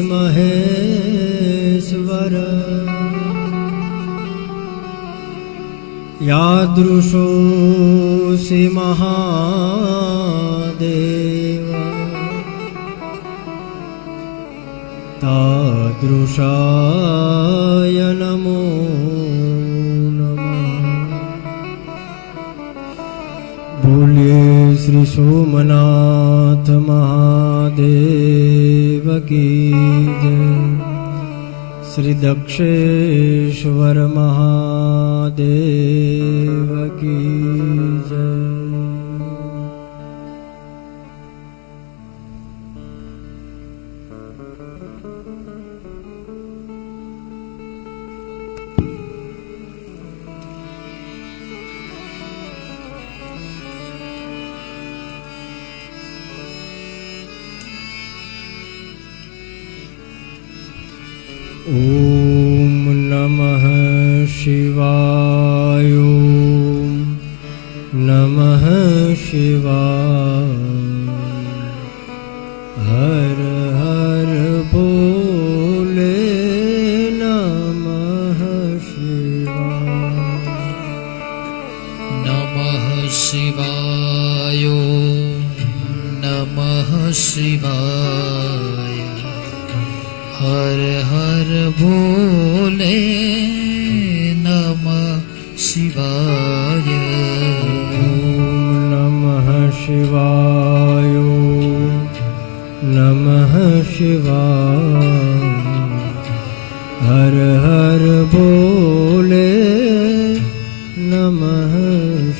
महेश्वर यादृशोऽसि महादेव तादृशाय नमो बोलिए श्री सोमनाथ महादेव की जय। श्री दक्षेश्वर महादेव की जय। ओम नमः शिवाय। ओम नमः शिवाय। हर हर बोले नमः शिवाय। नमः शिवाय। नमः शिवाय। हर हर भोले नमः शिवाय। ओम नमः शिवाय। ओम नमः शिवाय। हर हर भोले नमः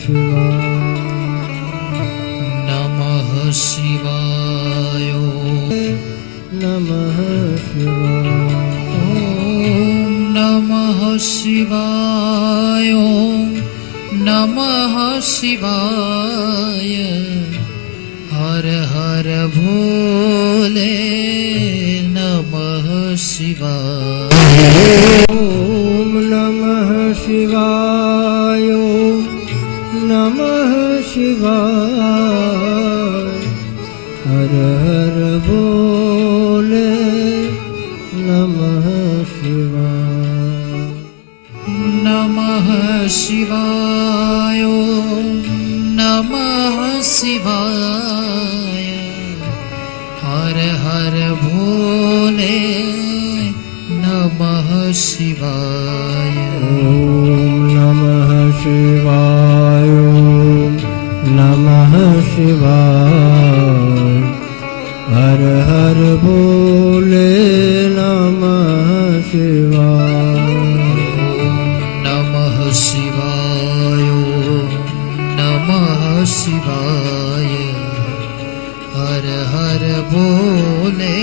शिवाय। नमः शिवाय। नमः शिवाय। ॐ नमः शिवाय। ॐ नमः शिवाय। हर हर भोले नमः शिवाय। ओम नमः शिवाय। ओम नमः शिवाय। हर हर भोले नमः शिवाय। नमः शिवाय। नमः शिवाय। हर हर भोले नमः शिवाय। ओम नमः शिवाय। ओम नमः शिवाय। हर हर भोले नमः शिवाय। नमः शिवाय। नमः शिवाय। हर हर भोले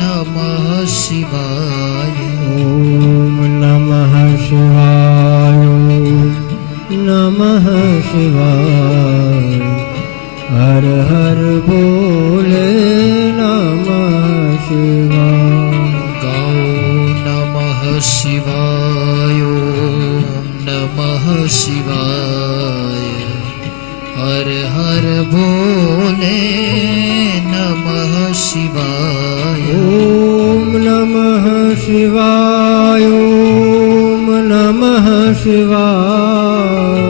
नमः शिवाय। ओम नमः शिवाय। नमः शिवाय। हर हर भोले नमः शिवाय। गौ नमः शिवाय। नमः शिवाय। हर हर भोले नमः शिवाय। ओम नमः शिवाय। ओम नमः शिवाय।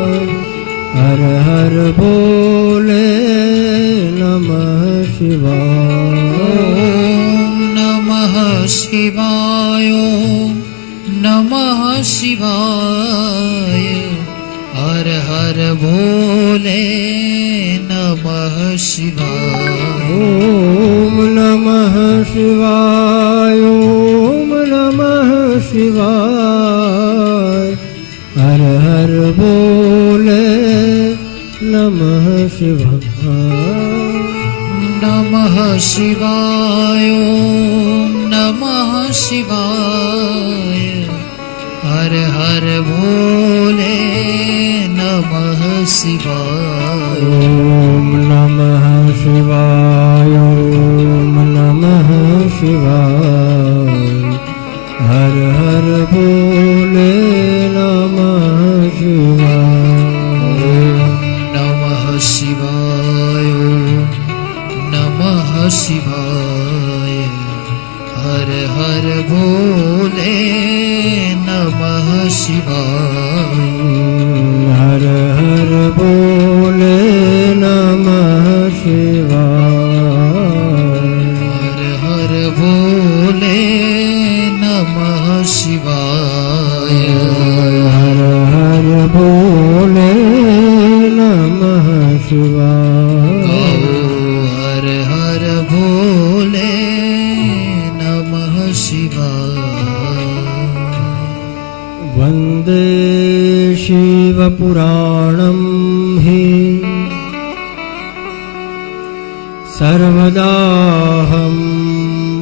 हर हर भोले नमः शिवाय। ॐ नमः शिवाय। नमः शिवाय। हर हर भोले नमः शिवाय। ओम नमः शिवाय। ओम नमः शिवाय। हर हर भोले नमः शिवाय। नमः शिवाय। नमः शिवाय। हर हर भोले नमः शिवाय। ओम नमः शिवाय। ओम नमः शिवाय। हर हर भोले नमः शिवाय। नमः शिवाय। नमः शिवाय। હર હર ભોલે નમઃ શિવાય. હર હર બોલે નમઃ શિવાય. હર હર ભોલે નમઃ શિવાય. હર હર બોલે નમઃ શિવાય. હર હર ભોલે નમઃ શિવાય. વંદે શિવપુરાણં હિ સર્વદાહં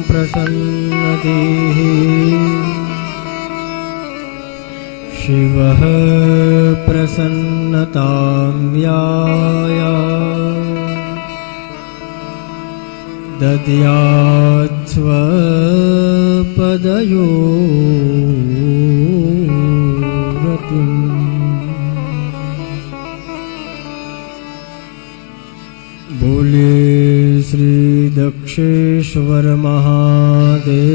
પ્રસન્નતિઃ. શિવઃ પ્રસન્નતાં યાયા દદ્યાत् સ્વપદયોરતિम्. બોલે શ્રી દક્ષેશ્વર મહાદેવ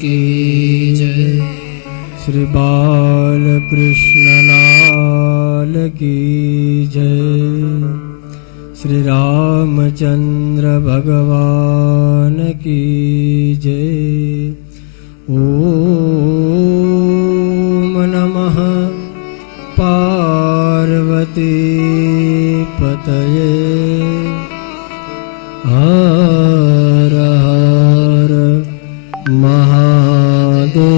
કી જય. શ્રી બાલકૃષ્ણલાલ કી જય. શ્રી રામચંદ્ર ભગવાન કી જય. ઓમ નમઃ પાર્વતી પતયે. હર હર મહાદેવ.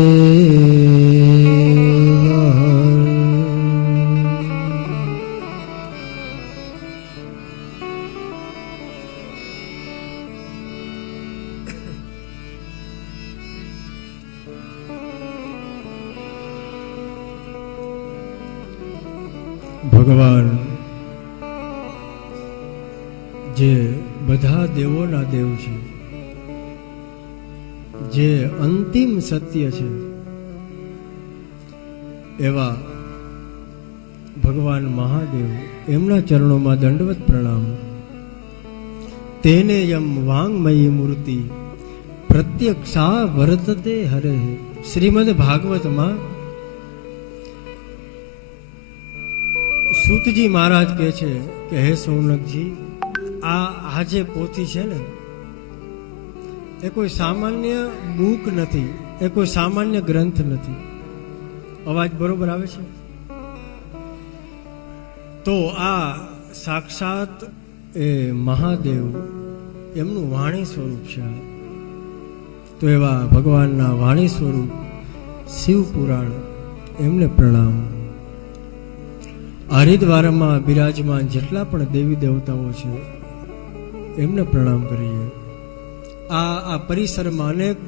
ભગવાન જે બધા દેવોના દેવ છે, જે અંતિમ સત્ય છે, એવા ભગવાન મહાદેવ, એમના ચરણોમાં દંડવત પ્રણામ. તેને યમ વાંગમયી મૂર્તિ પ્રત્યક્ષા વર્તતે હરે. શ્રીમદ ભાગવતમાં સૂતજી મહારાજ કહે છે કે હે સૌનકજી, આ જે પોથી છે ને, એ કોઈ સામાન્ય બુક નથી, એ કોઈ સામાન્ય ગ્રંથ નથી. અવાજ બરોબર આવે છે? તો આ સાક્ષાત એ મહાદેવ, એમનું વાણી સ્વરૂપ છે. તો એવા ભગવાનના વાણી સ્વરૂપ શિવ પુરાણ, એમને પ્રણામ. હરિદ્વારમાં બિરાજમાન જેટલા પણ દેવી દેવતાઓ છે, એમને પ્રણામ કરીએ. આ પરિસરમાં અનેક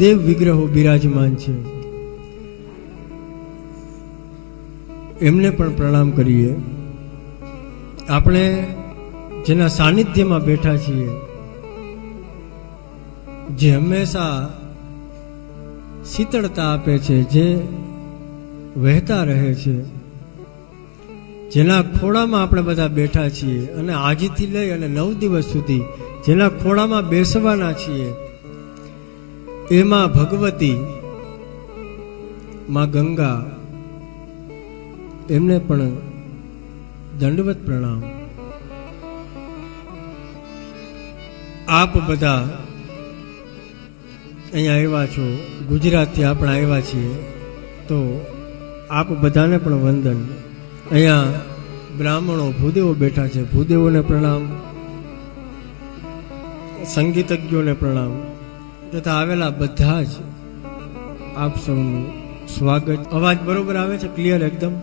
દેવ વિગ્રહો બિરાજમાન છે, એમને પણ પ્રણામ કરીએ. આપણે જેના સાનિધ્યમાં બેઠા છીએ, જે હંમેશા શીતળતા આપે છે, જે વહેતા રહે છે, જેના ખોળામાં આપણે બધા બેઠા છીએ અને આજથી લઈ અને 9 દિવસ સુધી જેના ખોળામાં બેસવાના છીએ, એમાં ભગવતી માં ગંગા, એમને પણ દંડવત પ્રણામ. આપ બધા અહીંયા આવ્યા છો, ગુજરાતથી આપણે આવ્યા છીએ, તો આપ બધાને પણ વંદન. અહીંયા બ્રાહ્મણો ભૂદેવો બેઠા છે, ભૂદેવોને પ્રણામ. સંગીતજ્ઞોને પ્રણામ તથા આવેલા બધા જ આપ સૌનું સ્વાગત. અવાજ બરોબર આવે છે? ક્લિયર એકદમ?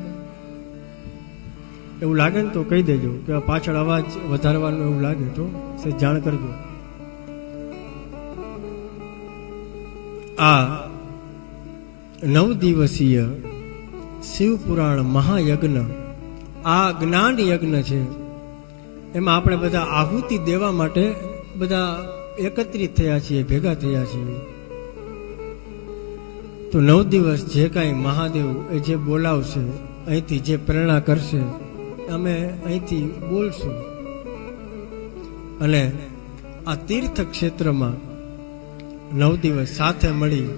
એવું લાગે ને તો કહી દેજો કે પાછળ અવાજ વધારવાનું એવું લાગે તો જાણ કરજો. આ 9 દિવસીય શિવ પુરાણ મહાયજ્ઞ, આ જ્ઞાન યજ્ઞ છે. એમાં આપણે બધા આહુતિ દેવા માટે બધા એકત્રિત થયા છીએ, ભેગા થયા છીએ. તો 9 દિવસ જે કાંઈ મહાદેવ એ જે બોલાવશે, અહીંથી જે પ્રેરણા કરશે, અમે અહીંથી બોલશું. અને આ તીર્થ ક્ષેત્રમાં 9 દિવસ સાથે મળી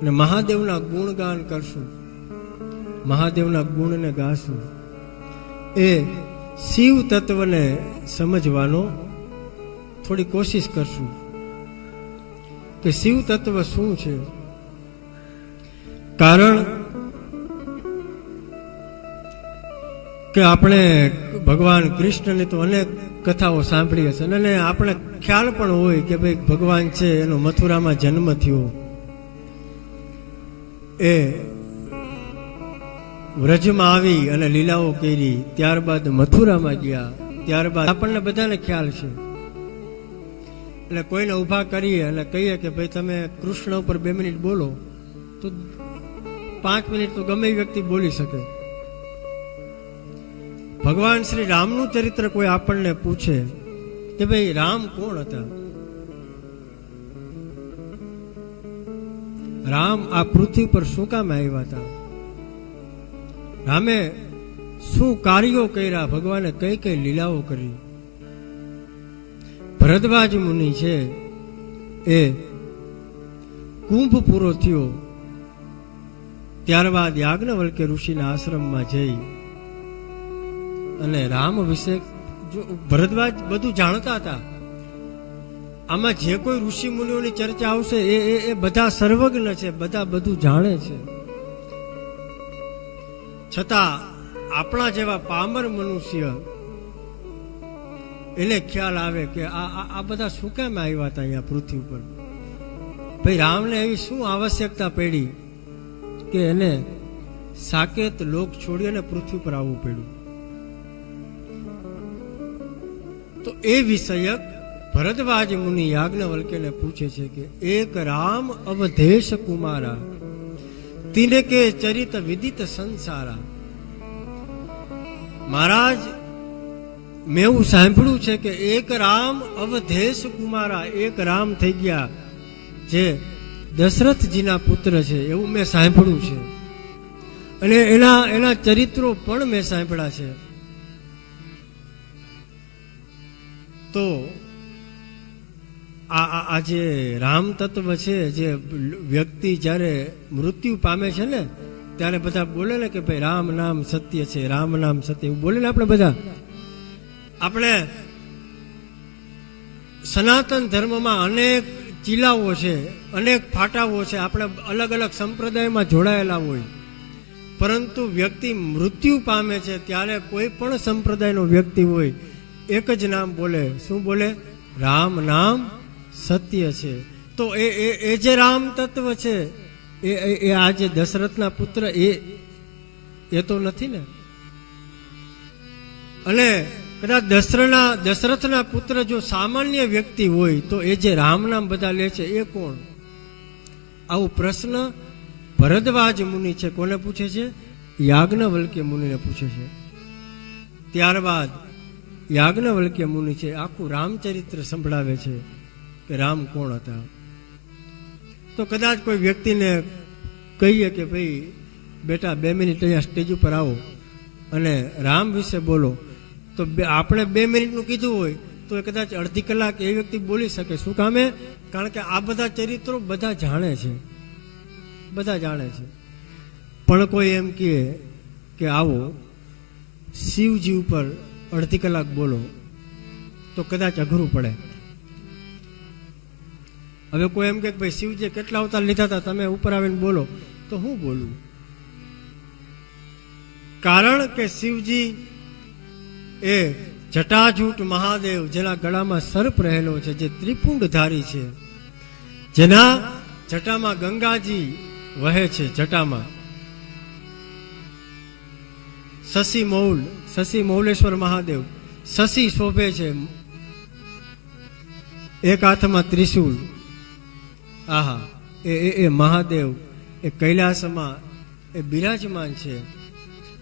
અને મહાદેવના ગુણગાન કરશું, મહાદેવના ગુણને ગાશું, એ શિવ તત્વને સમજવાનો થોડી કોશિશ કરશું કે શિવ તત્વ શું છે. કારણ કે આપણે ભગવાન કૃષ્ણની તો અનેક કથાઓ સાંભળી હશે અને આપણે ખ્યાલ પણ હોય કે ભાઈ ભગવાન છે એનો મથુરામાં જન્મ થયો, એ વ્રજમાં આવી અને લીલાઓ કરી, ત્યારબાદ મથુરામાં ગયા, ત્યારબાદ આપણને બધાને ખ્યાલ છે. એટલે કોઈને ઊભા કરીએ અને કહીએ કે ભાઈ તમે કૃષ્ણ ઉપર 2 મિનિટ બોલો તો 5 મિનિટ તો ગમે એ વ્યક્તિ બોલી શકે. ભગવાન શ્રી રામનું ચરિત્ર કોઈ આપણને પૂછે કે ભાઈ રામ કોણ હતા, રામ આ પૃથ્વી પર શું કામ આવ્યા હતા, રામે શું કાર્યો કર્યા, ભગવાને કઈ કઈ લીલાઓ કરી. ભરદ્વાજ મુનિ છે એ કુંભ પૂરો થયો ત્યારબાદ યાજ્ઞવલ્ક્ય ઋષિના આશ્રમમાં જઈ અને રામ વિશે ભરદ્વાજ બધું જાણતા હતા. આમાં જે કોઈ ઋષિ મુનિઓની ચર્ચા આવશે એ બધા સર્વજ્ઞ છે, બધા બધું જાણે છે. છતાં આપણા જેવા પામર મનુષ્ય એને ખ્યાલ આવે કે આ બધા શું કેમ આવ્યા હતા અહીંયા પૃથ્વી પર, ભાઈ રામને એવી શું આવશ્યકતા પડી કે એને સાકેત લોક છોડી અને પૃથ્વી પર આવવું પડ્યું. તો એ વિષયક ભરદ્વાજ મુનિ યાજ્ઞવલ્ક્યને પૂછે છે કે એક રામ અવધેશ કુમારા તિને કે ચરિત વિદિત સંસારા. મહારાજ મેં એવું સાંભળ્યું છે કે એક રામ અવધેશ કુમારા, એક રામ થઈ ગયા જે દશરથજીના પુત્ર છે એવું મેં સાંભળ્યું છે અને એના ચરિત્રો પણ મેં સાંભળ્યા છે. તો આ જે રામ તત્વ છે, જે વ્યક્તિ જ્યારે મૃત્યુ પામે છે ને ત્યારે બધા બોલે ને કે ભાઈ રામ નામ સત્ય છે, રામ નામ સત્ય, એવું બોલે ને આપણે બધા. આપણે સનાતન ધર્મમાં અનેક ચીલાઓ છે, અનેક ફાટાઓ છે, આપણે અલગ અલગ સંપ્રદાયમાં જોડાયેલા હોય, પરંતુ વ્યક્તિ મૃત્યુ પામે છે ત્યારે કોઈ પણ સંપ્રદાયનો વ્યક્તિ હોય એક જ નામ બોલે. શું બોલે? રામ નામ સત્ય છે. તો એ જે રામ તત્વ છે એ આ જે દશરથના પુત્ર એ તો નથી ને. અને કદાચ દશરથના પુત્ર જો સામાન્ય વ્યક્તિ હોય તો એ જે રામ નામ બધા લે છે એ કોણ? આવો પ્રશ્ન ભરદ્વાજ મુનિ છે કોને પૂછે છે? યાજ્ઞવલ્ક્ય મુનિને પૂછે છે. ત્યારબાદ યાજ્ઞવલ્ક્ય મુનિ છે આખું રામચરિત્ર સંભળાવે છે કે રામ કોણ હતા. તો કદાચ કોઈ વ્યક્તિને કહીએ કે ભાઈ બેટા 2 મિનિટ અહીંયા સ્ટેજ ઉપર આવો અને રામ વિશે બોલો, તો આપણે 2 મિનિટનું કીધું હોય તો એ કદાચ અડધી કલાક એ વ્યક્તિ બોલી શકે. શું કામે? કારણ કે આ બધા ચરિત્રો બધા જાણે છે, બધા જાણે છે. પણ કોઈ એમ કહે કે આવો શિવજી ઉપર અડધી કલાક બોલો તો કદાચ અઘરું પડે. હવે કોઈ એમ કે ભાઈ શિવજી કેટલા અવતાર લીધા હતા, તમે ઉપર આવીને બોલો, તો હું બોલું? કારણ કે શિવજી એ જટાજૂટ મહાદેવ, જેના ગળામાં સર્પ રહેલો છે, જે ત્રિપુંડધારી છે, જેના જટામાં ગંગાજી વહે છે, જટામાં શશી મૌલેશ્વર મહાદેવ, શશી શોભે છે, એક હાથમાં ત્રિશૂલ. આહા, એ મહાદેવ એ કૈલાસમાં એ બિરાજમાન છે,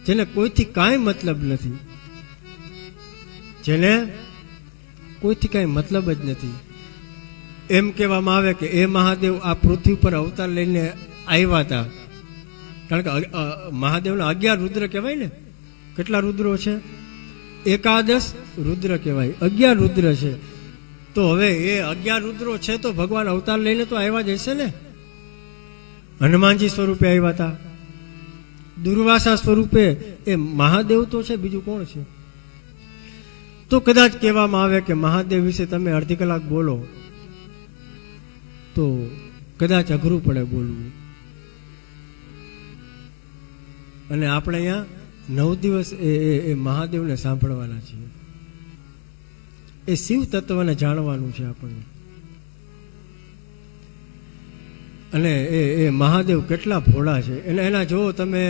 જેને કોઈથી કાંઈ મતલબ નથી, જેને કોઈથી કાંઈ મતલબ જ નથી. એમ કહેવામાં આવે કે એ મહાદેવ આ પૃથ્વી પર અવતાર લઈને આવ્યા હતા. કારણ કે મહાદેવના 11 રુદ્ર કહેવાય ને. કેટલા રુદ્રો છે? 11 રુદ્ર કહેવાય, 11 રુદ્ર છે. તો હવે એ 11 રુદ્રો છે તો ભગવાન અવતાર લઈને તો આવ્યા જ હશે ને. હનુમાનજી સ્વરૂપે આવ્યા હતા, દુર્વાસા સ્વરૂપે, એ મહાદેવ તો છે, બીજું કોણ છે? તો કદાચ કહેવામાં આવે કે મહાદેવ વિશે તમે અડધી કલાક બોલો તો કદાચ અઘરું પડે બોલવું. અને આપણે અહીંયા 9 દિવસ એ મહાદેવને સાંભળવાના છીએ, એ શિવ તત્વને જાણવાનું છે આપણને. અને એ મહાદેવ કેટલા ભોળા છે એના જો તમે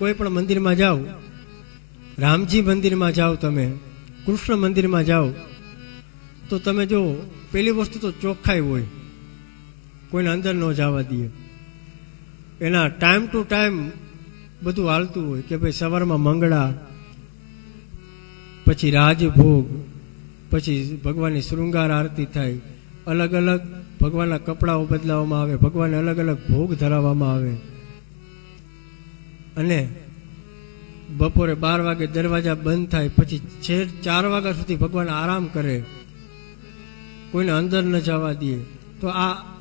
કોઈ પણ મંદિરમાં જાઓ, રામજી મંદિરમાં જાઓ, તમે કૃષ્ણ મંદિરમાં જાઓ, તો તમે જો પેલી વસ્તુ તો ચોખ્ખાઈ હોય, કોઈને અંદર ન જવા દે. એના ટાઈમ ટુ ટાઈમ બધું હાલતું હોય કે ભાઈ સવારમાં મંગળા, પછી રાજભોગ, પછી ભગવાનની શૃંગાર આરતી થાય, અલગ અલગ ભગવાનના કપડાઓ બદલાવવામાં આવે, ભગવાનને અલગ અલગ ભોગ ધરાવવામાં આવે. અને બપોરે 12 વાગે દરવાજા બંધ થાય, પછી છેક 4 વાગ્યા સુધી ભગવાન આરામ કરે, કોઈને અંદર ન જવા દે. તો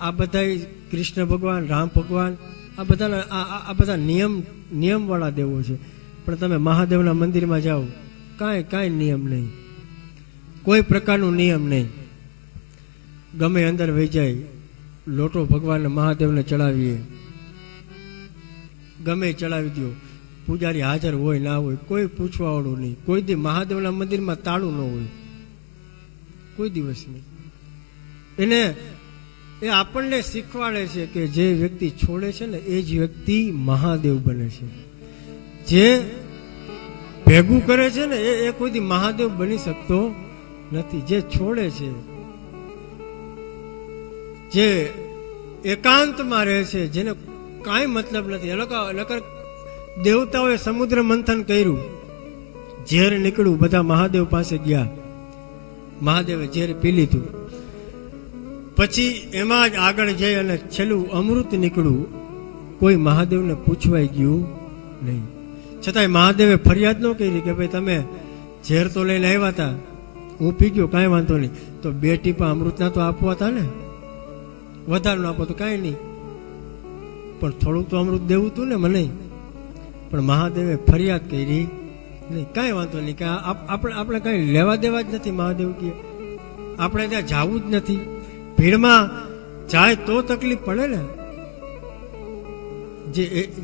આ બધા કૃષ્ણ ભગવાન, રામ ભગવાન, આ બધા નિયમવાળા દેવો છે. પણ તમે મહાદેવના મંદિરમાં જાઓ, કાંઈ નિયમ નહીં, કોઈ પ્રકારનું નિયમ નહીં. ગમે અંદર વહી જાય, લોટો ભગવાનને મહાદેવને ચડાવીએ, ગમે ચડાવી દો, પૂજારી હાજર હોય ના હોય, કોઈ પૂછવાવાળું નહીં. કોઈ દી મહાદેવના મંદિરમાં તાળું ન હોય, કોઈ દિવસ નહીં. એને એ આપણને શીખવાડે છે કે જે વ્યક્તિ છોડે છે ને એ જ વ્યક્તિ મહાદેવ બને છે. જે ભેગું કરે છે ને એ કોઈ દી મહાદેવ બની શકતો નથી. જે છોડે છે, જે એકાંતમાં રહે છે, જેને કાંઈ મતલબ નથી. નકર દેવતાઓએ સમુદ્ર મંથન કર્યું, ઝેર નીકળ્યું, બધા મહાદેવ પાસે ગયા, મહાદેવે ઝેર પી લીધું, પછી એમાં જ આગળ જઈ અને છેલ્લું અમૃત નીકળ્યું, કોઈ મહાદેવને પૂછવાઈ ગયું નહીં. છતાંય મહાદેવે ફરિયાદ ન કરી કે ભાઈ તમે ઝેર તો લઈને આવ્યા હતા, હું પી ગયો, કાંઈ વાંધો નહીં, તો 2 ટીપા અમૃતના તો આપવા હતા ને, વધારે આપો તો કાંઈ નહીં, પણ થોડુંક તો અમૃત દેવું હતું ને મને. પણ મહાદેવે ફરિયાદ કરી નહીં, કાંઈ વાંધો નહીં, કે આપણે કાંઈ લેવા દેવા જ નથી. મહાદેવ કહે આપણે ત્યાં જવું જ નથી. ભીડમાં જાય તો તકલીફ પડે ને.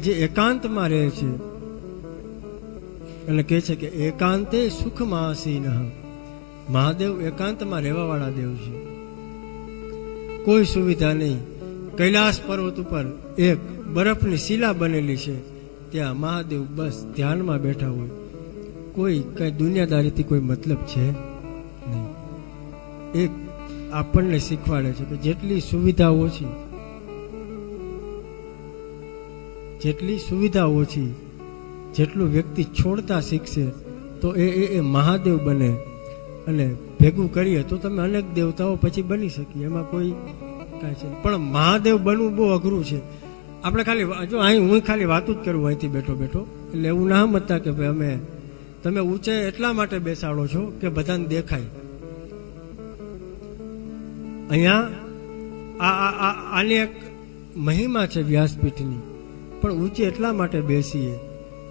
જે એકાંતમાં રહે છે એટલે કહે છે કે એકાંતે સુખમાં આસીન. મહાદેવ એકાંતમાં રહેવા વાળા દેવ છે, કોઈ સુવિધા નહીં. કૈલાસ પર્વત ઉપર એક બરફની શિલા બનેલી છે, ત્યાં મહાદેવ બસ ધ્યાનમાં બેઠા હોય, કોઈ કઈ દુનિયાદારીથી કોઈ મતલબ છે નહીં. એક આપણને શીખવાડે છે કે જેટલી સુવિધા ઓછી, જેટલું વ્યક્તિ છોડતા શીખશે તો એ મહાદેવ બને. અને ભેગું કરીએ તો તમે અનેક દેવતાઓ પછી બની શકીએ, એમાં કોઈ કાંઈ છે. પણ મહાદેવ બનવું બહુ અઘરું છે. આપણે ખાલી જો હું ખાલી વાતો જ કરું અહીંથી બેઠો બેઠો, એટલે એવું ના સમજતા કે ભાઈ તમે ઊંચે એટલા માટે બેસાડો છો કે બધાને દેખાય. અહીંયા આની એક મહિમા છે વ્યાસપીઠની, પણ ઊંચે એટલા માટે બેસીએ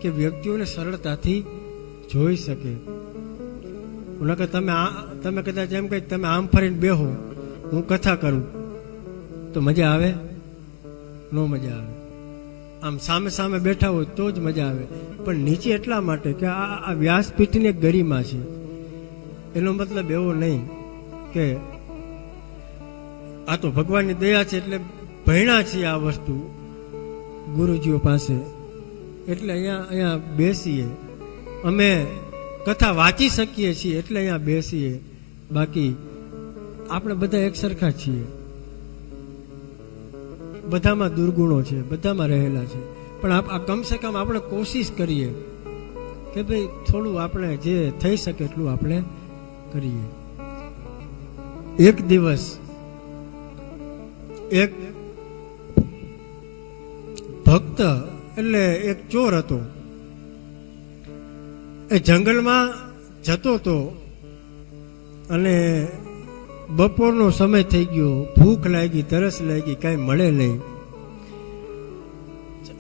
કે વ્યક્તિઓને સરળતાથી જોઈ શકે. નકર તમે કદાચ એમ કહી તમે આમ ફરીને બેહો, હું કથા કરું તો મજા આવે? ન મજા આવે. આમ સામે સામે બેઠા હોય તો જ મજા આવે. પણ નીચે એટલા માટે કે આ વ્યાસપીઠની એક ગરિમા છે. એનો મતલબ એવો નહીં કે આ તો ભગવાનની દયા છે એટલે ભણ્યા છીએ આ વસ્તુ ગુરુજીઓ પાસે, એટલે અહીંયા બેસીએ. અમે કથા વાંચી શકીએ છીએ એટલે અહીંયા બેસીએ. બાકી આપણે બધા એક સરખા છીએ, બધામાં દુર્ગુણો છે, બધામાં રહેલા છે. પણ આ કમસે કમ આપણે કોશિશ કરીએ કે ભાઈ થોડું આપણે જે થઈ શકે એટલું આપણે કરીએ. એક દિવસ એક ભક્ત એટલે એક ચોર હતો, એ જંગલમાં જતો હતો અને બપોરનો સમય થઈ ગયો, ભૂખ લાગી, તરસ લાગી, કાંઈ મળે નહીં.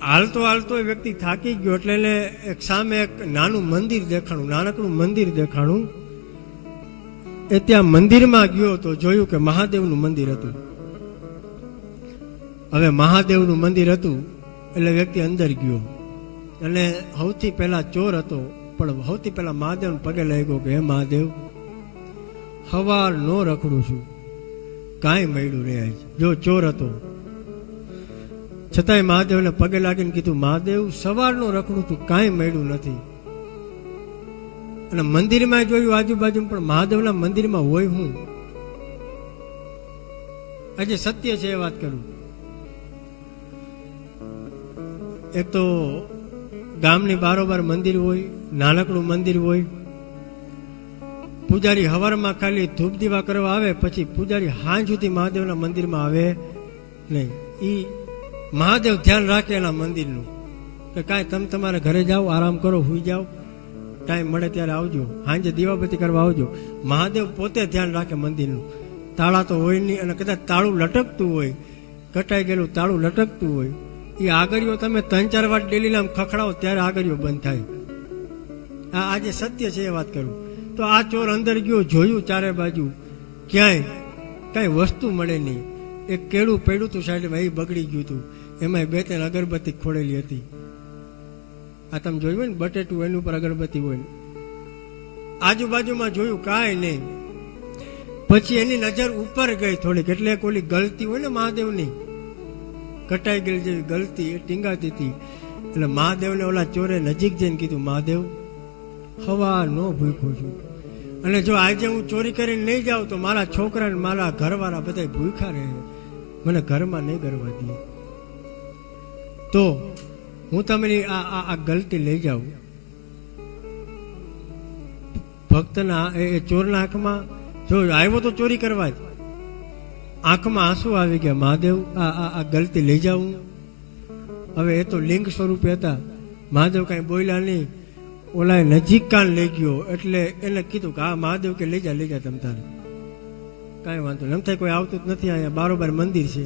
હાલતો હાલતો એ વ્યક્તિ થાકી ગયો એટલે એને એક સામે એક નાનું મંદિર દેખાણું, નાનકડું મંદિર દેખાણું. એ ત્યાં મંદિરમાં ગયો તો જોયું કે મહાદેવનું મંદિર હતું. હવે મહાદેવનું મંદિર હતું એટલે વ્યક્તિ અંદર ગયો અને સૌથી પહેલા ચોર હતો, પણ સૌથી પહેલા મહાદેવને પગે લાગ્યો કે હે મહાદેવ, સવાર નો રખડું છું, કાંઈ મળ્યું નહીં. આજ જો ચોર હતો છતાંય મહાદેવને પગે લાગીને કીધું, મહાદેવ સવારનો રખડું છું, કાંઈ મળ્યું નથી. અને મંદિરમાં જોયું આજુબાજુ, પણ મહાદેવના મંદિરમાં હોય હું. આજે સત્ય છે એ વાત કરું. એક તો ગામની બારોબાર મંદિર હોય, નાનકડું મંદિર હોય. પૂજારી હવારમાં ખાલી ધૂપ દીવા કરવા આવે, પછી પૂજારી સાંજ સુધી મહાદેવના મંદિરમાં આવે નહીં. એ મહાદેવ ધ્યાન રાખે એના મંદિરનું કે કાંઈ તમે તમારા ઘરે જાઓ, આરામ કરો, સુઈ જાઓ, ટાઈમ મળે ત્યારે આવજો, સાંજે દીવાબત્તી કરવા આવજો. મહાદેવ પોતે ધ્યાન રાખે મંદિરનું. તાળા તો હોય નહીં, અને કદાચ તાળું લટકતું હોય, કટાઈ ગયેલું તાળું લટકતું હોય, એ આગળીઓ તમે 3-4 વાર ડેલીને આમ ખખડાવો ત્યારે આગળીઓ બંધ થાય. આ આજે સત્ય છે એ વાત કરું. તો આ ચોર અંદર ગયો, જોયું ચારે બાજુ, ક્યાંય કાંઈ વસ્તુ મળે નહીં. એક કેળું પડ્યું હતું સાઈડમાં, એ બગડી ગયું હતું, એમાં 2-3 અગરબત્તી ખોડેલી હતી. આ તમે જોયું હોય ને બટેટું, એની ઉપર અગરબત્તી હોય ને. આજુબાજુમાં જોયું, કાંઈ નહીં. પછી એની નજર ઉપર ગઈ થોડીક, એટલે એક ઓલી ગલતી હોય ને મહાદેવની, કટાઈ ગયેલી જેવી ગલતી, એ ટીંગાતી હતી. એટલે મહાદેવને ઓલા ચોરે નજીક જઈને કીધું, મહાદેવ હવા નો ભૂખ્યો છું, અને જો આજે હું ચોરી કરીને નહીં જાઉં તો મારા છોકરા ને મારા ઘરવાળા બધા ભૂખ્યા રહે, મને ઘરમાં નહીં કરવા દે. તો હું તમારી આ ગલતી લઈ જાઉં. ભક્તના એ ચોરના આંખમાં જો આવ્યો તો ચોરી કરવા જ, આંખમાં આંસુ આવી ગયા. મહાદેવ આ ગલતી લઈ જાઉં. હવે એ તો લિંગ સ્વરૂપે હતા. મહાદેવ કાંઈ બોલ્યા નહીં. ઓલા નજીક કાન લઈ ગયો એટલે એને કીધું કે હા મહાદેવ કે લઈ જા તમ તારે, કાંઈ વાંધો નહીં. એમ થાય કોઈ આવતું જ નથી, અહીંયા બારોબાર મંદિર છે.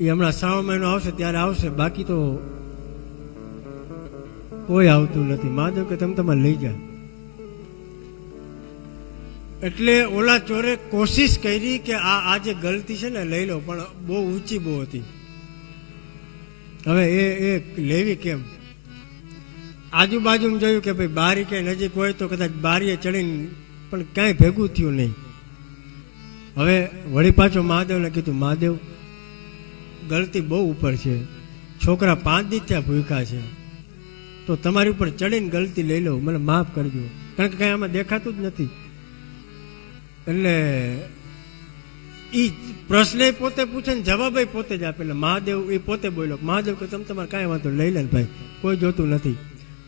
એ હમણાં શ્રાવણ મહિનો આવશે ત્યારે આવશે, બાકી તો કોઈ આવતું નથી. મહાદેવ કે તમે તમારે લઈ જા. એટલે ઓલા ચોરે કોશિશ કરી કે આ જે ગલતી છે ને લઈ લો, પણ બહુ ઊંચી બહુ હતી. હવે એ લેવી કેમ? આજુબાજુ જોયું કે ભાઈ બારી કે નજીક હોય તો કદાચ બારીએ ચડીને, પણ કાંઈ ભેગું થયું નહીં. હવે વળી પાછો મહાદેવને કીધું, મહાદેવ ગલતી બહુ ઉપર છે, છોકરા 5 દિવસ ત્યાં ભૂખ્યા છે, તો તમારી ઉપર ચડીને ગલતી લઈ લો, મને માફ કરજો, કારણ કે કાંઈ આમાં દેખાતું જ નથી. એટલે એ પ્રશ્ન પોતે પૂછે ને જવાબ પોતે જ આપે. એટલે મહાદેવ એ પોતે બોલ્યો, મહાદેવ કે તમે તમારે કાંઈ વાંધો લઈ લે ભાઈ, કોઈ જોતું નથી.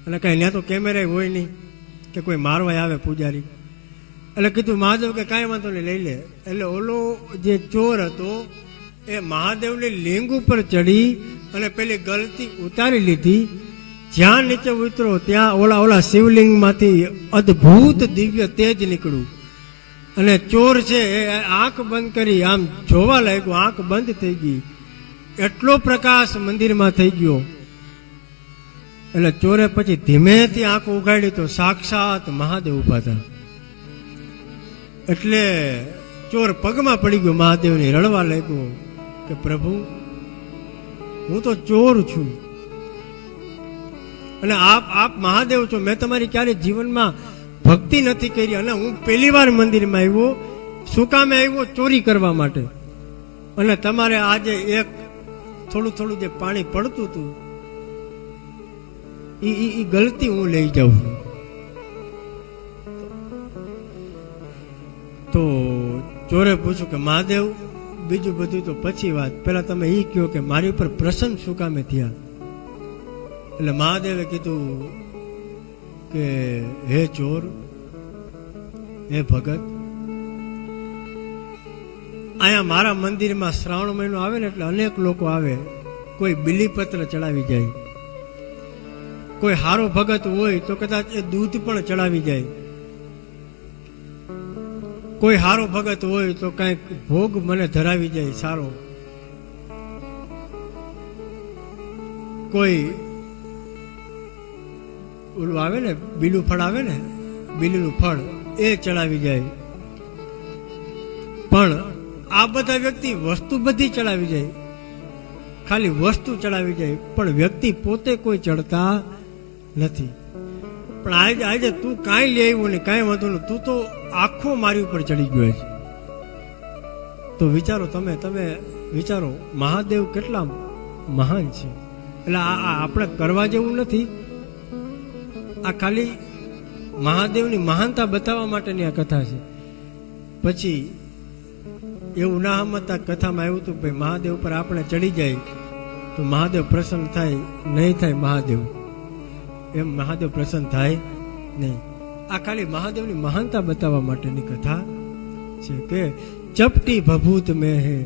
અને કાંઈ ત્યાં તો કેમેરા હોય નહીં કે કોઈ મારવા આવે પૂજારી. એટલે કીધું મહાદેવ કે કાંઈ વાંધો નહીં લઈ લે. એટલે ઓલો જે ચોર હતો એ મહાદેવની લિંગ ઉપર ચડી અને પેલી ગલતી ઉતારી લીધી. જ્યાં નીચે ઉતરો ત્યાં ઓલા શિવલિંગમાંથી અદ્ભુત દિવ્ય તેજ નીકળ્યું. અને ચોર છે એ આંખ બંધ કરી આમ જોવા લાગ્યો, આંખ બંધ થઈ ગઈ, એટલો પ્રકાશ મંદિરમાં થઈ ગયો. એટલે ચોરે પછી ધીમેથી આંખ ઉગાડી તો સાક્ષાત મહાદેવ ઉભા હતા. એટલે ચોર પગમાં પડી ગયો મહાદેવની, રડવા લાગ્યો કે પ્રભુ હું તો ચોર છું અને આપ મહાદેવ છો, મેં તમારી ક્યારે જીવનમાં ભક્તિ નથી કરી, અને હું પહેલી વાર મંદિરમાં આવ્યો, શું કામે આવ્યો? ચોરી કરવા માટે. અને તમારે આજે એક થોડું થોડું જે પાણી પડતું હતું એ ગલતી હું લઈ જાઉં છું. તો ચોરે પૂછ્યું કે મહાદેવ બીજું બધું તો પછી વાત, પેલા તમે એ કહો કે મારી ઉપર પ્રસન્ન શું કામે થયા? એટલે મહાદેવે કીધું કે હે ચોર, હે ભગત, અહીંયા મારા મંદિરમાં શ્રાવણ મહિનો આવે ને એટલે અનેક લોકો આવે, કોઈ બીલીપત્ર ચડાવી જાય, કોઈ હારો ભગત હોય તો કદાચ એ દૂધ પણ ચડાવી જાય, કોઈ સારો ભગત હોય તો કાંઈક ભોગ મને ધરાવી જાય સારો, કોઈ ઓલું આવે ને બીલું ફળ આવે ને, બીલીનું ફળ એ ચડાવી જાય. પણ આ બધા વ્યક્તિ વસ્તુ બધી ચડાવી જાય, ખાલી વસ્તુ ચડાવી જાય, પણ વ્યક્તિ પોતે કોઈ ચડતા નથી. પણ આજે તું કાંઈ લઈ આવ્યું ને કાંઈ વાંધો નહીં, તું તો આખો મારી ઉપર ચડી ગયો છે. તો વિચારો, તમે વિચારો મહાદેવ કેટલા મહાન છે. એટલે આ આપણે કરવા જેવું નથી, આ ખાલી મહાદેવની મહાનતા બતાવવા માટેની આ કથા છે. પછી એવું ના સમજતા કથામાં આવ્યું હતું ભાઈ મહાદેવ પર આપણે ચડી જાય તો મહાદેવ પ્રસન્ન થાય, નહીં થાય મહાદેવ, એમ મહાદેવ પ્રસન્ન થાય નહીં. આ ખાલી મહાદેવની મહાનતા બતાવવા માટેની કથા છે કે ચપટી ભભૂત મેં હે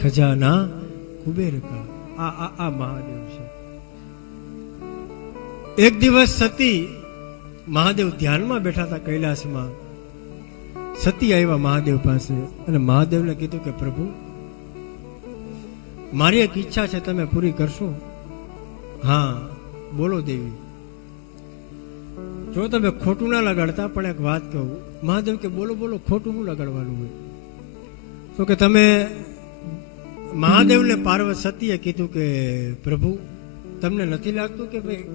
ખજાના કુબેર કા. આ મહાદેવ છે. એક દિવસ સતી મહાદેવ ધ્યાનમાં બેઠા હતા કૈલાસમાં. સતી આવ્યા મહાદેવ પાસે અને મહાદેવને કીધું કે પ્રભુ, મારી એક ઈચ્છા છે, તમે પૂરી કરશો? હા બોલો દેવી. જો તમે ખોટું ના લગાડતા, પણ એક વાત કહું. મહાદેવ કે બોલો બોલો, ખોટું શું લગાડવાનું હોય? તો કે તમે, મહાદેવને પાર્વતી સતીએ કીધું કે પ્રભુ, તમને નથી લાગતું કે ભાઈ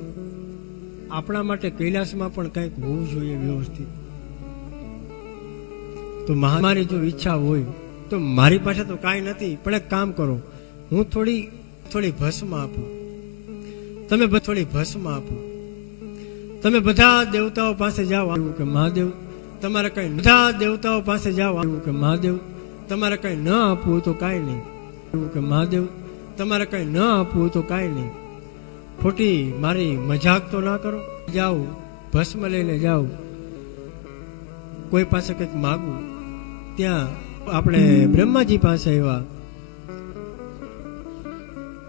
આપણા માટે કૈલાસમાં પણ કંઈક હોવું જોઈએ વ્યવસ્થિત? તો મારી જો ઈચ્છા હોય તો મારી પાસે તો કાંઈ નથી, પણ એક કામ કરો, હું થોડી ભસ્મ આપું, તમે થોડી ભસ્મ આપો, તમે બધા દેવતાઓ પાસે જાઓ. આવ્યું કે મહાદેવ તમારે કઈ, બધા દેવતાઓ પાસે જાઓ. આવ્યું કે મહાદેવ તમારે કઈ ન આપવું તો કાંઈ નહીં. આવ્યું કે મહાદેવ તમારે કઈ ન આપવું તો કાંઈ નહીં. ખોટી મારી મજાક તો ના કરો. જાઓ ભસ્મ લઈને જાઓ, કોઈ પાસે કંઈક માગવું. ત્યાં આપણે બ્રહ્માજી પાસે આવ્યા.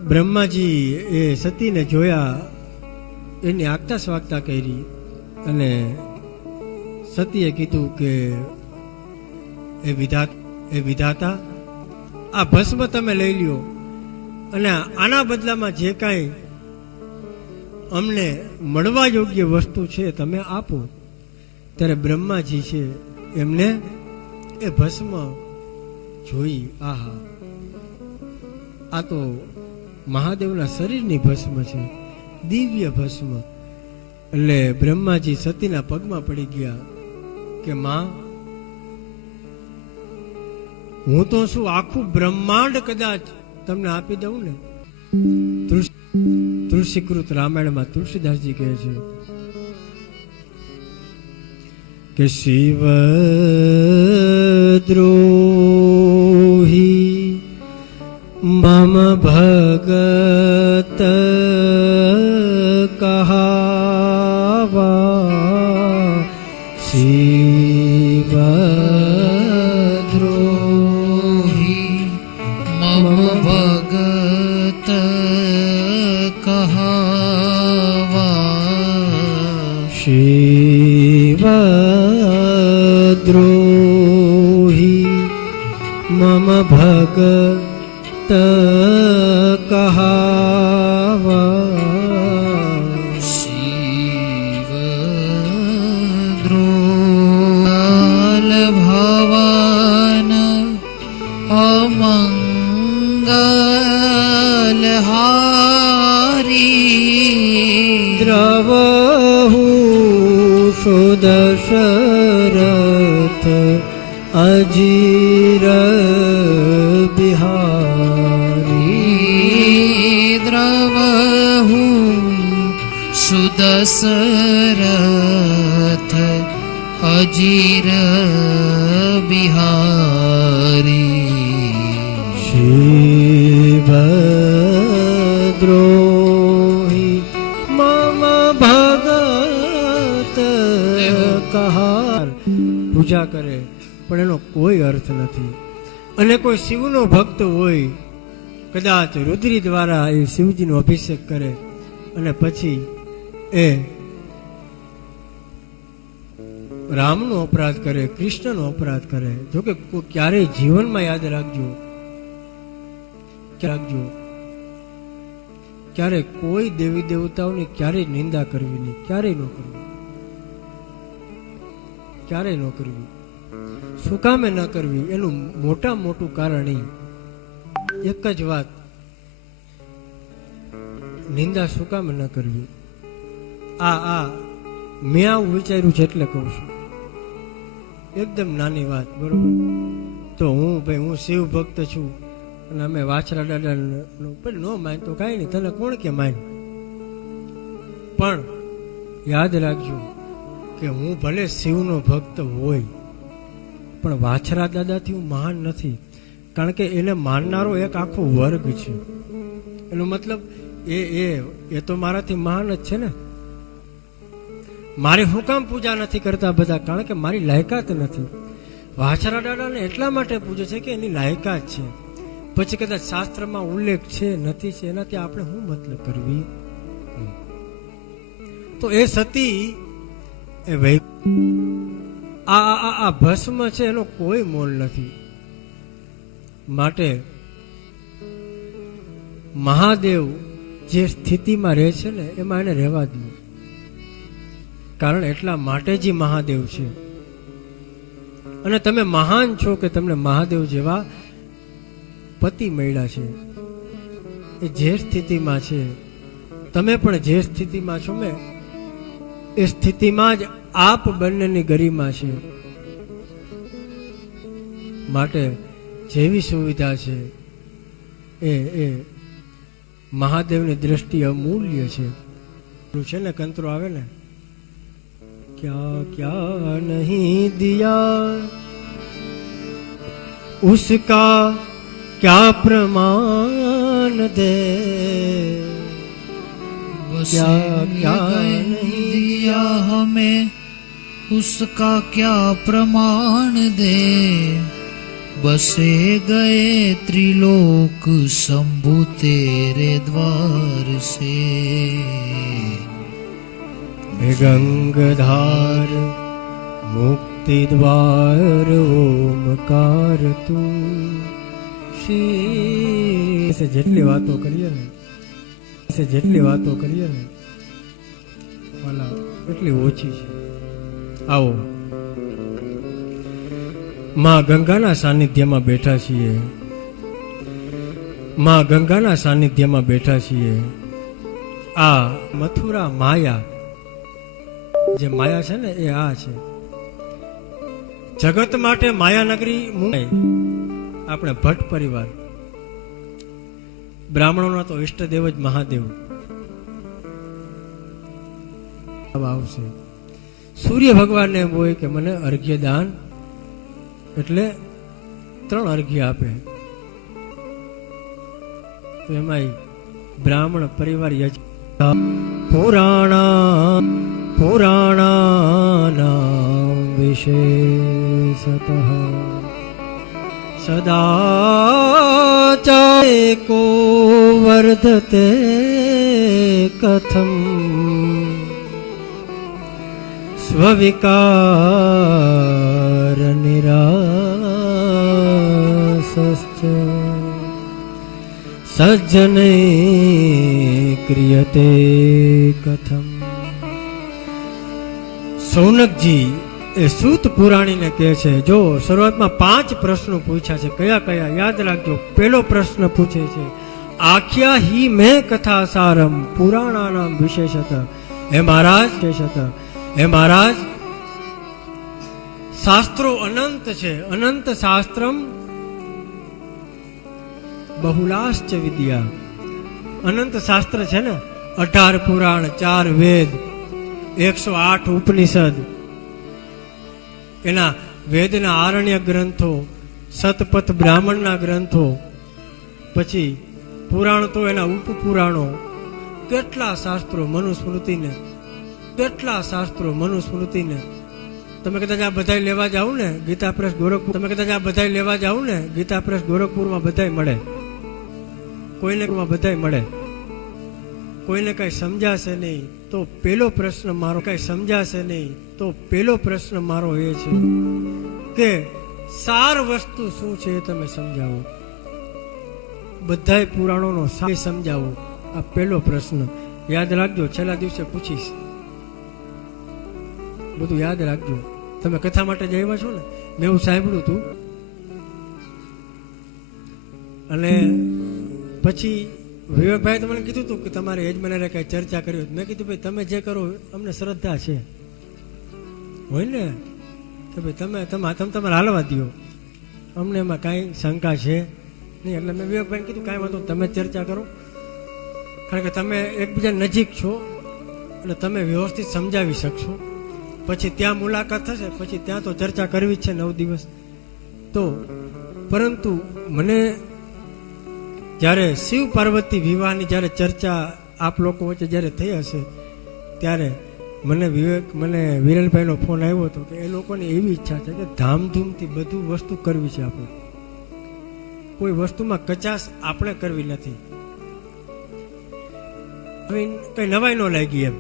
બ્રહ્માજી એ સતીને જોયા, એની આગતા સ્વાગતા કરી અને સતીએ કીધું કે એ વિધાતા, આ ભસ્મ તમે લઈ લ્યો અને આના બદલામાં જે કાંઈ અમને મળવા યોગ્ય વસ્તુ છે તમે આપો. ત્યારે બ્રહ્માજી છે એમને એ ભસ્મ જોઈ, આહા, આ તો મહાદેવના શરીરની ભસ્મ છે, દિવ્ય ભસ્મ. એટલે બ્રહ્માજી સતીના પગમાં પડી ગયા કે માં, હું તો શું આખું બ્રહ્માંડ કદાચ તમને આપી દઉં ને. તુલસીકૃત રામાયણમાં તુલસીદાસજી કહે છે કે શિવ દ્રોહી મમ ભગત કહાવા. શિવ દ્રોહી મમ ભગત કહાવા. શિવ દ્રોહી મમ ભગત કહાવા. શિવ દ્રોલ ભવન અમંગલ હારી. દ્રવહુ સુદશરથ અજીર બિહારી. દ્રવહુ સુદશરથ અજીર બિહારી. શિવ દ્રોહી મમ ભગત કહાર. પૂજા કરે પણ એનો કોઈ અર્થ નથી. અને કોઈ શિવનો ભક્ત હોય, કદાચ રુદ્રી દ્વારા એ શિવજીનો અભિષેક કરે અને પછી એ રામનો અપરાધ કરે, કૃષ્ણનો અપરાધ કરે, જોકે ક્યારેય જીવનમાં યાદ રાખજો, ક્યારે કોઈ દેવી દેવતાઓની ક્યારેય નિંદા કરવી નહીં, ક્યારેય ન કરવી, ક્યારેય ન કરવી. શું કામે ન કરવી? એનું મોટું કારણ એક જ વાત, નિંદા શું કામે ન કરવી. આ મેં આવું વિચાર્યું છે એટલે કહું છું. એકદમ નાની વાત, બરોબર? તો હું શિવ ભક્ત છું અને અમે વાછરા દાદા ન માન તો કાંઈ નહીં, તને કોણ કે માન. પણ યાદ રાખજો કે હું ભલે શિવનો ભક્ત હોય પણ વાછરા દાદાથી હું મહાન નથી. કારણ કે એને માનનારો એક આખો વર્ગ છે. એનો મતલબ એ તો મારાથી મહાન જ છે ને. મારી હું કામ પૂજા નથી કરતા બધા? કારણ કે મારી લાયકાત નથી. વાછરા દાદાને એટલા માટે પૂજે છે કે એની લાયકાત છે. પછી કદાચ શાસ્ત્રમાં ઉલ્લેખ છે નથી છે એનાથી આપણે શું મતલબ કરવી. તો એ સતી એ આ ભસ્મ છે એનો કોઈ મોલ નથી. માટે મહાદેવ જે સ્થિતિમાં રહે છે ને એમાં એને રહેવા દો. કારણ એટલા માટે જ મહાદેવ છે. અને તમે મહાન છો કે તમને મહાદેવ જેવા પતિ મળ્યા છે. એ જે સ્થિતિમાં છે તમે પણ જે સ્થિતિમાં છો મેં એ સ્થિતિમાં જ આપ બંનેની ગરિમા છે. માટે જેવી સુવિધા છે એ મહાદેવની દ્રષ્ટિ અમૂલ્ય છે. છે ને કંતરો આવે ને, क्या क्या नहीं दिया उसका क्या प्रमाण दे, क्या क्या नहीं दिया हमें उसका क्या प्रमाण दे, बसे गए त्रिलोक शंभु तेरे द्वार से, गंगधार मुक्ति द्वार ओमकार તું શ્રી. જેટલી વાતો કરીએ ને વાલા એટલી ઓછી છે. આવો માં ગંગાના સાનિધ્યમાં બેઠા છીએ, માં ગંગાના સાનિધ્યમાં બેઠા છીએ. આ મથુરા માયા, જે માયા છે ને એ આ છે. જગત માટે માયાનગરી મુંબઈ. આપણે ભટ્ટ પરિવાર બ્રાહ્મણોના તો ઈષ્ટદેવ જ મહાદેવ આવશે. સૂર્ય ભગવાનને એમ હોય કે મને અર્ઘ્ય દાન, એટલે 3 અર્ઘ્ય આપે. તો એમાં બ્રાહ્મણ પરિવાર પુરાણાનાં વિશેષતઃ સદાચારો વર્ધતે કથમ સ્વવિકાર નિરાસશ્ચ સજ્જને ક્રિયતે કથમ. સૌનકજી એ સૂત પુરાણીને કહે છે, જો શરૂઆતમાં 5 પ્રશ્નો પૂછ્યા છે. કયા કયા યાદ રાખજો. પહેલો પ્રશ્ન પૂછે છે, આખ્યા હિ મેં કથા સારમ પુરાણાનામ વિશેષત. હે મહારાજ, શાસ્ત્રો અનંત છે. અનંત શાસ્ત્રમ બહુલાશ્ચ વિદ્યા. અનંત શાસ્ત્ર છે ને, 18 પુરાણ, 4 વેદ, 108 ઉપનિષદ, એના વેદના આરણ્ય ગ્રંથો, સતપથ બ્રાહ્મણના ગ્રંથો, પછી પુરાણ તો એના ઉપપુરાણો, કેટલા શાસ્ત્રો મનુસ્મૃતિને, કેટલા શાસ્ત્રો મનુસ્મૃતિને. તમે કદાચ આ બધા લેવા જાવ ને ગીતા પ્રેસ ગોરખપુર, ગીતા પ્રેસ ગોરખપુરમાં બધાય મળે, કોઈને બધાય મળે. કોઈને કાંઈ સમજાશે નહીં તો પેલો પ્રશ્ન મારો કાંઈ સમજાશે નહીં તો પેલો પ્રશ્ન મારો એ છે કે સાર વસ્તુ શું છે એ તમે સમજાવો. બધાય પુરાણોનો સાર સમજાવો. આ પેલો પ્રશ્ન યાદ રાખજો. છેલ્લા દિવસે પૂછીશ, બધું યાદ રાખજો. તમે કથા માટે જ આવ્યા છો ને, મેં એવું સાંભળ્યું હતું. અને પછી વિવેકભાઈ તો મને કીધું હતું કે તમારે યજમાનરે કઈ ચર્ચા કરી. મેં કીધું ભાઈ તમે જે કરો અમને શ્રદ્ધા છે હોય ને, કે ભાઈ તમે તમારે હાલવા દો, અમને એમાં કાંઈ શંકા છે નહીં. એટલે મેં વિવેકભાઈને કીધું કાંઈ વાંધો તમે ચર્ચા કરો, કારણ કે તમે એકબીજા નજીક છો એટલે તમે વ્યવસ્થિત સમજાવી શકશો. પછી ત્યાં મુલાકાત થશે, પછી ત્યાં તો ચર્ચા કરવી જ છે 9 દિવસ તો. પરંતુ મને જ્યારે શિવ પાર્વતી વિવાહની જ્યારે ચર્ચા આપ લોકો વચ્ચે જ્યારે થઈ હશે ત્યારે મને વિરલભાઈનો ફોન આવ્યો હતો કે એ લોકોની એવી ઈચ્છા છે કે ધામધૂમથી બધું વસ્તુ કરવી છે. આપણે કોઈ વસ્તુમાં કચાશ આપણે કરવી નથી. હવે કઈ નવાઈ ન લાગી એમ,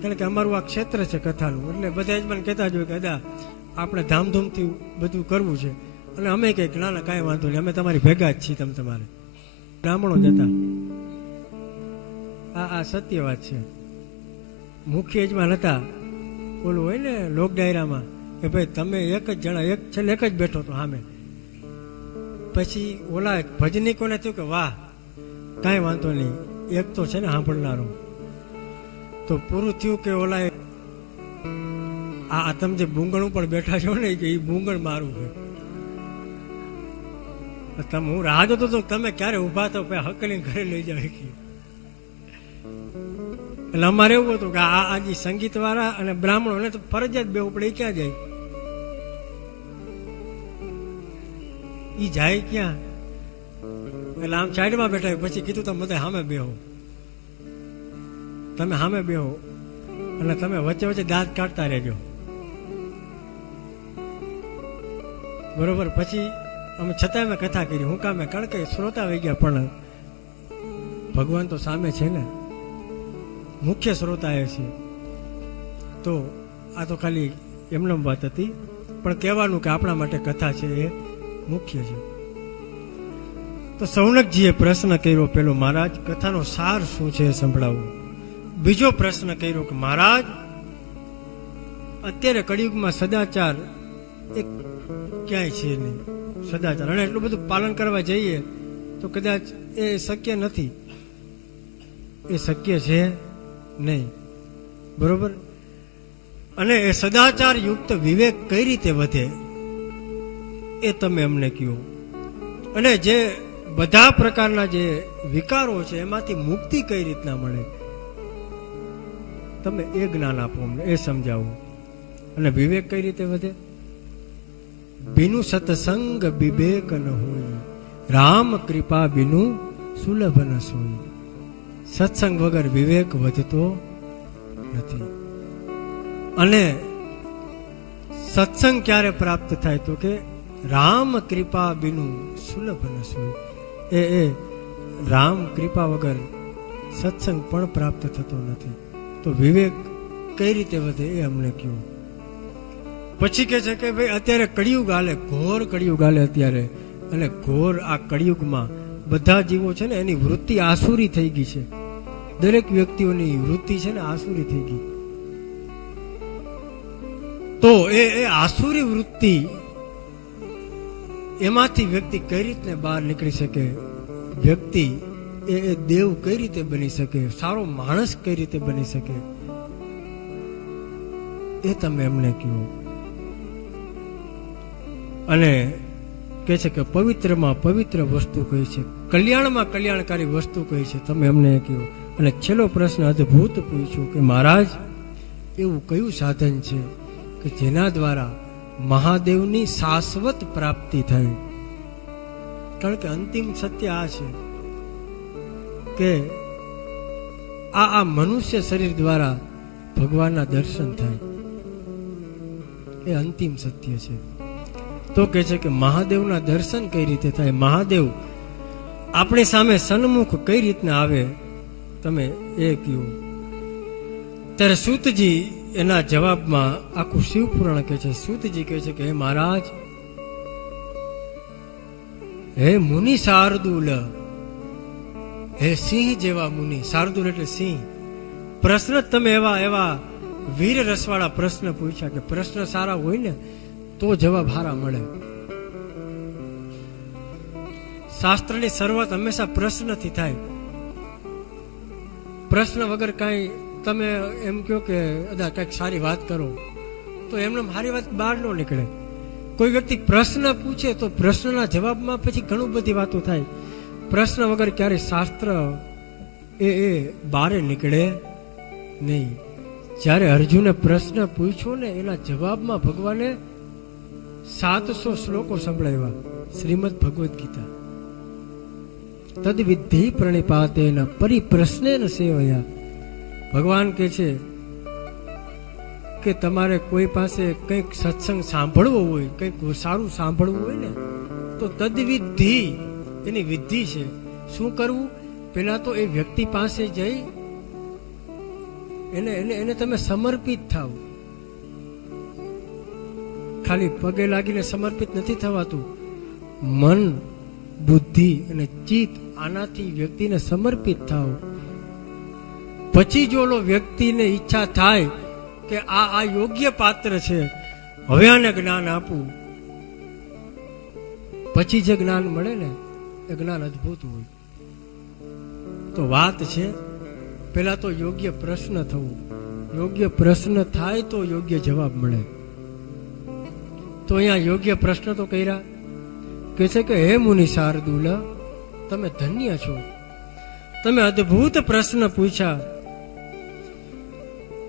કારણ કે અમારું આ ક્ષેત્ર છે કથાનું. એટલે બધા જ મને કહેતા જ હોય કે દાદા આપણે ધામધૂમથી બધું કરવું છે. અને અમે કંઈક ના કાંઈ વાંધો નહીં, અમે તમારી ભેગા જ છીએ. તમારે બ્રાહ્મણો જ હતા. આ સત્ય વાત છે. મુખ્ય યજમાન હતા, ઓલું હોય ને લોક ડાયરામાં કે ભાઈ તમે એક જ જણા, એક છેલ્લે એક જ બેઠો હતો સામે. પછી ઓલા ભજનીકોને થયું કે વાહ કાંઈ વાંધો નહીં, એક તો છે ને સાંભળનારો. તો પૂરું થયું કે ઓલા આ તમે જે બુંગણ ઉપર બેઠા છો ને કે એ બુંગણ મારું છે. તમે હું રાહ જોતો હતો તમે ક્યારે ઉભા થો હકલીને ઘરે લઈ જાવ. એટલે અમારે એવું હતું કે આ જે સંગીત વાળા અને બ્રાહ્મણો તો ફરજિયાત બેવું પડે. ક્યાં જાય? ઈ જાય ક્યાં? એટલે આમ સાઈડમાં બેઠા. પછી કીધું તમે બધા સામે બેહો, તમે સામે બેહો અને તમે વચ્ચે વચ્ચે દાંત કાઢતા રહેજો, બરોબર? પછી અમે છતાંય મેં કથા કરી. હું કામે? કારણ કે શ્રોતા આવી ગયા, પણ ભગવાન તો સામે છે ને, મુખ્ય શ્રોતા એ છે. તો આ તો ખાલી એમને વાત હતી, પણ કહેવાનું કે આપણા માટે કથા છે એ મુખ્ય છે. તો સૌનકજીએ પ્રશ્ન કર્યો પેલો, મહારાજ કથાનો સાર શું છે સંભળાવું. બીજો પ્રશ્ન કર્યો કે મહારાજ અત્યારે કળિયુગમાં સદાચાર એક ક્યાંય છે નહીં. સદાચાર અને એટલું બધું પાલન કરવા જઈએ તો કદાચ એ શક્ય નથી, એ શક્ય છે નહીં, બરોબર? અને એ સદાચાર યુક્ત વિવેક કઈ રીતે વધે એ તમે અમને કહો. અને જે બધા પ્રકારના જે વિકારો છે એમાંથી મુક્તિ કઈ રીતના મળે તમે એ જ્ઞાન આપો અમને, એ સમજાવો. અને વિવેક કઈ રીતે વધે? બિનુ સત્સંગ વિવેક ન હોય, રામ કૃપા બિનુ સુલભ ન સોય. સત્સંગ વગર વિવેક વધતો નથી. અને સત્સંગ ક્યારે પ્રાપ્ત થાય તો કે રામ કૃપા બિનુ સુલભ ન સોય. એ રામ કૃપા વગર સત્સંગ પણ પ્રાપ્ત થતો નથી. તો વિવેક કઈ રીતે વધે એ અમને કહો. પછી કે છે કે ભાઈ અત્યારે કળિયુગ હાલે, ઘોર કળિયુગ હાલે અત્યારે. અને ઘોર આ કળિયુગમાં બધા જીવો છે ને એની વૃત્તિ આસુરી થઈ ગઈ છે. દરેક વ્યક્તિઓની વૃત્તિ છે ને આસુરી થઈ ગઈ. તો એ આસુરી વૃત્તિ એમાંથી વ્યક્તિ કઈ રીતે બહાર નીકળી શકે, વ્યક્તિ એ દેવ કઈ રીતે બની શકે, સારો માણસ કઈ રીતે બની શકે, એ તમે એમને કહો. અને કે છે કે પવિત્રમાં પવિત્ર વસ્તુ કઈ છે, કલ્યાણમાં કલ્યાણકારી વસ્તુ કઈ છે, તમે એમને કહો. અને છેલ્લો પ્રશ્ન અદ્ભુત પૂછ્યો કે મહારાજ એવું કયું સાધન છે કે જેના દ્વારા મહાદેવની શાશ્વત પ્રાપ્તિ થાય? કારણ કે અંતિમ સત્ય આ છે કે આ મનુષ્ય શરીર દ્વારા ભગવાનના દર્શન થાય, એ અંતિમ સત્ય છે. તો કે છે કે મહાદેવના દર્શન કઈ રીતે થાય, મહાદેવ આપણી સામે સન્મુખ કઈ રીતના આવે તમે એ કહ્યું. ત્યારે સૂતજી એના જવાબમાં આખું શિવપુરાણ કહે છે. સૂતજી કહે છે કે હે મહારાજ, હે મુનિ શાર્દુલ, હે સિંહ જેવા મુનિ. શાર્દુલ એટલે સિંહ. પ્રશ્ન તમે એવા વીર રસવાળા પ્રશ્ન પૂછ્યા કે પ્રશ્ન સારા હોય ને તો જવાબ સારા મળે. શાસ્ત્રની શરૂઆત હંમેશા પ્રશ્નથી થાય. પ્રશ્ન વગર કાંઈ તમે એમ કહો કે અદા કંઈક સારી વાત કરો તો એમને સારી વાત બહાર ન નીકળે. કોઈ વ્યક્તિ પ્રશ્ન પૂછે તો પ્રશ્નના જવાબમાં પછી ઘણું બધી વાતો થાય. પ્રશ્ન વગર ક્યારેય શાસ્ત્ર એ બહાર નીકળે નહીં. જ્યારે અર્જુને પ્રશ્ન પૂછ્યો ને એના જવાબમાં ભગવાને 700 શ્લોકો સંભળાવ્યા. શ્રીમદ ભગવદ્ ગીતા. તદ વિદ્ધિ પ્રણિપાતેન પરિપ્રશ્નેન સેવયા. ભગવાન કહે છે કે તમારે કોઈ પાસે કંઈક સત્સંગ સાંભળવો હોય, કંઈક સારું સાંભળવું હોય ને તો તદવિધિ, એની વિધિ છે. શું કરવું? પેલા તો એ વ્યક્તિ પાસે જઈ એને તમે સમર્પિત થાવ. ખાલી પગે લાગીને સમર્પિત નથી થવાતું. મન, બુદ્ધિ અને ચિત્ત આનાથી વ્યક્તિને સમર્પિત થાવ. પછી જો વ્યક્તિને ઈચ્છા થાય કે આ યોગ્ય પાત્ર છે, હવે આને જ્ઞાન આપવું, પછી જે જ્ઞાન મળે ને એ જ્ઞાન અદ્ભુત હોય. તો વાત છે પેલા તો યોગ્ય પ્રશ્ન થવું. યોગ્ય પ્રશ્ન થાય તો યોગ્ય જવાબ મળે. તો અહીંયા યોગ્ય પ્રશ્ન તો કર્યા. કે છે કે હે મુનિ શાર્દુલ, તમે ધન્ય છો, તમે અદ્ભુત પ્રશ્ન પૂછ્યા.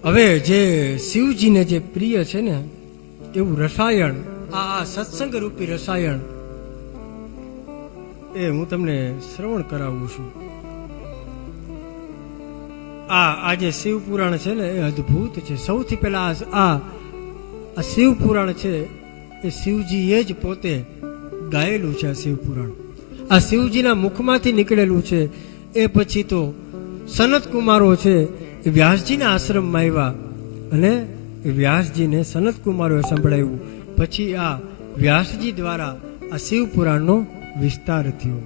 હવે જે શિવજીને જે પ્રિય છે ને એવું રસાયણ, આ સત્સંગ રૂપી રસાયણ એ હું તમને શ્રવણ કરાવું છું. આ જે શિવ પુરાણ છે ને એ અદ્ભુત છે. સૌથી પહેલા આ શિવ પુરાણ છે એ શિવજીએ જ પોતે ગાયેલું છે. આ શિવ પુરાણ આ શિવજીના મુખમાંથી નીકળેલું છે. એ પછી તો સનત કુમારો છે એ વ્યાસજીના આશ્રમમાં આવ્યા અને વ્યાસજીને સનત કુમારોએ સંભળાવ્યું. પછી આ વ્યાસજી દ્વારા આ શિવ પુરાણનો વિસ્તાર થયો.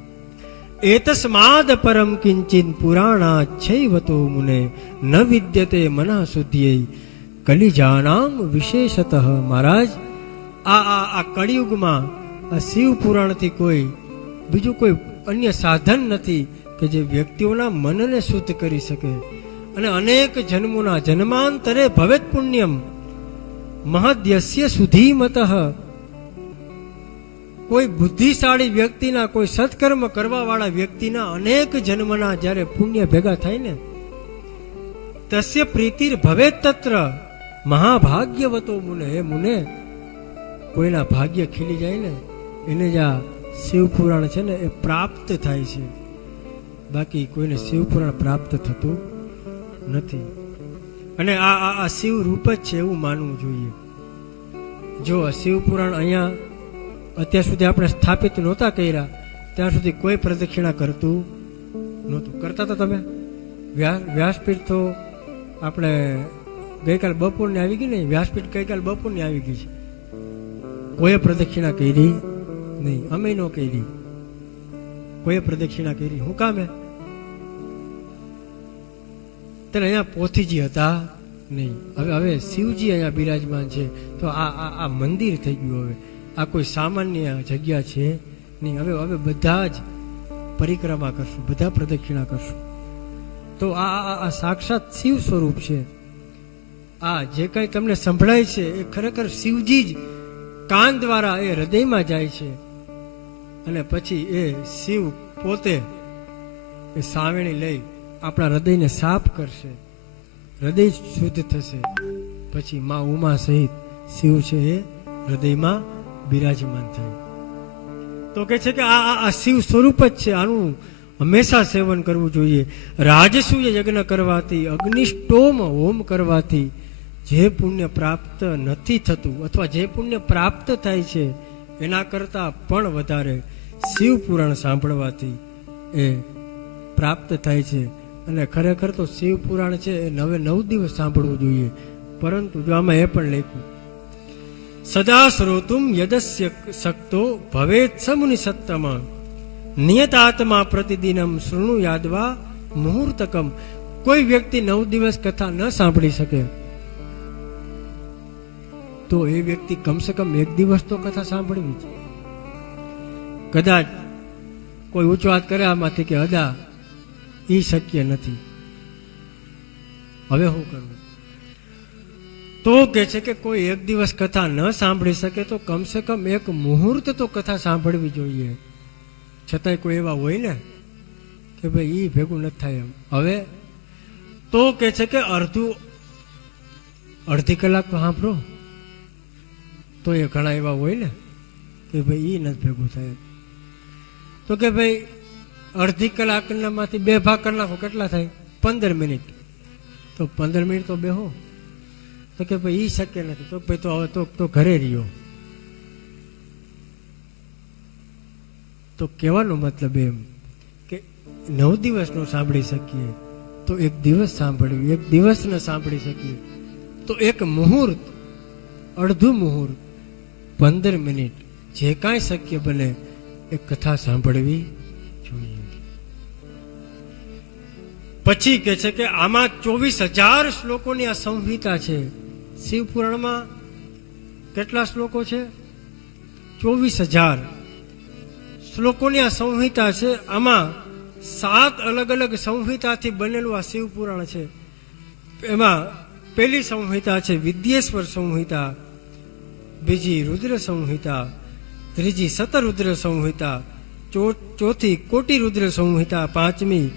એતસ્માદ પરમ કિંચિન પુરાણા છૈવતો મુને ન વિદ્યતે મનઃ શુદ્ધ્યૈ કલિજાનામ વિશેષતઃ. મહારાજ, આ કળિયુગમાં આ શિવ પુરાણથી કોઈ બીજું કોઈ અન્ય સાધન નથી કે જે વ્યક્તિઓના મનને શુદ્ધ કરી શકે. અને અનેક જન્મોના જન્માંતરે ભવેત પુણ્યમ મહદ્યસ્ય સુધીમતઃ. કોઈ બુદ્ધિશાળી વ્યક્તિના, કોઈ સત્કર્મ કરવા વાળા વ્યક્તિના અનેક જન્મના જ્યારે પુણ્ય ભેગા થાય ને તસ્ય પ્રીતિર ભવેત તત્ર મહાભાગ્યવતો મુને. હે મુને, કોઈના ભાગ્ય ખીલી જાય ને એને જ આ શિવ પુરાણ છે ને એ પ્રાપ્ત થાય છે. બાકી કોઈને શિવ પુરાણ પ્રાપ્ત થતું નથી. અને આ શિવ રૂપ જ છે એવું માનવું જોઈએ. જો આ શિવ પુરાણ અહીંયા અત્યાર સુધી આપણે સ્થાપિત નહોતા કર્યા ત્યાં સુધી કોઈ પ્રદક્ષિણા કરતું નહોતું. કરતા હતા તમે? વ્યાસપીઠ તો આપણે ગઈકાલ બપોરની આવી ગઈ ને, વ્યાસપીઠ ગઈકાલ બપોરની આવી ગઈ છે. કોઈએ પ્રદક્ષિણા કરી નહીં, અમે ન કરી. કોઈએ પ્રદક્ષિણા કરી. શું કામે? ત્યારે અહીંયા પોથીજી હતા નહીં. હવે શિવજી અહીંયા બિરાજમાન છે તો આ મંદિર થઈ ગયું. હવે આ કોઈ સામાન્ય જગ્યા છે નહીં. હવે બધા જ પરિક્રમા કરશું, બધા પ્રદક્ષિણા કરશું. તો આ સાક્ષાત શિવ સ્વરૂપ છે. આ જે કંઈ તમને સંભળાય છે એ ખરેખર શિવજી જ કાન દ્વારા એ હૃદયમાં જાય છે અને પછી એ શિવ પોતે એ સાવેણી લઈ આપણા હૃદયને સાફ કરશે, હૃદય શુદ્ધ થશે. પછી માં ઉમા સહિત શિવ છે એ હૃદયમાં બિરાજમાન થાય. તો કે છે કે આ શિવ સ્વરૂપ જ છે. આનું હંમેશા સેવન કરવું જોઈએ. રાજસૂય યજ્ઞ કરવાથી, અગ્નિષ્ટોમ હોમ કરવાથી જે પુણ્ય પ્રાપ્ત નથી થતું અથવા જે પુણ્ય પ્રાપ્ત થાય છે એના કરતાં પણ વધારે શિવ પુરાણ સાંભળવાથી એ પ્રાપ્ત થાય છે. અને ખરેખર તો શિવ પુરાણ છે એ 9 દિવસ સાંભળવું જોઈએ, પરંતુ જો આમાં એ પણ લખ્યું સદા શ્રોતુમ યદસ્ય શક્તો ભવેત સમુનિ સત્તમ નિયતાત્મા પ્રતિદિનમ શૃણુ યાદવા મુહૂર્તકમ. કોઈ વ્યક્તિ 9 દિવસ કથા ન સાંભળી શકે તો એ વ્યક્તિ કમસે કમ 1 દિવસ તો કથા સાંભળવી છે. કદાચ કોઈ ઊંચો વાત કરે આમાંથી કે અદા એ શક્ય નથી, હવે શું કરવું? તો કે છે કે કોઈ 1 દિવસ કથા ન સાંભળી શકે તો કમસે કમ 1 મુહૂર્ત તો કથા સાંભળવી જોઈએ. છતાંય કોઈ એવા હોય ને કે ભાઈ એ ભેગું નથી થાય એમ. હવે તો કે છે કે અડધી કલાક તો સાંભળો, તો એ ઘણા એવા હોય ને કે ભાઈ એ નથી ભેગું થાય. તો કે ભાઈ અડધી કલાકમાંથી 2 ભાગ કરી નાખો, કેટલા થાય? 15 મિનિટ. તો 15 મિનિટ તો બેહો. તો કે ભાઈ એ શક્ય નથી. તો ભાઈ તો હવે તો ઘરે રહ્યો. તો કહેવાનો મતલબ એમ કે 9 દિવસ નો સાંભળી શકીએ તો 1 દિવસ સાંભળવી, 1 દિવસ ન સાંભળી શકીએ તો 1 મુહૂર્ત, અડધું મુહૂર્ત, 15 મિનિટ, જે કાંઈ શક્ય બને એ કથા સાંભળવી જોઈએ. પછી કે છે કે આમાં 24,000 શ્લોકોની આ સંહિતા છે. શિવ પુરાણમાં કેટલા શ્લોકો છે? 24,000 શ્લોકોની આ સંહિતા છે. આમાં 7 અલગ અલગ સંહિતાથી બનેલું આ શિવ પુરાણ છે. એમાં પહેલી સંહિતા છે વિદ્યેશ્વર સંહિતા, બીજી રુદ્ર સંહિતા, ત્રીજી શતરુદ્ર સંહિતા, ચોથી કોટિ રુદ્ર સંહિતા, પાંચમી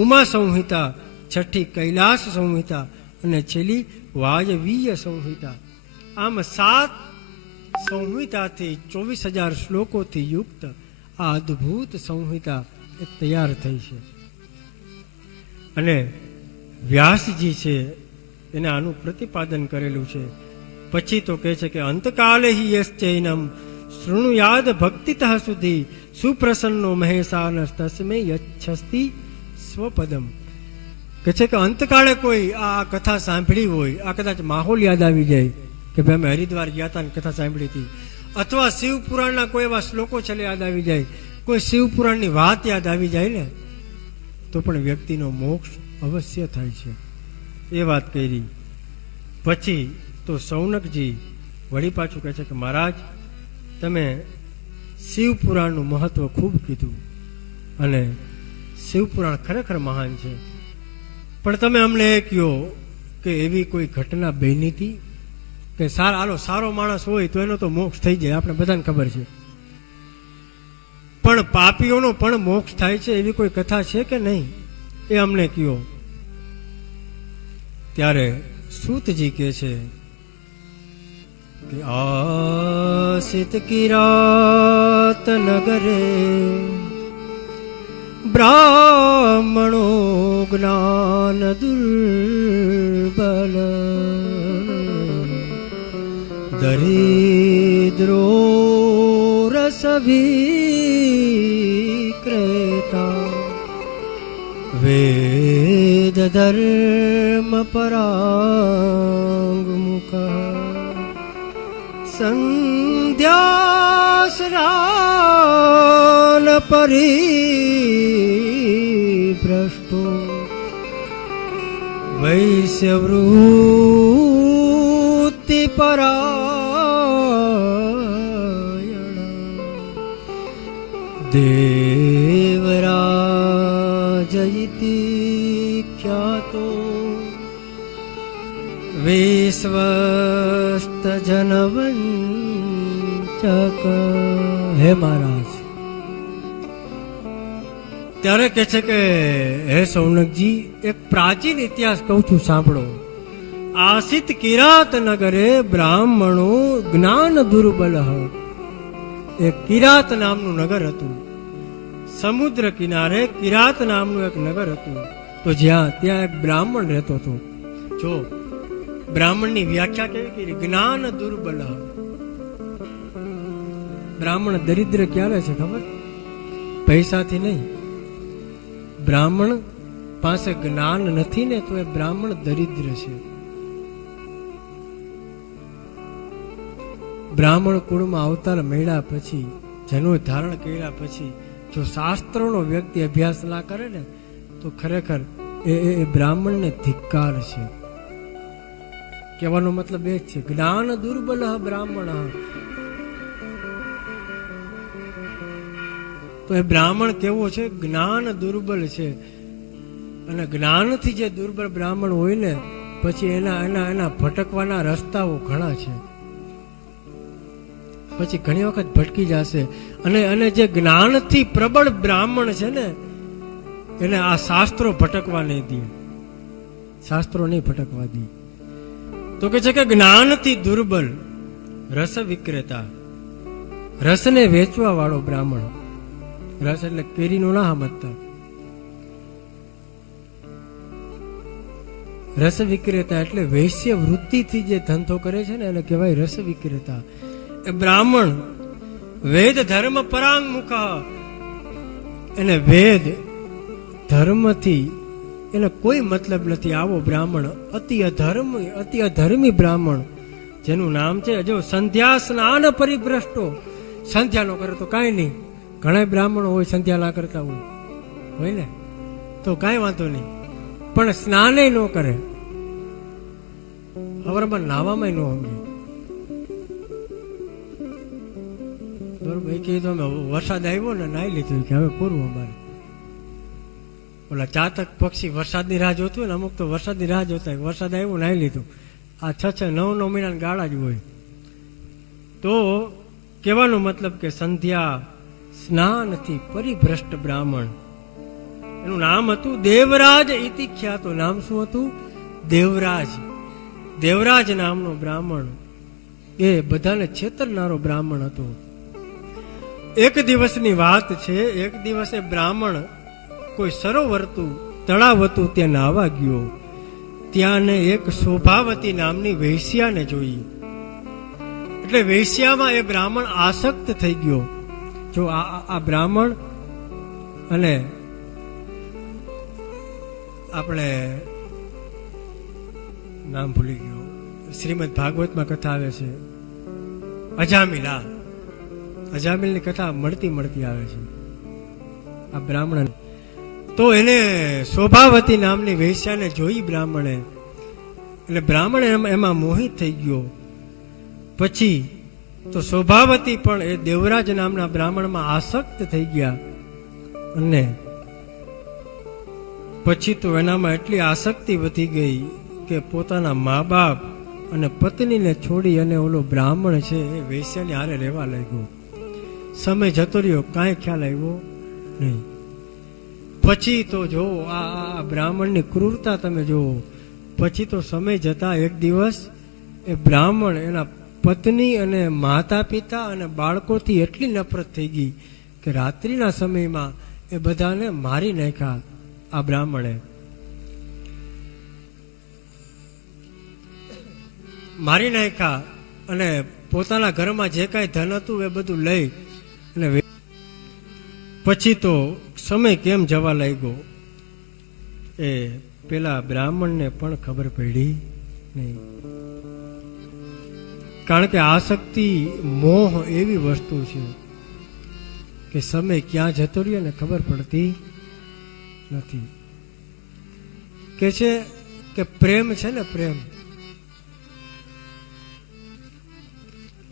ઉમા સંહિતા, છઠ્ઠી કૈલાસ સંહિતા અને છેલ્લી વાયવીય સંહિતા. આમ 7 સંહિતાથી 24,000 શ્લોકોથી યુક્ત આ અદ્ભુત સંહિતા તૈયાર થઈ છે. અને વ્યાસજી છે એને આનું પ્રતિપાદન કરેલું છે. પછી તો કહે છે કે અંતકાલે હિ યશ્ચૈનમ શૃણુયાદ ભક્તિતઃ સુધી સુપ્રસન્નો મહેશાનસ તસ્મે યચ્છસ્તિ સ્વપદમ. કે છે કે અંતકાળે કોઈ આ કથા સાંભળી હોય, આ કદાચ માહોલ યાદ આવી જાય કે ભાઈ અમે હરિદ્વાર ગયા હતા ને કથા સાંભળી હતી, અથવા શિવ પુરાણના કોઈ એવા શ્લોકો છેલ્લે યાદ આવી જાય, કોઈ શિવ પુરાણની વાત યાદ આવી જાય ને તો પણ વ્યક્તિનો મોક્ષ અવશ્ય થાય છે. એ વાત કરી. પછી તો સૌનકજી વળી પાછું કહે છે કે મહારાજ તમે શિવ પુરાણનું મહત્વ ખૂબ કીધું અને શિવ પુરાણ ખરેખર મહાન છે, પણ તમે અમને એ કહો કે એવી કોઈ ઘટના બની હતી કે સારો માણસ હોય તો એનો તો મોક્ષ થઈ જાય, આપણે બધાને ખબર છે, પણ પાપીઓનો પણ મોક્ષ થાય છે એવી કોઈ કથા છે કે નહીં? એ અમને કહો. ત્યારે સૂતજી કહે છે કે આસિત કિરાત નગરે બ્રાહ્મણો જ્ઞાન દુર્બલ દરિદ્રો રસ વિક્રેતા વેદ ધર્મ પરાંગ મુખ સંધ્યાસરાન પરિભ્રષ્ટો વૈશ્યવૃત્તિ પરાયણ દેવરાજયતિ ખ્યાતો વિશ્વસ્ત જનવંચક. હે મહારાજ, ત્યારે કહે છે કે હે સૌનકજી એક પ્રાચીન ઇતિહાસ કહું છું સાંભળો. આસિત કિરાત નગરે બ્રાહ્મણો જ્ઞાન દુર્બલ. એક કિરાત નામનું નગર હતું, સમુદ્ર કિનારે કિરાત નામનું એક નગર હતું. તો ત્યાં એક બ્રાહ્મણ રહેતો હતો. જો બ્રાહ્મણની વ્યાખ્યા કેવી કરી? જ્ઞાન દુર્બલ. બ્રાહ્મણ દરિદ્ર ક્યારે છે ખબર? પૈસાથી નહીં. બ્રાહ્મણ પાસે જ્ઞાન નથી ને તો એ બ્રાહ્મણ દરિદ્ર છે. બ્રાહ્મણ કુળમાં અવતાર મળ્યા પછી, જન્મ ધારણ કર્યા પછી જો શાસ્ત્રોનો વ્યક્તિ અભ્યાસ ના કરે ને તો ખરેખર એ બ્રાહ્મણને ધિક્કાર છે. કહેવાનો મતલબ એ જ છે, જ્ઞાન દુર્બલ બ્રાહ્મણ. તો એ બ્રાહ્મણ કેવો છે? જ્ઞાન દુર્બલ છે. અને જ્ઞાનથી જે દુર્બળ બ્રાહ્મણ હોય ને પછી એના ભટકવાના રસ્તાઓ ઘણા છે. પછી ઘણી વખત ભટકી જશે. અને જે જ્ઞાનથી પ્રબળ બ્રાહ્મણ છે ને એને આ શાસ્ત્રો ભટકવા નહીં દે. શાસ્ત્રો નહીં ભટકવા દે. તો કે છે કે જ્ઞાનથી દુર્બલ રસ વિક્રેતા, રસને વેચવા વાળો બ્રાહ્મણ. રસ એટલે કેરીનું ના સમજતા. રસ વિક્રેતા એટલે વૈશ્ય વૃત્તિથી જે ધંધો કરે છે ને એને કહેવાય રસ વિક્રેતા. એ બ્રાહ્મણ વેદ ધર્મ પરાંગમુખ, એને વેદ ધર્મથી એને કોઈ મતલબ નથી. આવો બ્રાહ્મણ અતિ અધર્મી બ્રાહ્મણ જેનું નામ છે જો સંધ્યા સ્નાન પરિભ્રષ્ટો. સંધ્યા નો કરે તો કાંઈ નહીં. ઘણા બ્રાહ્મણો હોય સંધ્યા ના કરતા હોય ને તો કાંઈ વાંધો નહીં, પણ સ્નાને ન કરે, હવારમાં નાવામાં ન સમજે. બરોબર, એ કીધું અમે વરસાદ આવ્યો ને નાઈ લીધું કે હવે પૂરું અમારે. ઓલા ચાતક પક્ષી વરસાદની રાહ જોતું હોય ને, અમુક તો વરસાદની રાહ જોતા હોય, વરસાદ આવ્યો નાઈ લીધું. આ 6-9 મહિનાના ગાળા જ હોય. તો કહેવાનો મતલબ કે સંધ્યા સ્નાનથી પરિભ્રષ્ટ બ્રાહ્મણ. એનું નામ હતું દેવરાજ ઇતિ ખ્યાતો. નામ શું હતું? દેવરાજ. દેવરાજ નામનો બ્રાહ્મણ એ બધાને છેતરનારો બ્રાહ્મણ હતો. એક દિવસની વાત છે, એક દિવસે બ્રાહ્મણ કોઈ સરોવર હતું, તળાવ હતું, ત્યાં નાહવા ગયો. ત્યાં ને એક શોભાવતી નામની વૈશ્યાને જોઈ. એટલે વૈશ્યામાં એ બ્રાહ્મણ આસક્ત થઈ ગયો. જો આ બ્રાહ્મણ અને આપણે નામ ભૂલી ગયો, શ્રીમદ ભાગવતમાં કથા આવે છે અજામિલની કથા મળતી આવે છે આ બ્રાહ્મણ. તો એને શોભાવતી નામની વૈશ્યાને જોઈ બ્રાહ્મણે, એટલે બ્રાહ્મણ એમાં મોહિત થઈ ગયો. પછી તો શોભાવતી પણ એ દેવરાજ નામના બ્રાહ્મણમાં આસક્ત થઈ ગયા. અને પછી તો એનામાં એટલી આસક્તિ વધી ગઈ કે પોતાના મા બાપ અને પત્નીને છોડી અને ઓલો બ્રાહ્મણ છે એ વૈશ્યાની હારે રહેવા લાગ્યો. સમય જતો રહ્યો, કાંઈ ખ્યાલ આવ્યો નહીં. પછી તો જો આ બ્રાહ્મણની ક્રૂરતા તમે જુઓ. પછી તો સમય જતા એક દિવસ એ બ્રાહ્મણ એના પત્ની અને માતા પિતા અને બાળકોથી એટલી નફરત થઈ ગઈ કે રાત્રિના સમયમાં એ બધાને મારી નાખ્યા. આ બ્રાહ્મણે મારી નાખ્યા અને પોતાના ઘરમાં જે કાંઈ ધન હતું એ બધું લઈ અને પછી તો સમય કેમ જવા લાગ્યો એ પેલા બ્રાહ્મણને પણ ખબર પડી નહીં. કારણ કે આસક્તિ, મોહ એવી વસ્તુ છે કે સમય ક્યાં જતો રહ્યો ને ખબર પડતી નથી. કે છે કે પ્રેમ છે ને, પ્રેમ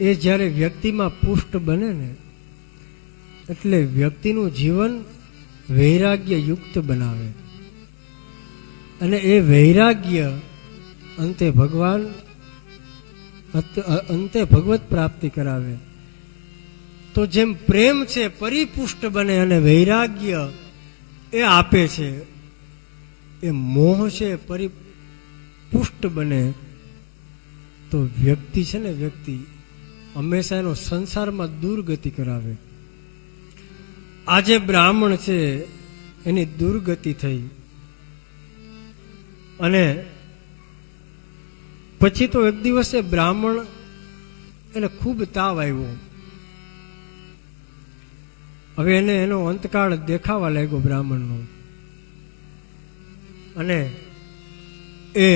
એ જ્યારે વ્યક્તિમાં પુષ્ટ બને ને એટલે વ્યક્તિનું જીવન વૈરાગ્ય યુક્ત બનાવે. અને એ વૈરાગ્ય અંતે ભગવત પ્રાપ્તિ કરાવે. તો જેમ પ્રેમ છે પરિપુષ્ટ બને અને વૈરાગ્ય એ આપે છે, એ મોહ છે પરિપુષ્ટ બને, તો વ્યક્તિ છે ને, વ્યક્તિ હંમેશા એનો સંસારમાં દુર્ગતિ કરાવે. આજે બ્રાહ્મણ છે એની દુર્ગતિ થઈ. અને પછી તો એક દિવસે બ્રાહ્મણ એને ખૂબ તાવ આવ્યો. હવે એને એનો અંતકાળ દેખાવા લાગ્યો બ્રાહ્મણનો. અને એ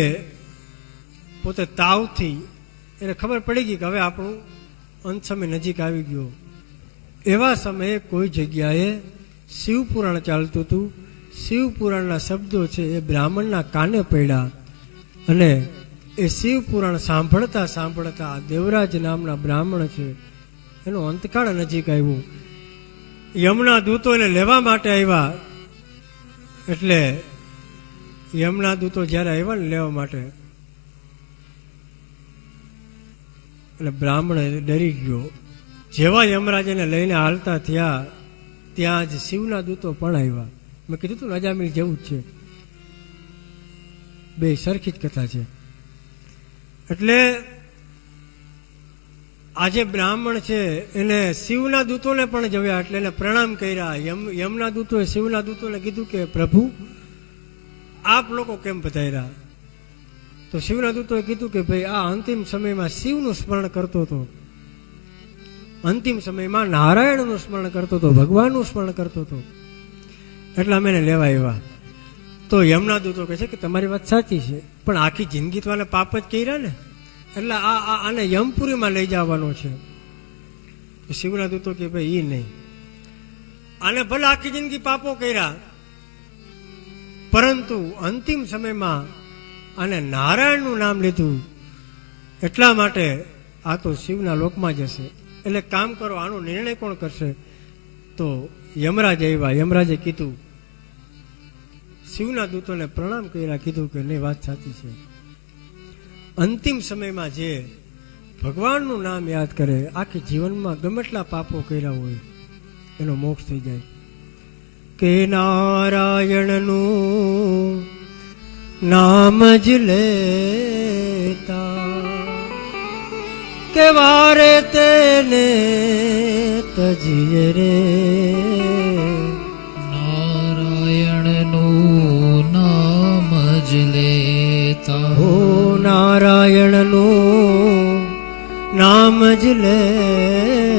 પોતે તાવથી એને ખબર પડી ગઈ કે હવે આપણું અંત સમય નજીક આવી ગયો. એવા સમયે કોઈ જગ્યાએ શિવપુરાણ ચાલતું હતું. શિવપુરાણના શબ્દો છે એ બ્રાહ્મણના કાને પડ્યા અને એ શિવપુરાણ સાંભળતા સાંભળતા દેવરાજ નામના બ્રાહ્મણ છે એનો અંતકાળ નજીક આવ્યો. યમના દૂતો એને લેવા માટે આવ્યા. એટલે યમના દૂતો જ્યારે આવ્યા ને લેવા માટે, એટલે બ્રાહ્મણ ડરી ગયો. જેવા યમરાજ એને લઈને હાલતા થયા ત્યાં જ શિવના દૂતો પણ આવ્યા. મેં કીધું તું અજામિલ જેવું જ છે, બે સરખી જ કથા છે. એટલે આજે બ્રાહ્મણ છે એને શિવના દૂતોને પણ જોયા, એટલે એને પ્રણામ કર્યા. યમના દૂતોએ શિવના દૂતોને કીધું કે પ્રભુ આપ લોકો કેમ પધાર્યા? તો શિવના દૂતોએ કીધું કે ભાઈ આ અંતિમ સમયમાં શિવનું સ્મરણ કરતો હતો, અંતિમ સમયમાં નારાયણનું સ્મરણ કરતો હતો, ભગવાનનું સ્મરણ કરતો હતો, એટલે અમે એને લેવા આવ્યા. તો યમના દૂતો કહે છે કે તમારી વાત સાચી છે, પણ આખી જિંદગી તો આને પાપ જ કર્યા ને, એટલે આને યમપુરીમાં લઈ જવાનો છે. તો શિવના દૂતો કે ભાઈ એ નહીં, આને ભલે આખી જિંદગી પાપો કર્યા, પરંતુ અંતિમ સમયમાં આને નારાયણનું નામ લીધું, એટલા માટે આ તો શિવના લોકમાં જશે. એટલે કામ કરો, આનો નિર્ણય કોણ કરશે? તો યમરાજ આવ્યા. યમરાજે કીધું, શિવના દૂતોને પ્રણામ કર્યા, કીધું કે નહીં વાત સાચી છે, અંતિમ સમયમાં જે ભગવાનનું નામ યાદ કરે, આખી જીવનમાં ગમે એટલા પાપો કર્યા હોય એનો મોક્ષ થઈ જાય. કે નારાયણનું નામ જ લેતા કે વારે તેને તજીએ રે. નારાયણનું નામ જ લેતા, હો નારાયણનું નામ જ લેતા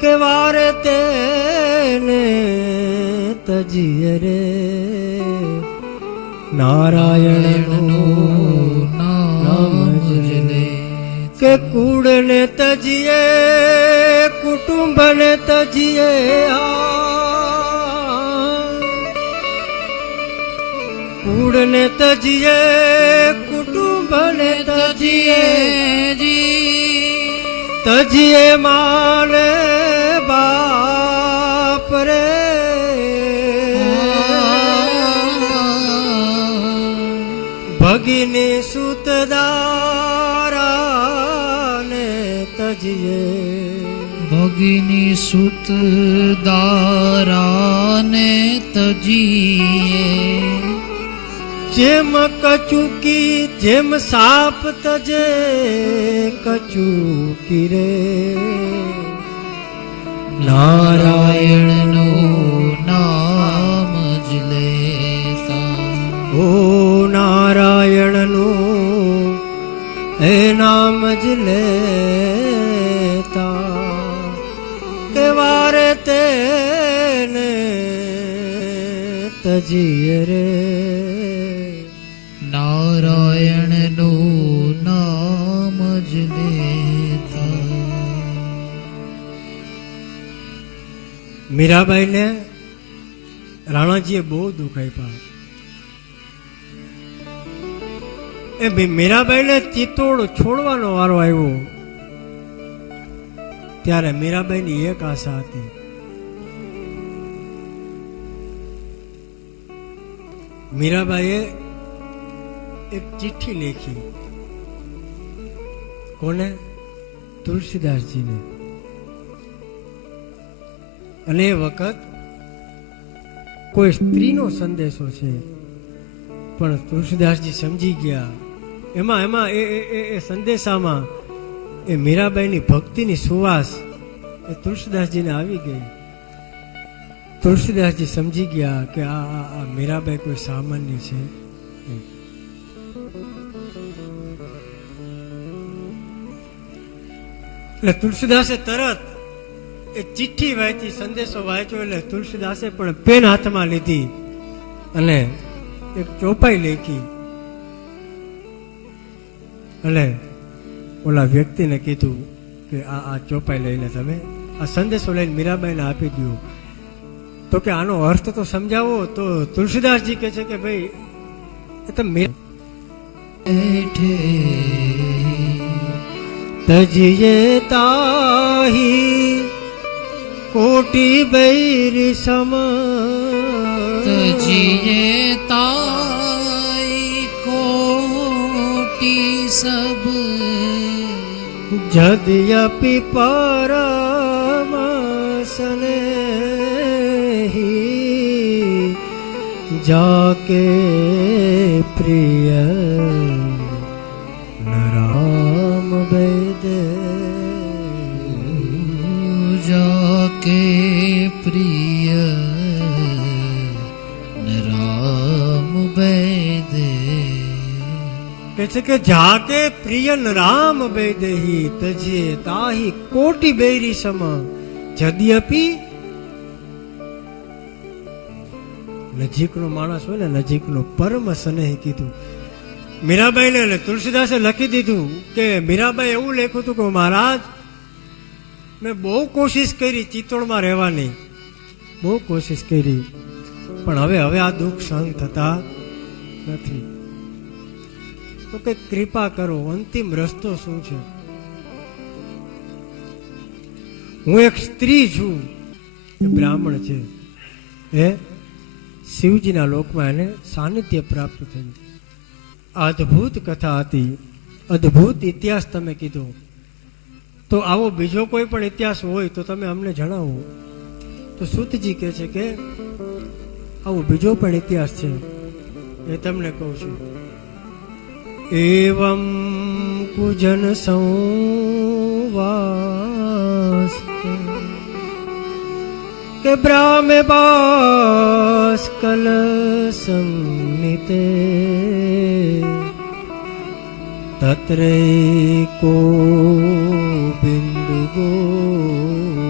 કે વારે તેને તજીએ રે. નારાયણનું નામ જ લેતા કે કુળને તજીએ, કુટુંબને તજીએ, કુળને તજીએ, કુટુંબને તજીએ, તજીએ માને બાપ રે. ભગીની સુતદારાને તજીએ, ભગીની સુત દારાને તજીએ. જેમ કચુકી, જેમ સાપ તજે કચુકી રે. નારાયણનું નામ જ લેતા, ઓ નારાયણનું એ નામ જ લેતા કે વારે તેને તજીએ રે. નારાયણનું નામ જ લેતા. મીરાબાઈને રાણાજીએ બહુ દુઃખ આપ્યા. એ મીરાબાઈને ચિત્તોડ છોડવાનો વારો આવ્યો ત્યારે મીરાબાઈની એક આશા હતી, મીરાબાઈએ એક ચિઠ્ઠી લખી. કોને? તુલસીદાસજીને. અને એ વખત કોઈ સ્ત્રીનો સંદેશો છે, પણ તુલસીદાસજી સમજી ગયા. એમાં એ સંદેશામાં એ મીરાબાઈની ભક્તિની સુવાસ એ તુલસીદાસજીને આવી ગઈ. તુલસીદાસજી સમજી ગયા કે આ મીરાબાઈ કોઈ સામાન્ય છે. એટલે તુલસીદાસે તરત એ ચિઠ્ઠી વાંચી, સંદેશો વાંચ્યો. એટલે તુલસીદાસે પણ પેન હાથમાં લીધી અને એક ચોપાઈ લેખી એટલે ઓલા વ્યક્તિને કીધું કે આ ચોપાઈ લઈને તમે આ સંદેશો લઈને મીરાબાઈને આપી દો. તો કે આનો અર્થ તો સમજાવો. તો તુલસીદાસજી કહે છે કે ભાઈ એ તમે તજીએ તાહી કોટી બૈર સમ તજીએ તાઈ કોટી સબ જદયપી પરમ સ્નેહી જાકે પ્રિય નરામ વેદ જાકે પ્રિય રામ વેદ કે છે કે જાકે પ્રિય રામ વેદહી તજે તાહી કોટી બૈરી સમ જદ્યપી નજીકનો માણસ હોય ને નજીકનો પરમ સ્નેહ કીધું મીરાબાઈને. એટલે તુલસીદાસે લખી દીધું કે મીરાબાઈ એવું લખ્યું હતું કે મહારાજ મેં બહુ કોશિશ કરી ચિત્તોડમાં રહેવાની, બહુ કોશિશ કરી, પણ હવે આ દુઃખ સહન થતા નથી. તો કે કૃપા કરો, અંતિમ રસ્તો શું છે? હું એક સ્ત્રી છું, એ બ્રાહ્મણ છે, એ શિવજીના લોકમાં એને સાનિધ્ય પ્રાપ્ત થયું. અદ્ભુત કથા હતી, અદ્ભુત ઇતિહાસ તમે કીધો. તો આવો બીજો કોઈ પણ ઇતિહાસ હોય તો તમે અમને જણાવો. તો સૂતજી કહે છે કે આવો બીજો પણ ઇતિહાસ છે, એ તમને કહું છું. એવમ કુજન સંવાસ કે બ્રાહ્મે બાસ કલ સંનિતે તત્રે કો બિંદુ ગોના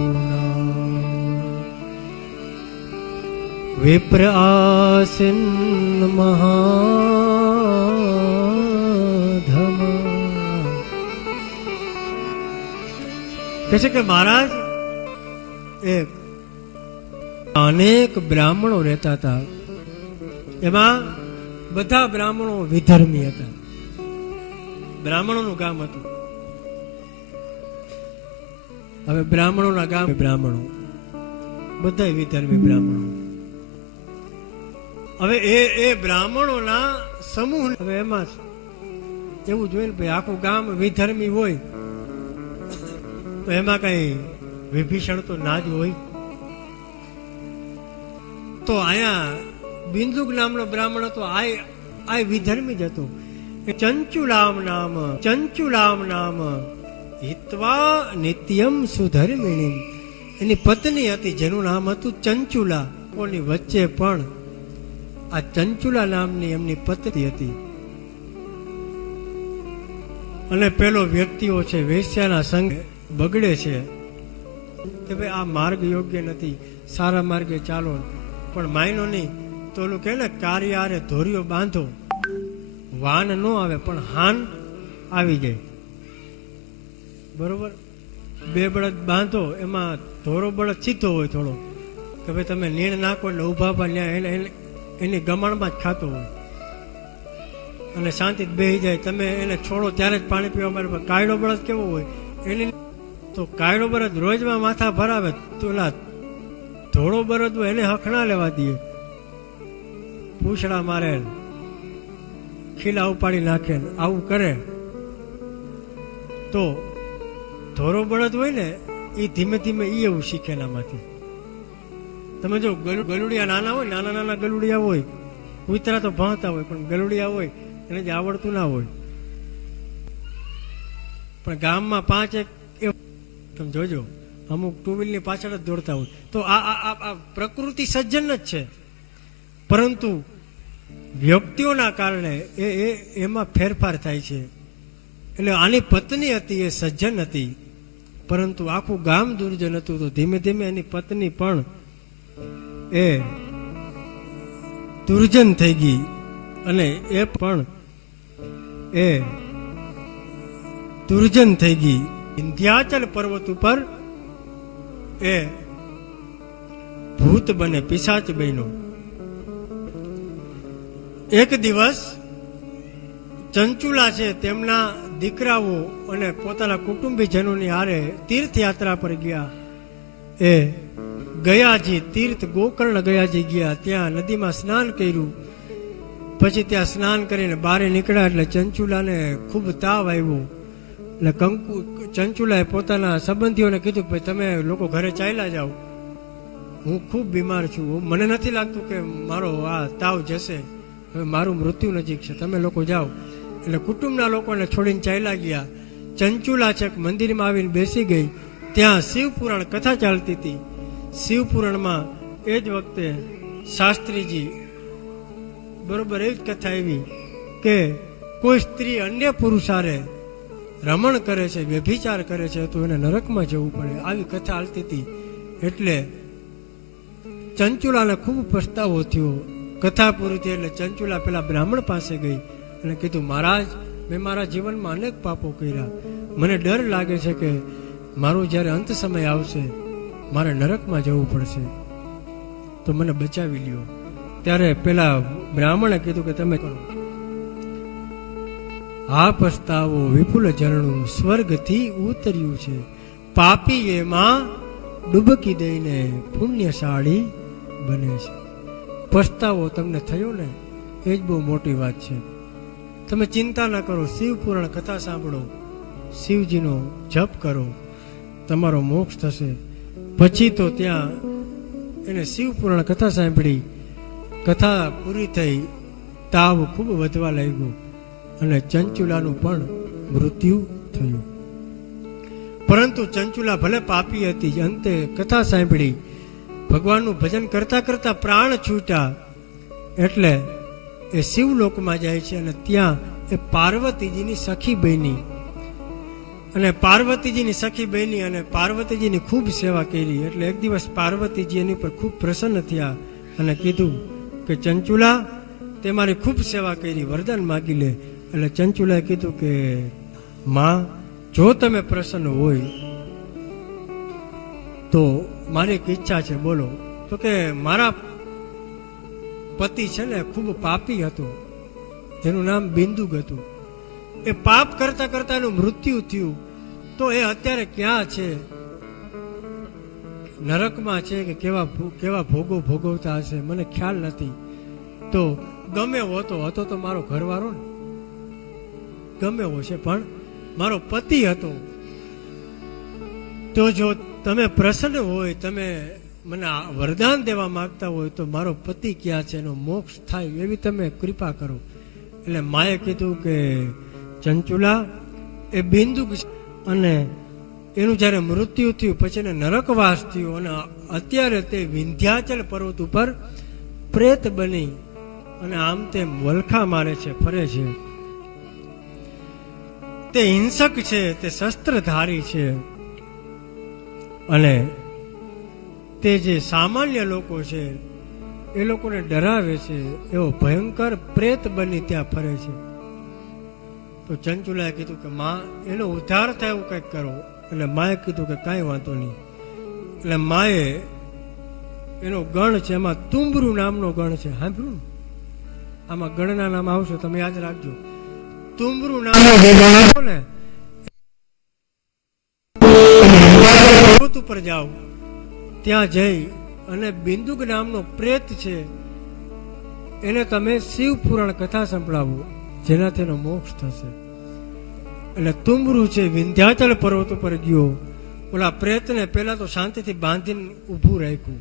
વિપ્ર આસિન મહાધમ. કહે છે કે મહારાજ એક અનેક બ્રાહ્મણો રહેતા હતા, એમાં બધા બ્રાહ્મણો વિધર્મી હતા. બ્રાહ્મણોનું ગામ હતું. હવે બ્રાહ્મણોના ગામ બ્રાહ્મણો બધા વિધર્મી બ્રાહ્મણો. હવે એ બ્રાહ્મણોના સમૂહ, હવે એમાં એવું જોઈએ ને ભાઈ આખું ગામ વિધર્મી હોય તો એમાં કઈ વિભીષણ તો ના જ હોય. તો અહીંયા બિંદુક નામનો બ્રાહ્મણ હતો, આ વિધર્મી જ હતો. ચંચુલામ નામ હિત્વા નિત્યમ સુધર્મિણી. એની પત્ની હતી જેનું નામ હતું ચંચુલા. કોની વચ્ચે પણ આ ચંચુલા નામની એમની પત્ની હતી. અને પેલો વ્યક્તિઓ છે વેશ્યાના સંગ બગડે છે કે ભાઈ આ માર્ગ યોગ્ય નથી, સારા માર્ગે ચાલો. પણ માયનો નહીં તો ઓલું કે ને કાર્યારે ધોરીઓ બાંધો, વાન ન આવે પણ હાન આવી જાય. બરોબર, બે બળદ બાંધો, એમાં ધોરો બળદ સીધો હોય થોડો, કે ભાઈ તમે નીણ નાખો એટલે ઉભા એની ગમણમાં જ ખાતો હોય અને શાંતિ બેસી જાય. તમે એને છોડો ત્યારે જ પાણી પીવા માટે. કાયડો બળદ કેવો હોય એની, તો કાયડો બળદ રોજમાં માથા ભરાવે, તો એલા ધોળો બળદ હોય એને હક ના લેવા દે, પૂછડા મારે, ખીલા ઉપાડી નાખે, આવું કરે. તો ધોરો બળદ હોય ને એ ધીમે ધીમે એવું શીખે એનામાંથી. તમે જો ગલુડિયા નાના હોય, નાના ગલુડિયા હોય, કૂતરા તો ભણતા હોય, પણ ગલુડિયા હોય એને જ આવડતું ના હોય. પણ ગામમાં 5 એક તમે જોજો અમુક ટુ વ્હીલની પાછળ જ દોડતા હોય. તો આ પ્રકૃતિ સજ્જન જ છે, પરંતુ વ્યક્તિઓના કારણે એમાં ફેરફાર થાય છે. એટલે આની પત્ની હતી એ સજ્જન હતી, પરંતુ આખું ગામ દુર્જન હતું. તો ધીમે ધીમે એની પત્ની પણ એ તુર્જન થઈ ગઈ અને એ પણ એ તુર્જન થઈ ગઈ. વિંધ્યાચલ પર્વત ઉપર એ ભૂત બને, પિશાચ બન્યો. એક દિવસ ચંચુલા છે તેમના દીકરાઓ અને પોતાના કુટુંબીજનોની હારે તીર્થયાત્રા પર ગયા. એ ગયાજી તીર્થ ગોકર્ણ ગયાજી ગયા. ત્યાં નદીમાં સ્નાન કર્યું. પછી ત્યાં સ્નાન કરીને બહાર નીકળ્યા એટલે ચંચુલાને ખૂબ તાવ આવ્યો. એટલે ચંચુલાએ પોતાના સંબંધીઓને કીધું ભાઈ તમે લોકો ઘરે ચાલ્યા જાઓ, હું ખૂબ બીમાર છું, મને નથી લાગતું કે મારો આ તાવ જશે, હવે મારું મૃત્યુ નજીક છે, તમે લોકો જાઓ. એટલે કુટુંબના લોકોને છોડીને ચાલ્યા ગયા. ચંચુલા છે મંદિરમાં આવીને બેસી ગઈ. ત્યાં શિવપુરાણ કથા ચાલતી હતી. શિવપુરાણમાં એ જ વખતે શાસ્ત્રીજી બરોબર એવી જ કથા આવી કે કોઈ સ્ત્રી અન્ય પુરુષ હારે રમણ કરે છે, વ્યભિચાર કરે છે તો એને નરકમાં જવું પડે, આવી કથા હાલતી હતી. એટલે ચંચુલાને ખૂબ પસ્તાવો થયો. કથા પૂરી થઈ એટલે ચંચુલા પેલા બ્રાહ્મણ પાસે ગઈ અને કીધું મહારાજ, મેં મારા જીવનમાં અનેક પાપો કર્યા, મને ડર લાગે છે કે મારું જ્યારે અંત સમય આવશે મારે નરકમાં જવું પડશે, તો મને બચાવી લ્યો. ત્યારે પેલા બ્રાહ્મણે કીધું કે તમે કરો. આ પસ્તાવો વિપુલ ઝરણું સ્વર્ગથી ઉતર્યું છે, પાપી એમાં ડૂબકી દઈને પુણ્યશાળી બને છે. પસ્તાવો તમને થયો ને એ જ બહુ મોટી વાત છે. તમે ચિંતા ના કરો, શિવપુરાણ કથા સાંભળો, શિવજીનો જપ કરો, તમારો મોક્ષ થશે. પછી તો ત્યાં એને શિવપુરાણ કથા સાંભળી. કથા પૂરી થઈ, તાવ ખૂબ વધવા લાગ્યો અને ચંચુલાનું પણ મૃત્યુ થયું. પરંતુ ચંચુલા ભલે પાપી હતી, અંતે કથા સાંભળી, ભગવાનનું ભજન કરતા કરતા પ્રાણ છૂટ્યા. એટલે એ શિવલોકમાં જાય છે અને ત્યાં એ પાર્વતીજીની સખી બની અને પાર્વતીજીની સખી બની અને પાર્વતીજીની ખૂબ સેવા કરી. એટલે એક દિવસ પાર્વતીજી એની પર ખૂબ પ્રસન્ન થયા અને કીધું કે ચંચુલા, તે મારી ખૂબ સેવા કરી, વરદાન માગી લે. એટલે ચંચુલાએ કીધું કે માં, જો તમે પ્રસન્ન હોય તો મારી એક ઈચ્છા છે, બોલો. તો કે મારા પતિ છે ને ખૂબ પાપી હતો, તેનું નામ બિંદુક હતું. એ પાપ કરતા કરતા એનું મૃત્યુ થયું. તો એ અત્યારે ક્યાં છે? નરકમાં છે કે કેવા ભોગો ભોગવતા હશે મને ખ્યાલ નથી. તો ગમે હતો તો મારો ઘરવાળો ને, ગમે એવો છે, પણ મારો પતિ હતો. તો જો તમે પ્રસન્ન હોય, તમે મને વરદાન દેવા માંગતા હોય તો મારો પતિ ક્યાં છે, એનો મોક્ષ થાય એવી તમે કૃપા કરો. એટલે માએ કીધું કે ચંચુલા, એ બિંદુક અને એનું જ્યારે મૃત્યુ થયું પછી એને નરકવાસ થયો અને અત્યારે તે વિંધ્યાચલ પર્વત ઉપર પ્રેત બની અને આમ તેમ વલખા મારે છે, ફરે છે. તે હિંસક છે, તે શસ્ત્રધારી છે અને તે જે સામાન્ય લોકો છે એ લોકોને ડરાવે છે, એવો ભયંકર પ્રેત બની ત્યાં ફરે છે. તો ચંચુલાએ કીધું કે માં, એનો ઉદ્ધાર થાય એવું કંઈક કરો. એટલે માએ કીધું કે કાંઈ વાંધો નહીં. એટલે માએ એનો ગણ છે, એમાં તુંબરુ નામનો ગણ છે, સાંભળ્યું? આમાં ગણના નામ આવશે, તમે યાદ રાખજો. તુંબરુ નામનો જે ગણ હતો ને, પર્વત ઉપર જાઓ, ત્યાં જઈ અને બિંદુક નામનો પ્રેત છે એને તમે શિવપુરાણ કથા સંભળાવો, જેનાથી એનો મોક્ષ થશે. એટલે તુંબરુ છે વિંધ્યાચલ પર્વત ઉપર ગયો. ઓલા પ્રેતને પહેલા તો શાંતિથી બાંધીને ઊભું રાખ્યું,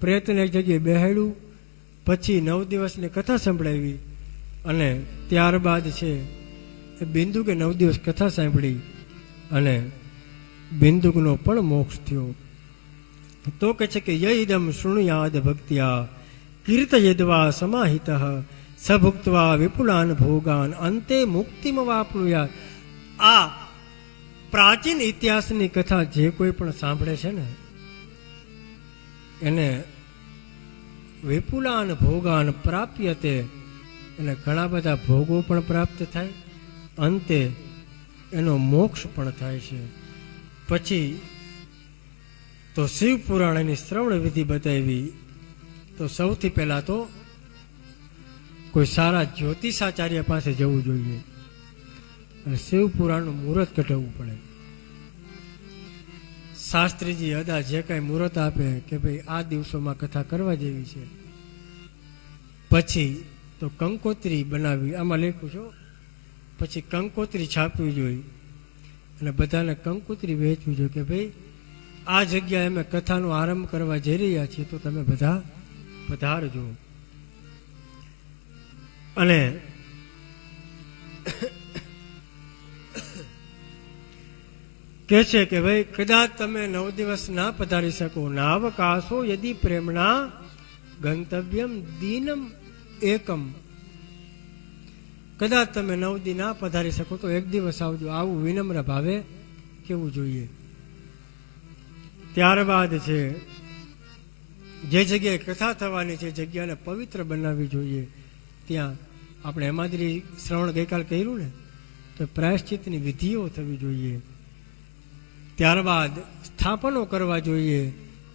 પ્રેતને એક જગ્યાએ બેહાડ્યું, પછી 9 દિવસની કથા સંભળાવી અને ત્યારબાદ છે એ બિંદુકે 9 દિવસ કથા સાંભળી અને બિંદુકનો પણ મોક્ષ થયો. તો કહે છે કે યદમ શૃણુયાદ ભક્ત્યા કીર્તયદ્વા સમાહિતઃ સભુક્ત્વા વિપુલાન ભોગાન અંતે મુક્તિમ વાપનુયાત. આ પ્રાચીન ઇતિહાસની કથા જે કોઈ પણ સાંભળે છે ને એને વિપુલાન ભોગાન પ્રાપ્યતે, અને ઘણા બધા ભોગો પણ પ્રાપ્ત થાય, અંતે એનો મોક્ષ પણ થાય છે. પછી તો શિવ પુરાણની શ્રવણ વિધિ બતાવી. તો સૌથી પહેલા તો કોઈ સારા જ્યોતિષાચાર્ય પાસે જવું જોઈએ અને શિવ પુરાણનું મુહૂર્ત કઢાવવું પડે. શાસ્ત્રીજી અદા જે કાંઈ મુહૂર્ત આપે કે ભાઈ આ દિવસોમાં કથા કરવા જેવી છે. પછી તો કંકોત્રી બનાવી, આમાં લખ્યું છો, પછી કંકોત્રી છાપવી જોઈએ અને બધાને કંકોત્રી વહેંચવી જોઈએ કે ભાઈ આ જગ્યાએ અમે કથાનો આરંભ કરવા જઈ રહ્યા છીએ, તો તમે બધા પધારજો. અને કે છે કે ભાઈ કદાચ તમે 9 દિવસ ના પધારી શકો, નાવકાશો યદિ પ્રેમણા ગંતવ્યમ દીનમ એકમ. કદાચ તમે 9 દી ના પધારી શકો તો એક દિવસ આવજો, આવું વિનમ્ર ભાવે કેવું જોઈએ. ત્યારબાદ છે જે જગ્યાએ કથા થવાની છે જગ્યાને પવિત્ર બનાવવી જોઈએ. ત્યાં આપણે હેમાદ્રી શ્રવણ ગઈકાલ કર્યું ને, તો પ્રાયશ્ચિતની વિધિઓ થવી જોઈએ. ત્યારબાદ સ્થાપનો કરવા જોઈએ,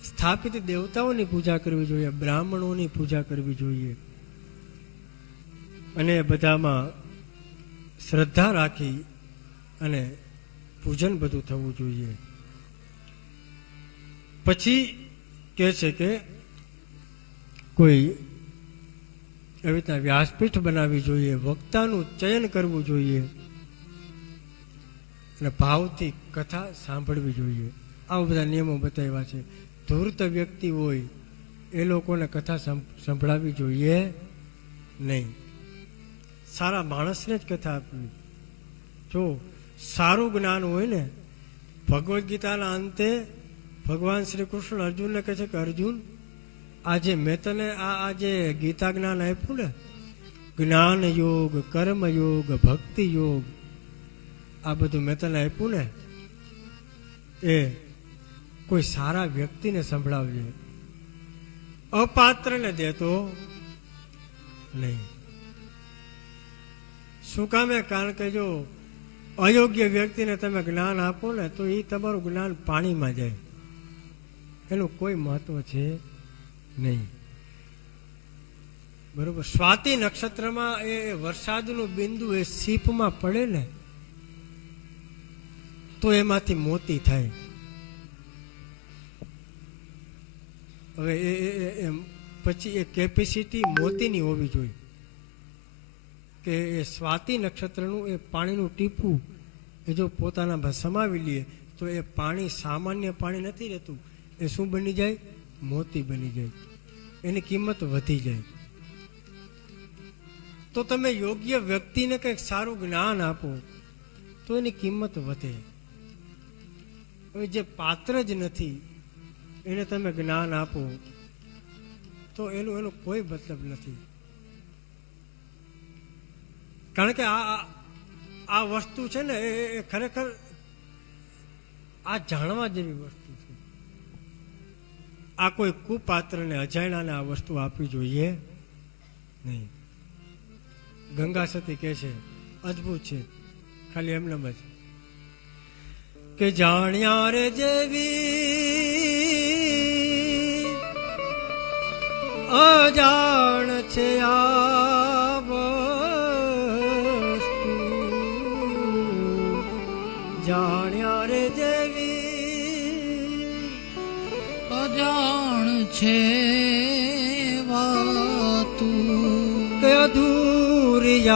સ્થાપિત દેવતાઓની પૂજા કરવી જોઈએ, બ્રાહ્મણોની પૂજા કરવી જોઈએ અને બધામાં શ્રદ્ધા રાખી અને પૂજન બધું થવું જોઈએ. પછી કહે છે કે કોઈ એવી રીતના વ્યાસપીઠ બનાવવી જોઈએ, વક્તાનું ચયન કરવું જોઈએ અને ભાવથી કથા સાંભળવી જોઈએ. આવા બધા નિયમો બતાવ્યા છે. ધૂર્ત વ્યક્તિ હોય એ લોકોને કથા સંભળાવવી જોઈએ નહીં. સારા માણસને જ કથા આપવી. જો સારું જ્ઞાન હોય ને, ભગવદ્ ગીતાના અંતે ભગવાન શ્રી કૃષ્ણ અર્જુનને કહે છે કે અર્જુન, આજે મેં તને આ જે ગીતા જ્ઞાન આપ્યું ને, જ્ઞાન યોગ, કર્મ યોગ, ભક્તિ યોગ, આ બધું મેં તને આપ્યું ને, એ કોઈ સારા વ્યક્તિને સંભળાવજે, અપાત્રને દેતો નહીં. શું કામે? કારણ કે જો અયોગ્ય વ્યક્તિને તમે જ્ઞાન આપો ને તો એ તમારું જ્ઞાન પાણીમાં જાય, એનું કોઈ મહત્વ છે નહીં. બરોબર. સ્વાતિ નક્ષત્રમાં એ વરસાદનું બિંદુ એ સીપમાં પડે ને તો એમાંથી મોતી થાય. હવે એ પછી એ કેપેસિટી મોતીની હોવી જોઈએ કે એ સ્વાતિ નક્ષત્રનું એ પાણીનું ટીપું એ જો પોતાના સમાવી લે તો એ પાણી સામાન્ય પાણી નથી રહેતું, એ શું બની જાય? મોતી બની જાય, એની કિંમત વધી જાય. તો તમે યોગ્ય વ્યક્તિને કંઈક સારું જ્ઞાન આપો તો એની કિંમત વધે. હવે જે પાત્ર જ નથી એને તમે જ્ઞાન આપો તો એનું કોઈ મતલબ નથી. કારણ કે આ વસ્તુ છે ને એ ખરેખર આ જાણવા જેવી વસ્તુ છે. આ કોઈ કુપાત્રને અજાણ્યાને આ વસ્તુ આપવી જોઈએ નહીં. ગંગા સતી કહે છે, અદ્ભુત છે, ખાલી એમને જ કે જાણ્યા રે જેવી અજાણ છે આ વસ્તુ, જાણ્યા રે જેવી અજાણ છે વાતું કે અધૂરિયાને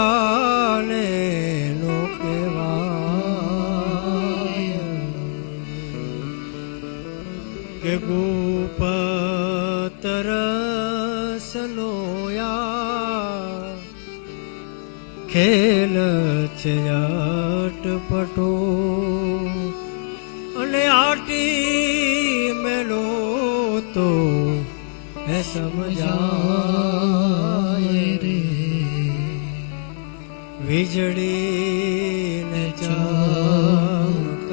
નો કહેવાય કે ગોપતરસનોયા ખેલ છે અટપટો અને આટી મેલો તો હે સમજાય રે વીજળી ને ચમકારે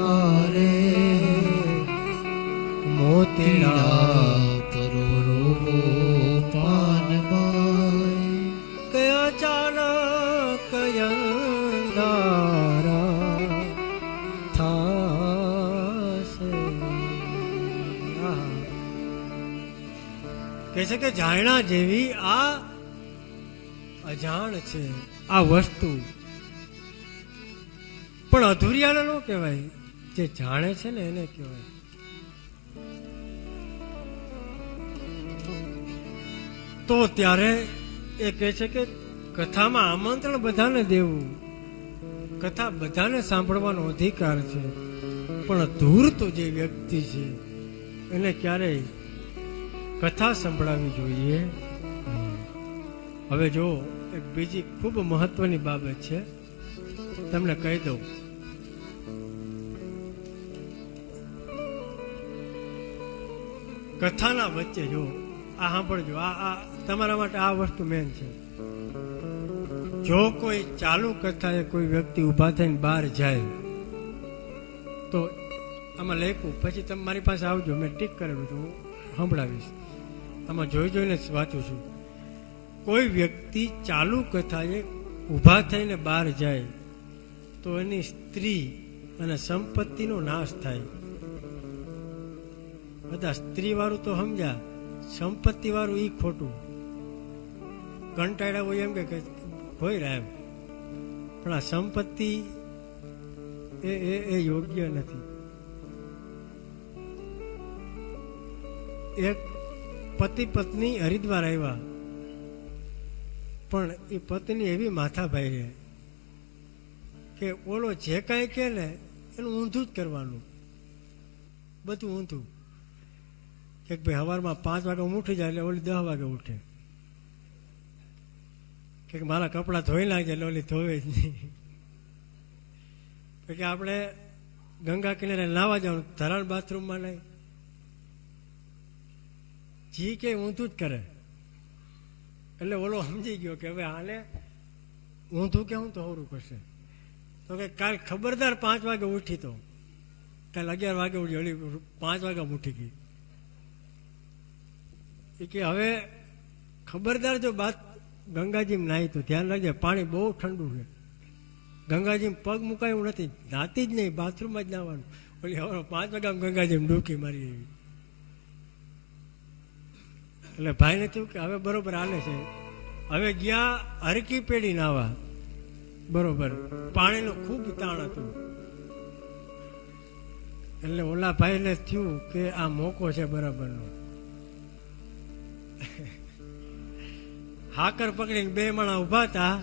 મોતીડા કરોડો પાર કહે છે કે જાણ્યા જેવી આ અજાણ છે આ વસ્તુ. પણ અધૂરિયાને ન કહેવાય, જે જાણે છે ને એને કહેવાય. તો ત્યારે એ કહે છે કે કથામાં આમંત્રણ બધાને દેવું, કથા બધાને સાંભળવાનો અધિકાર છે, પણ ધૂર્ત જે વ્યક્તિ છે એને ક્યારેય કથા સંભળાવી જોઈએ. હવે જો એક બીજી ખૂબ મહત્વની બાબત છે, તમને કહી દઉં. કથાના વચ્ચે જો આ સાંભળજો, આ તમારા માટે આ વસ્તુ મેન છે. જો કોઈ ચાલુ કથાએ કોઈ વ્યક્તિ ઊભા થઈને બહાર જાય તો આમાં લખું, પછી તમે મારી પાસે આવજો, મેં ટીક કરેલું છું, હું સંભળાવીશ. આમાં જોઈ જોઈને જ વાંચું છું. કોઈ વ્યક્તિ ચાલુ કથાએ ઊભા થઈને બહાર જાય તો એની સ્ત્રી અને સંપત્તિનો નાશ થાય. બધા સ્ત્રી વાળું તો સમજ્યા, સંપત્તિ વાળું ઈ ખોટું. કંટાળ્યા હોય એમ કે હોય રહ્યા એમ, પણ આ સંપત્તિ એ યોગ્ય નથી. એક પતિ પત્ની હરિદ્વાર આવ્યા, પણ એ પત્ની એવી માથાભાઈ રહે કે ઓલો જે કાંઈ કે ને એનું ઊંધું જ કરવાનું, બધું ઊંધું. કે ભાઈ સવારમાં 5 વાગે ઉઠી જાય એટલે ઓલી 10 વાગે ઉઠે, કે મારા કપડાં ધોઈ નાખે એટલે ઓલી ધોવે જ નહીં. કે આપણે ગંગા કિનારે નાવા જવાનું, ધરાણ બાથરૂમમાં નહીં, જી કે ઊંધું જ કરે. એટલે ઓલો સમજી ગયો કે હવે આને ઊંધું કે હું તો હોરું કરશે. તો કે કાલ ખબરદાર 5 વાગે ઉઠી, તો કાલ 11 વાગે ઉઠી, ઓલી 5 વાગે ઉઠી ગઈ. એ કે હવે ખબરદાર જો બાત ગંગાજીમાં નાહી તો ધ્યાન રાખજે, પાણી બહુ ઠંડુ છે, ગંગાજીમાં પગ મુકાયું નથી, નાતી જ નહીં, બાથરૂમમાં જ નાવાનું. ઓલી હવે 5 વાગ્યામાં ગંગાજીમાં ડૂબકી મારી એવી. એટલે ભાઈને થયું કે હવે બરોબર હાલે છે. હવે ગયા હરકી પેઢી નાવા, બરોબર પાણીનું ખૂબ તાણ હતું. એટલે ઓલા ભાઈને થયું કે આ મોકો છે બરાબરનો. હાકર પકડીને 2 માણા ઉભા હતા,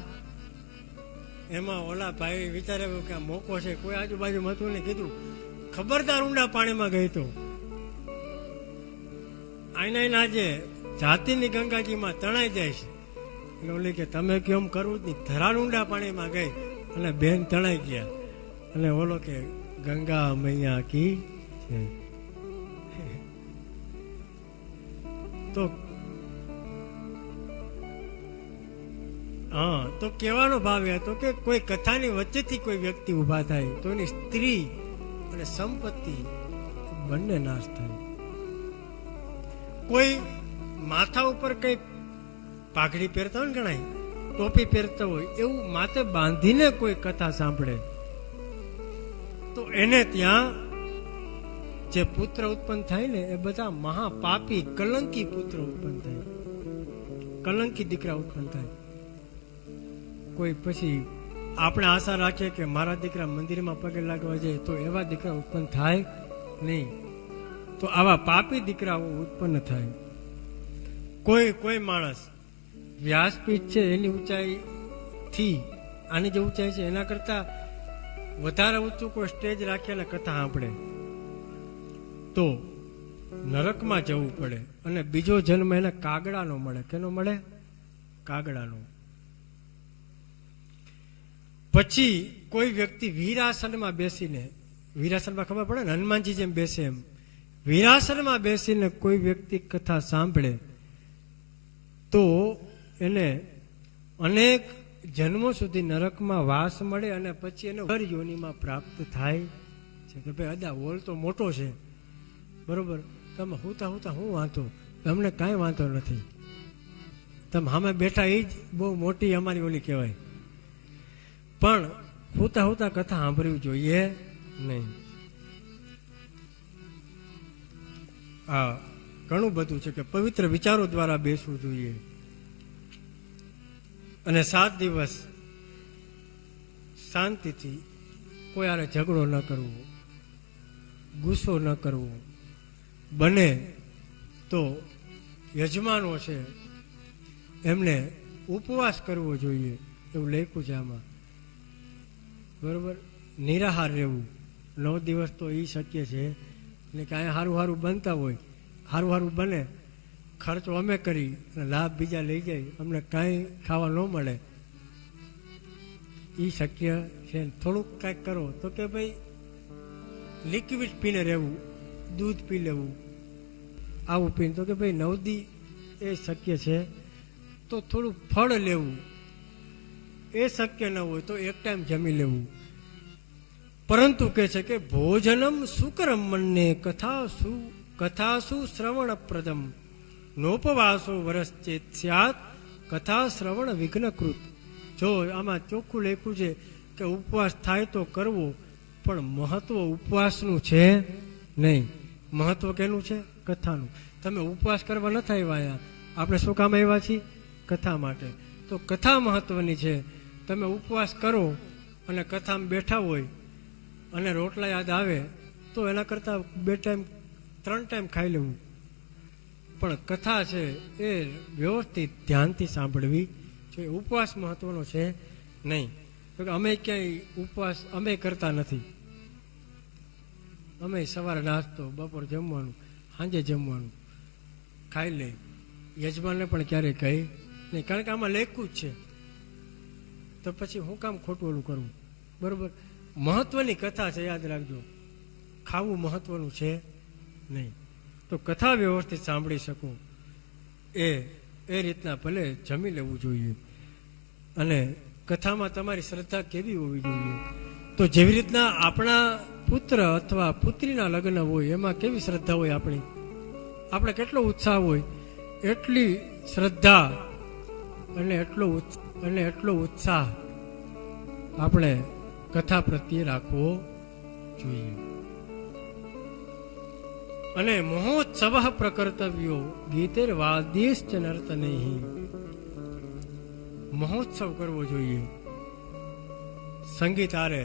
એમાં ઓલા ભાઈ વિચાર્યું કે આ મોકો છે, કોઈ આજુબાજુ હતું ને, કીધું ખબરદાર ઊંડા પાણીમાં ગઈ તો આઈને આજે જાતિની ગંગાજીમાં તણાઈ જાય છે. એટલે ઓલી કે તમે કેમ કરવું જ નહીં, ધરાણ ઊંડા પાણીમાં ગઈ અને બેન તણાઈ ગયા. અને ઓલો કે ગંગા મૈયા કી છે. તો હા, તો કહેવાનો ભાવ એ હતો કે કોઈ કથાની વચ્ચેથી કોઈ વ્યક્તિ ઊભા થાય તો એની સ્ત્રી અને સંપત્તિ બંને નાશ થાય. કોઈ માથા ઉપર કઈ પાઘડી પહેરતા હોય ને, ગણાય ટોપી પહેરતા હોય, એવું માથે બાંધીને કોઈ કથા સાંભળે તો એને ત્યાં જે પુત્ર ઉત્પન્ન થાય ને એ બધા મહાપાપી કલંકી પુત્ર ઉત્પન્ન થાય, કલંકી દીકરા ઉત્પન્ન થાય. કોઈ પછી આપણે આશા રાખીએ કે મારા દીકરા મંદિરમાં પગે લાગવા જાય તો એવા દીકરા ઉત્પન્ન થાય નહીં, તો આવા પાપી દીકરાઓ ઉત્પન્ન થાય. કોઈ માણસ વ્યાસપીઠ છે એની ઊંચાઈથી આની જે ઊંચાઈ છે એના કરતા વધારે ઊંચું કોઈ સ્ટેજ રાખીને કથા સાંભળે તો નરકમાં જવું પડે, અને બીજો જન્મ એને કાગડાનો મળે. કેનો મળે? કાગડાનો. પછી કોઈ વ્યક્તિ વીરાસનમાં બેસીને, વીરાસનમાં ખબર પડે ને, હનુમાનજી જેમ બેસે એમ, વીરાસનમાં બેસીને કોઈ વ્યક્તિ કથા સાંભળે તો એને અનેક જન્મો સુધી નરકમાં વાસ મળે, અને પછી એને હર યોનિમાં પ્રાપ્ત થાય છે. કે ભાઈ અદા હોલ તો મોટો છે, બરોબર, તમે હુતા હું વાંધો, અમને કાંઈ વાંધો નથી, તમે સામે બેઠા એ જ બહુ મોટી અમારી ઓલી કહેવાય. પણ હુતા કથા સાંભળવી જોઈએ નહીં. ઘણું બધું છે કે પવિત્ર વિચારો દ્વારા બેસવું જોઈએ. અને 7 દિવસ શાંતિથી કોઈ આને ઝઘડો ન કરવો, ગુસ્સો ન કરવો. બને તો યજમાનો છે એમને ઉપવાસ કરવો જોઈએ એવું લખ્યું છે આમાં. બરોબર, નિરાહાર રહેવું 9 દિવસ તો એ શક્ય છે ને. કાંઈ સારું સારું બનતા હોય, સારું સારું બને, ખર્ચો અમે કરી અને લાભ બીજા લઈ જાય, અમને કાંઈ ખાવા ન મળે, એ શક્ય છે. થોડુંક કાંઈક કરો તો કે ભાઈ લિક્વિડ પીને રહેવું, દૂધ પી લેવું, આવું પીને, તો કે ભાઈ 9 દી એ શક્ય છે. તો થોડું ફળ લેવું, એ શક્ય ન હોય તો એક ટાઈમ જમી લેવું. પરંતુ કે છે કે ભોજનમ સુકરમ મન્ને કથાસુ શ્રવણ પ્રદમ નોપવાસો વરશ્ચેત સ્યાત કથા શ્રવણ વિઘ્નકૃત. જો આમાં ચોખ્ખું લખ્યું છે કે ઉપવાસ થાય તો કરવો, પણ મહત્વ ઉપવાસનું છે નહીં. મહત્વ કેનું છે? કથાનું. તમે ઉપવાસ કરવા ન થાય આવ્યા, આપણે શું કામ આવ્યા છીએ? કથા માટે. તો કથા મહત્વની છે. તમે ઉપવાસ કરો અને કથામાં બેઠા હોય અને રોટલા યાદ આવે તો એના કરતાં 2 ટાઈમ 3 ટાઈમ ખાઈ લેવું. પણ કથા છે એ વ્યવસ્થિત ધ્યાનથી સાંભળવી જોઈએ. ઉપવાસ મહત્વનો છે નહીં. તો અમે ક્યાંય ઉપવાસ અમે કરતા નથી. અમે સવારે નાસ્તો, બપોર જમવાનું, સાંજે જમવાનું ખાઈ લઈ. યજમાનને પણ ક્યારેય કહી નહીં, કારણ કે આમાં લેખું જ છે. તો પછી હું કામ ખોટું ઓલું કરવું? બરોબર, મહત્વની કથા છે, યાદ રાખજો. ખાવું મહત્વનું છે નહીં. તો કથા વ્યવસ્થિત સાંભળી શકો એ રીતના ભલે જમી લેવું જોઈએ. અને કથામાં તમારી શ્રદ્ધા કેવી હોવી જોઈએ? તો જેવી રીતના આપણા પુત્ર અથવા પુત્રીના લગ્ન હોય એમાં કેવી શ્રદ્ધા હોય આપણી, આપણે કેટલો ઉત્સાહ હોય, એટલી શ્રદ્ધા અને એટલો ઉત્સાહ આપણે કથા પ્રત્યે રાખવો જોઈએ. અને મહોત્સવ પ્રકર્તવ્યો ગીતેર વાદ્યેશ્ચ નર્તનૈઃ. મહોત્સવ કરવો જોઈએ. સંગીત આરે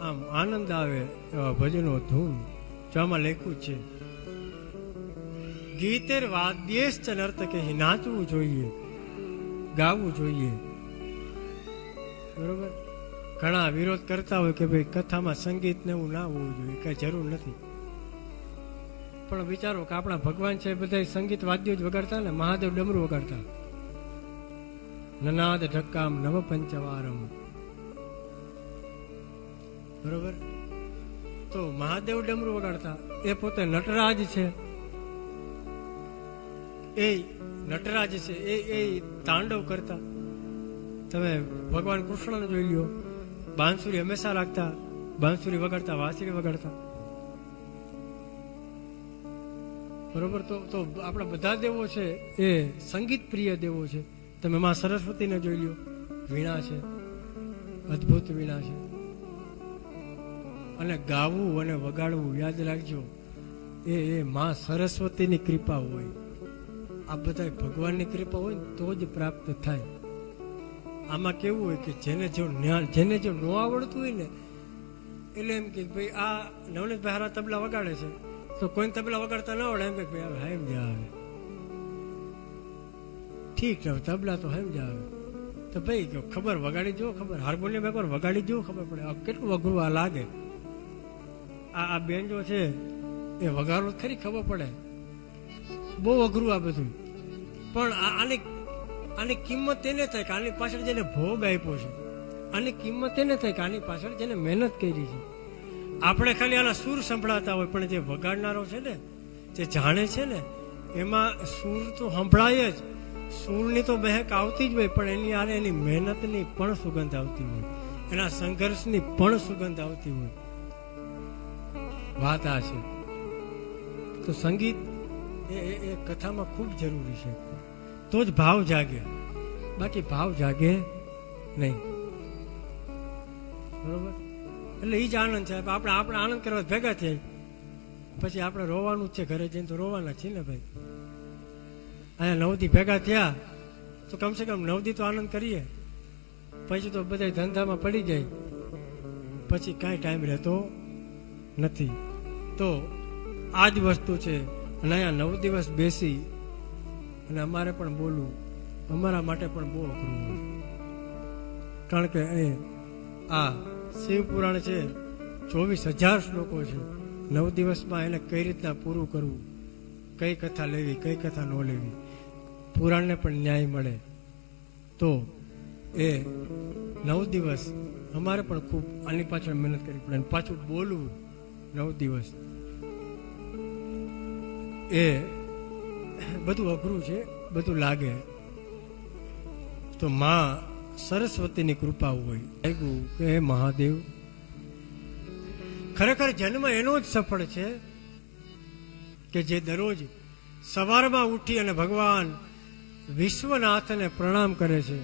આમ આનંદ આવે એવા ભજનો, ધૂન. જો આમાં લખ્યું છે ગીતેર વાદ્યેશ્ચ નર્તનૈઃ, નાચવું જોઈએ, ગાવું જોઈએ. બરોબર. ઘણા વિરોધ કરતા હોય કે ભાઈ કથામાં સંગીત ને એવું ના હોવું જોઈએ, કઈ જરૂર નથી. પણ વિચારો કે આપણા ભગવાન છે બધા સંગીત વાદ્યો જ વગાડતા ને. મહાદેવ ડમરું વગાડતા, નનાદ ઢક્કામ નવ પંચવારમ. બરોબર. તો મહાદેવ ડમરું વગાડતા, એ પોતે નટરાજ છે. એ નટરાજ છે, એ તાંડવ કરતા. તમે ભગવાન કૃષ્ણને જોઈ લ્યો, બાંસુરી હંમેશા રાખતા, બાંસુરી વગાડતા, વાંસળી વગાડતા. બરોબર. તો આપણા બધા દેવો છે એ સંગીત પ્રિય દેવો છે. તમે માં સરસ્વતીને જોઈ લ્યો, વીણા છે, અદ્ભુત વીણા છે. અને ગાવું અને વગાડવું, યાદ રાખજો, એ માં સરસ્વતીની કૃપા હોય. આ બધા ભગવાનની કૃપા હોય ને તો જ પ્રાપ્ત થાય. આમાં કેવું હોય કે જેને જો ન આવડતું હોય ને, એટલે એમ કે ભાઈ આ નવનીતભાઈ હારા તબલા વગાડે છે, તો કોઈને તબલા વગાડતા ન આવડે, એમ કે ભાઈ હવે હેમ જ આવે. ઠીક છે, તબલા તો હેમ જ આવે. તો ભાઈ ખબર વગાડી જો, ખબર હાર્મોનિયમ એકવાર વગાડી જો, ખબર પડે કેટલું અઘરું આ લાગે. આ બેન્જો છે એ વગાડવું ખરી, ખબર પડે બહુ અઘરું આ બધું. પણ આની કિંમત એને થાય કે આની પાછળ જેને ભોગ આપ્યો છે, આની કિંમત એને થાય કે આની પાછળ જેને મહેનત કરી છે. આપણે ખાલી આના સૂર સંભળાતા હોય, પણ જે વગાડનારો છે ને, જે જાણે છે ને, એમાં સૂર તો સંભળાય જ, સૂરની તો મહેક આવતી જ હોય, પણ એની આરે એની મહેનતની પણ સુગંધ આવતી હોય, એના સંઘર્ષની પણ સુગંધ આવતી હોય. વાત આ છે. તો સંગીત એ કથામાં ખૂબ જરૂરી છે, તો જ ભાવ જાગે, બાકી ભાવ જાગે નહીં. બરોબર. એટલે એ જ આનંદ છે. આપણે આનંદ કરવા ભેગા થયા, પછી આપણે રોવાનું જ છે, ઘરે જઈને તો રોવાના છીએ ને ભાઈ. અહીંયા 9 દી ભેગા થયા તો કમસે કમ 9 દી તો આનંદ કરીએ. પછી તો બધા ધંધામાં પડી જાય, પછી કાંઈ ટાઈમ રહેતો નથી. તો આ જ વસ્તુ છે. અને અહીંયા 9 દિવસ બેસી અને અમારે પણ બોલવું અમારા માટે પણ બહુ અઘરું હોય. કારણ કે આ શિવ પુરાણ છે, 24,000 શ્લોકો છે. 9 દિવસમાં એને કઈ રીતના પૂરું કરવું, કઈ કથા લેવી, કઈ કથા ન લેવી, પુરાણને પણ ન્યાય મળે. તો એ 9 દિવસ અમારે પણ ખૂબ આની પાછળ મહેનત કરવી પડે. પાછું બોલવું 9 દિવસ એ બધું અઘરું છે, બધું લાગે. તો માં સરસ્વતીની કૃપા હોય. લાગ્યું કે હે મહાદેવ, ખરેખર જન્મ એનો જ સફળ છે કે જે દરરોજ સવારમાં ઉઠી અને ભગવાન વિશ્વનાથને પ્રણામ કરે છે.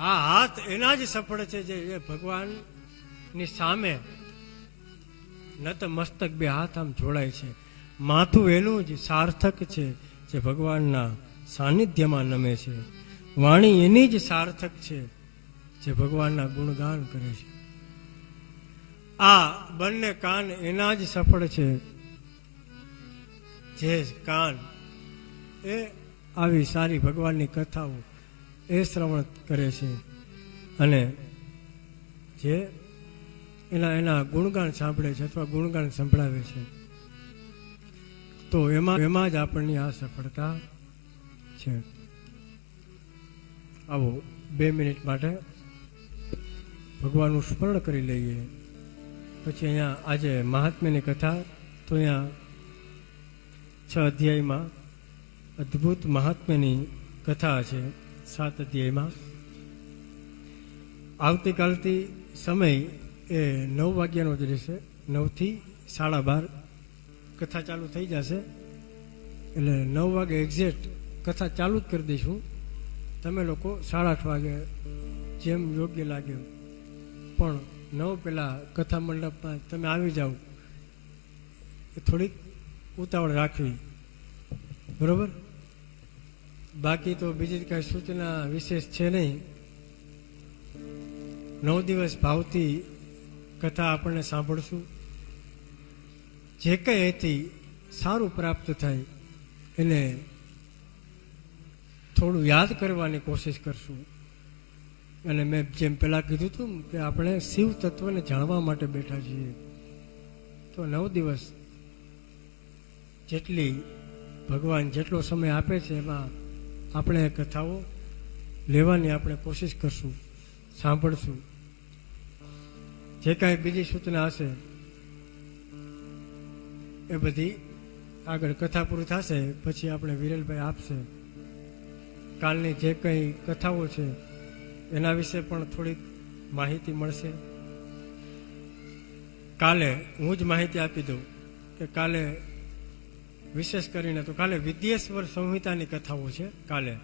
આ હાથ એના જ સફળ છે જે ભગવાનની સામે નત મસ્તક બે હાથ આમ જોડાય છે. માથું એનું જ સાર્થક છે જે ભગવાનના સાનિધ્યમાં નમે છે. વાણી એની જ સાર્થક છે જે ભગવાનના ગુણગાન કરે છે. આ બંને કાન એના જ સફળ છે જે કાન એ આવી સારી ભગવાનની કથાઓ એ શ્રવણ કરે છે અને જે એના ગુણગાન સાંભળે છે અથવા ગુણગાન સંભળાવે છે. તો એમાં જ આપણની આ સફળતા છે. આવો 2 મિનિટ માટે ભગવાનનું સ્મરણ કરી લઈએ. પછી અહીંયા આજે મહાત્મ્યની કથા, તો અહીંયા 6 અધ્યાયમાં અદ્ભુત મહાત્મ્યની કથા છે. 7 અધ્યાયમાં આવતીકાલથી સમય એ 9 વાગ્યાનો જ રહેશે. 9 થી 12:30 કથા ચાલુ થઈ જશે. એટલે 9 વાગે એક્ઝેક્ટ કથા ચાલુ જ કરી દઈશું. તમે લોકો 8:30 વાગે જેમ યોગ્ય લાગે, પણ 9 પહેલાં કથા મંડપમાં તમે આવી જાઓ. એ થોડીક ઉતાવળ રાખવી, બરોબર? બાકી તો બીજી કાંઈ સૂચના વિશેષ છે નહીં. 9 દિવસ ભાવથી કથા આપણને સાંભળશું. જે કંઈ એથી સારું પ્રાપ્ત થાય એને થોડું યાદ કરવાની કોશિશ કરશું. અને મેં જેમ પહેલાં કીધું હતું કે આપણે શિવ તત્વને જાણવા માટે બેઠા છીએ. તો 9 દિવસ જેટલી ભગવાન જેટલો સમય આપે છે એમાં આપણે કથાઓ લેવાની આપણે કોશિશ કરશું, સાંભળશું. જે કાંઈ બીજી સૂચના હશે એ બધી આગળ કથા પૂરી થશે પછી આપણે વિરલભાઈ આપશે. કાલની જે કંઈ કથાઓ છે એના વિશે પણ થોડીક માહિતી મળશે. કાલે હું જ માહિતી આપી દઉં કે કાલે વિશેષ કરીને તો કાલે વિદ્યેશ્વર સંહિતાની કથાઓ છે. કાલે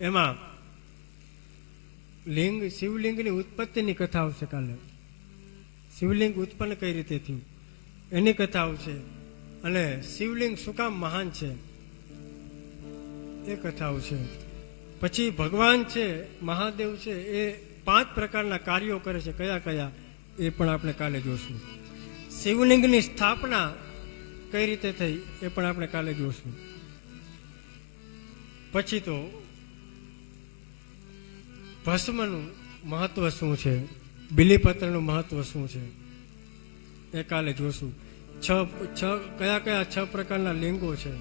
એમાં શિવલિંગની ઉત્પત્તિની કથા આવશે. કાલે શિવલિંગ ઉત્પન્ન કઈ રીતે થયું એની કથા આવશે. અને શિવલિંગ શું કામ મહાન છે એ કથા આવશે. પછી ભગવાન છે, મહાદેવ છે, એ 5 પ્રકારના કાર્યો કરે છે. કયા કયા એ પણ આપણે કાલે જોશું. શિવલિંગની સ્થાપના કઈ રીતે થઈ એ પણ આપણે કાલે જોશું. પછી તો ભસ્મનું મહત્વ શું છે, બિલીપત્રનું મહત્વ શું છે એ કાલે જોશું. કયા 6 પ્રકારના લિંગો છે.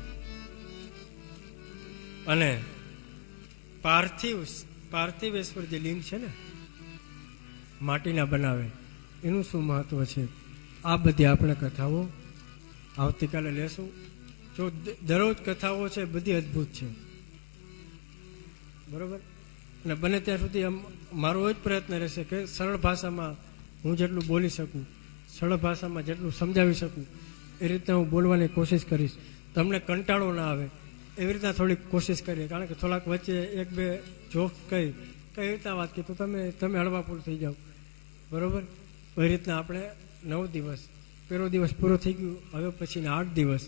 અને પાર્થિવેશ્વર જે લિંગ છે ને માટીના બનાવે એનું શું મહત્વ છે, આ બધી આપણે કથાઓ આવતીકાલે લેશું. જો દરરોજ કથાઓ છે બધી અદ્ભુત છે, બરોબર? અને બને ત્યાં સુધી મારો જ પ્રયત્ન રહેશે કે સરળ ભાષામાં હું જેટલું બોલી શકું, સરળ ભાષામાં જેટલું સમજાવી શકું એ રીતના હું બોલવાની કોશિશ કરીશ. તમને કંટાળો ના આવે એવી રીતના થોડીક કોશિશ કરીએ. કારણ કે થોડાક વચ્ચે 1-2 જોક કઈ રીતના વાત કીધું તમે હળવાપૂર થઈ જાઓ, બરોબર? એ રીતના આપણે 9 દિવસ પહેલો દિવસ પૂરો થઈ ગયો. હવે પછીના 8 દિવસ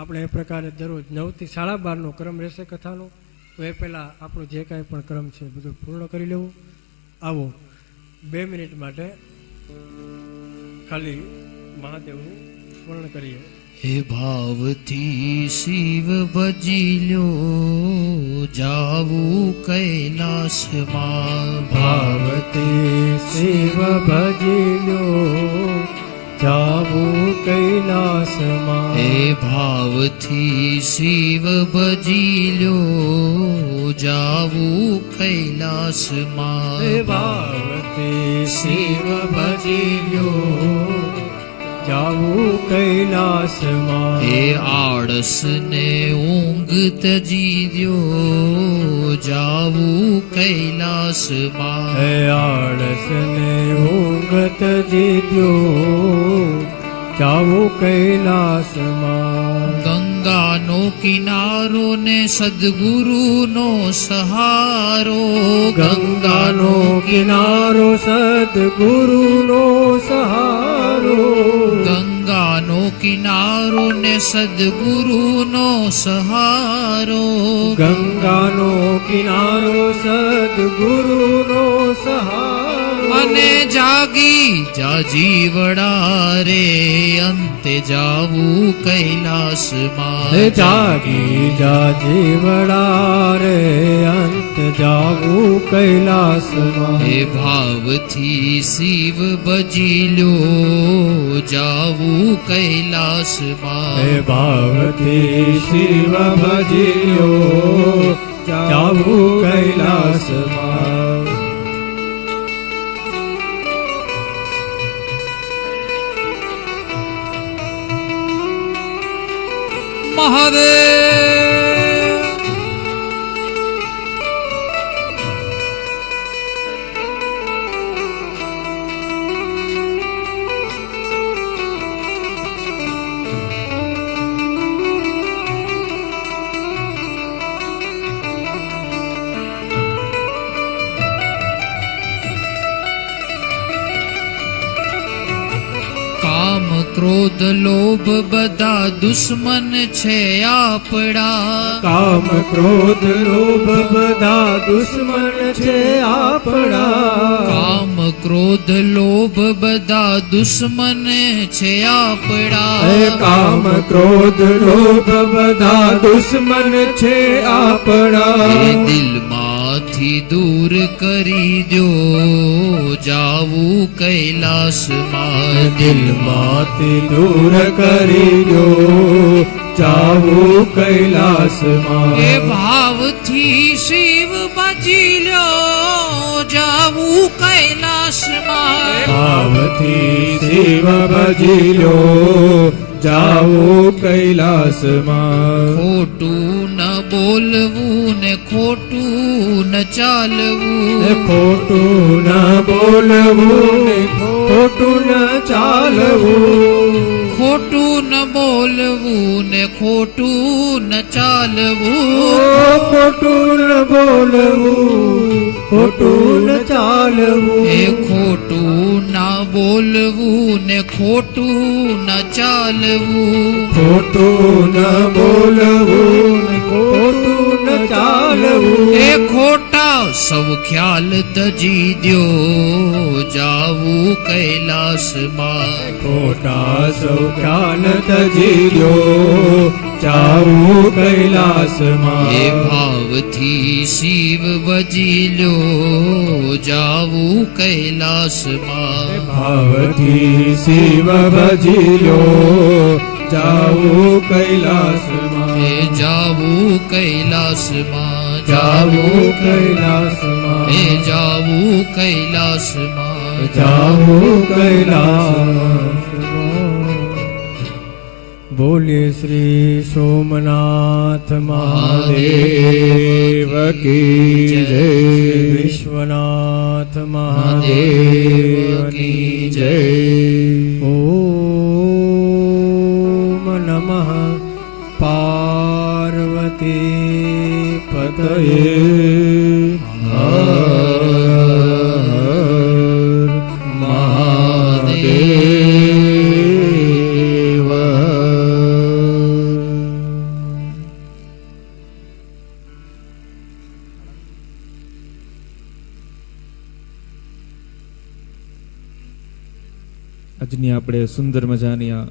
આપણે એ પ્રકારે દરરોજ 9 થી 12:30 ક્રમ રહેશે કથાનો. તો એ પહેલાં આપણો જે કાંઈ પણ ક્રમ છે બધું પૂર્ણ કરી લેવું. આવો 2 મિનિટ માટે ખાલી મહાદેવનું સ્મરણ કરીએ. હે ભાવથી શિવ ભજી લ્યો જાવું કૈલાસમાં. ભાવથી શિવ ભજી લ્યો જાવું કૈલાસમાં. હે ભાવથી શિવ ભજી લ્યો જાવું કૈલાસમાં. હે ભાવથી શિવ ભજી લ્યો જાવું કૈલાસમાં. હે આળસ ને ઊંઘ તજી દ્યો જાવું કૈલાસમાં. હે આળસ ને ઊંઘ તજી દ્યો જાવું કૈલાસમાં. ગંગાનો કિનારો ને સદગુરુનો સહારો. ગંગાનો કિનારો સદગુરુનો સહારો. ગંગાનો કિનારો ને સદગુરુનો સહારો. ગંગાનો કિનારો સદગુરુનો સહારો. અને જાગી જાજીવડા રે અંતે જાવું કૈલાસમાં. હે જાગી જાજીવડા રે અંત જાવું કૈલાસમાં. હે ભાવથી શિવ ભજી લ્યો જાવું કૈલાસમાં. હે ભાવથી શિવ ભજી લ્યો જાવું કૈલાસમાં. મહાદેવ કામ ક્રોધ લોભ બધા દુશ્મન છે આપણા. કામ ક્રોધ લોભ બધા દુશ્મન છે આપણા. કામ ક્રોધ લોભ બધા દુશ્મન છે આપણા. હે કામ ક્રોધ લોભ બધા દુશ્મન છે આપણા. હે દિલમાંથી દૂર કરી દો જાવું કૈલાસમાં. દિલમાંથી દૂર કરી દો જાવું કૈલાસમાં. એ ભાવથી શિવ ભજી લ્યો જાવું કૈલાસમાં. ભાવથી શિવ ભજી લો જાવું કૈલાસમાં. ખોટું ન બોલવું ને ખોટું ન ચાલવું. ખોટું ન બોલવું ને ખોટું ન ચાલવું. ખોટું ન બોલવું ને ખોટું ન ચાલવું. ખોટું ન બોલવું ખોટું ન ચાલવું. એ ખોટું ના બોલવું ને ખોટું ન ચાલવું. ખોટું ન બોલવું ને ખોટું ન ચાલવું. એ ખોટા સૌ ખ્યાલ તજી દ્યો જાવું કૈલાસમાં. ખોટા સૌ ખ્યાલ તજી દો જાવું કૈલાસમાં. એ ભાવથી શિવ ભજી લ્યો જાવું કૈલાસમાં. ભાવથી શિવ ભજી લો જાવું કૈલાસમાં. એ જાવું કૈલાસમાં. જાવું કૈલાસમાં. એ જાવું કૈલાસમાં. જાવું કૈલાસમાં. બોલીએ શ્રી સોમનાથ મહાદેવ કી જય. વિશ્વનાથ મહાદેવ કી જય. ઓમ નમઃ પાર્વતી પતયે. હર મહાદેવ. આજની આપણે સુંદર મજાની આ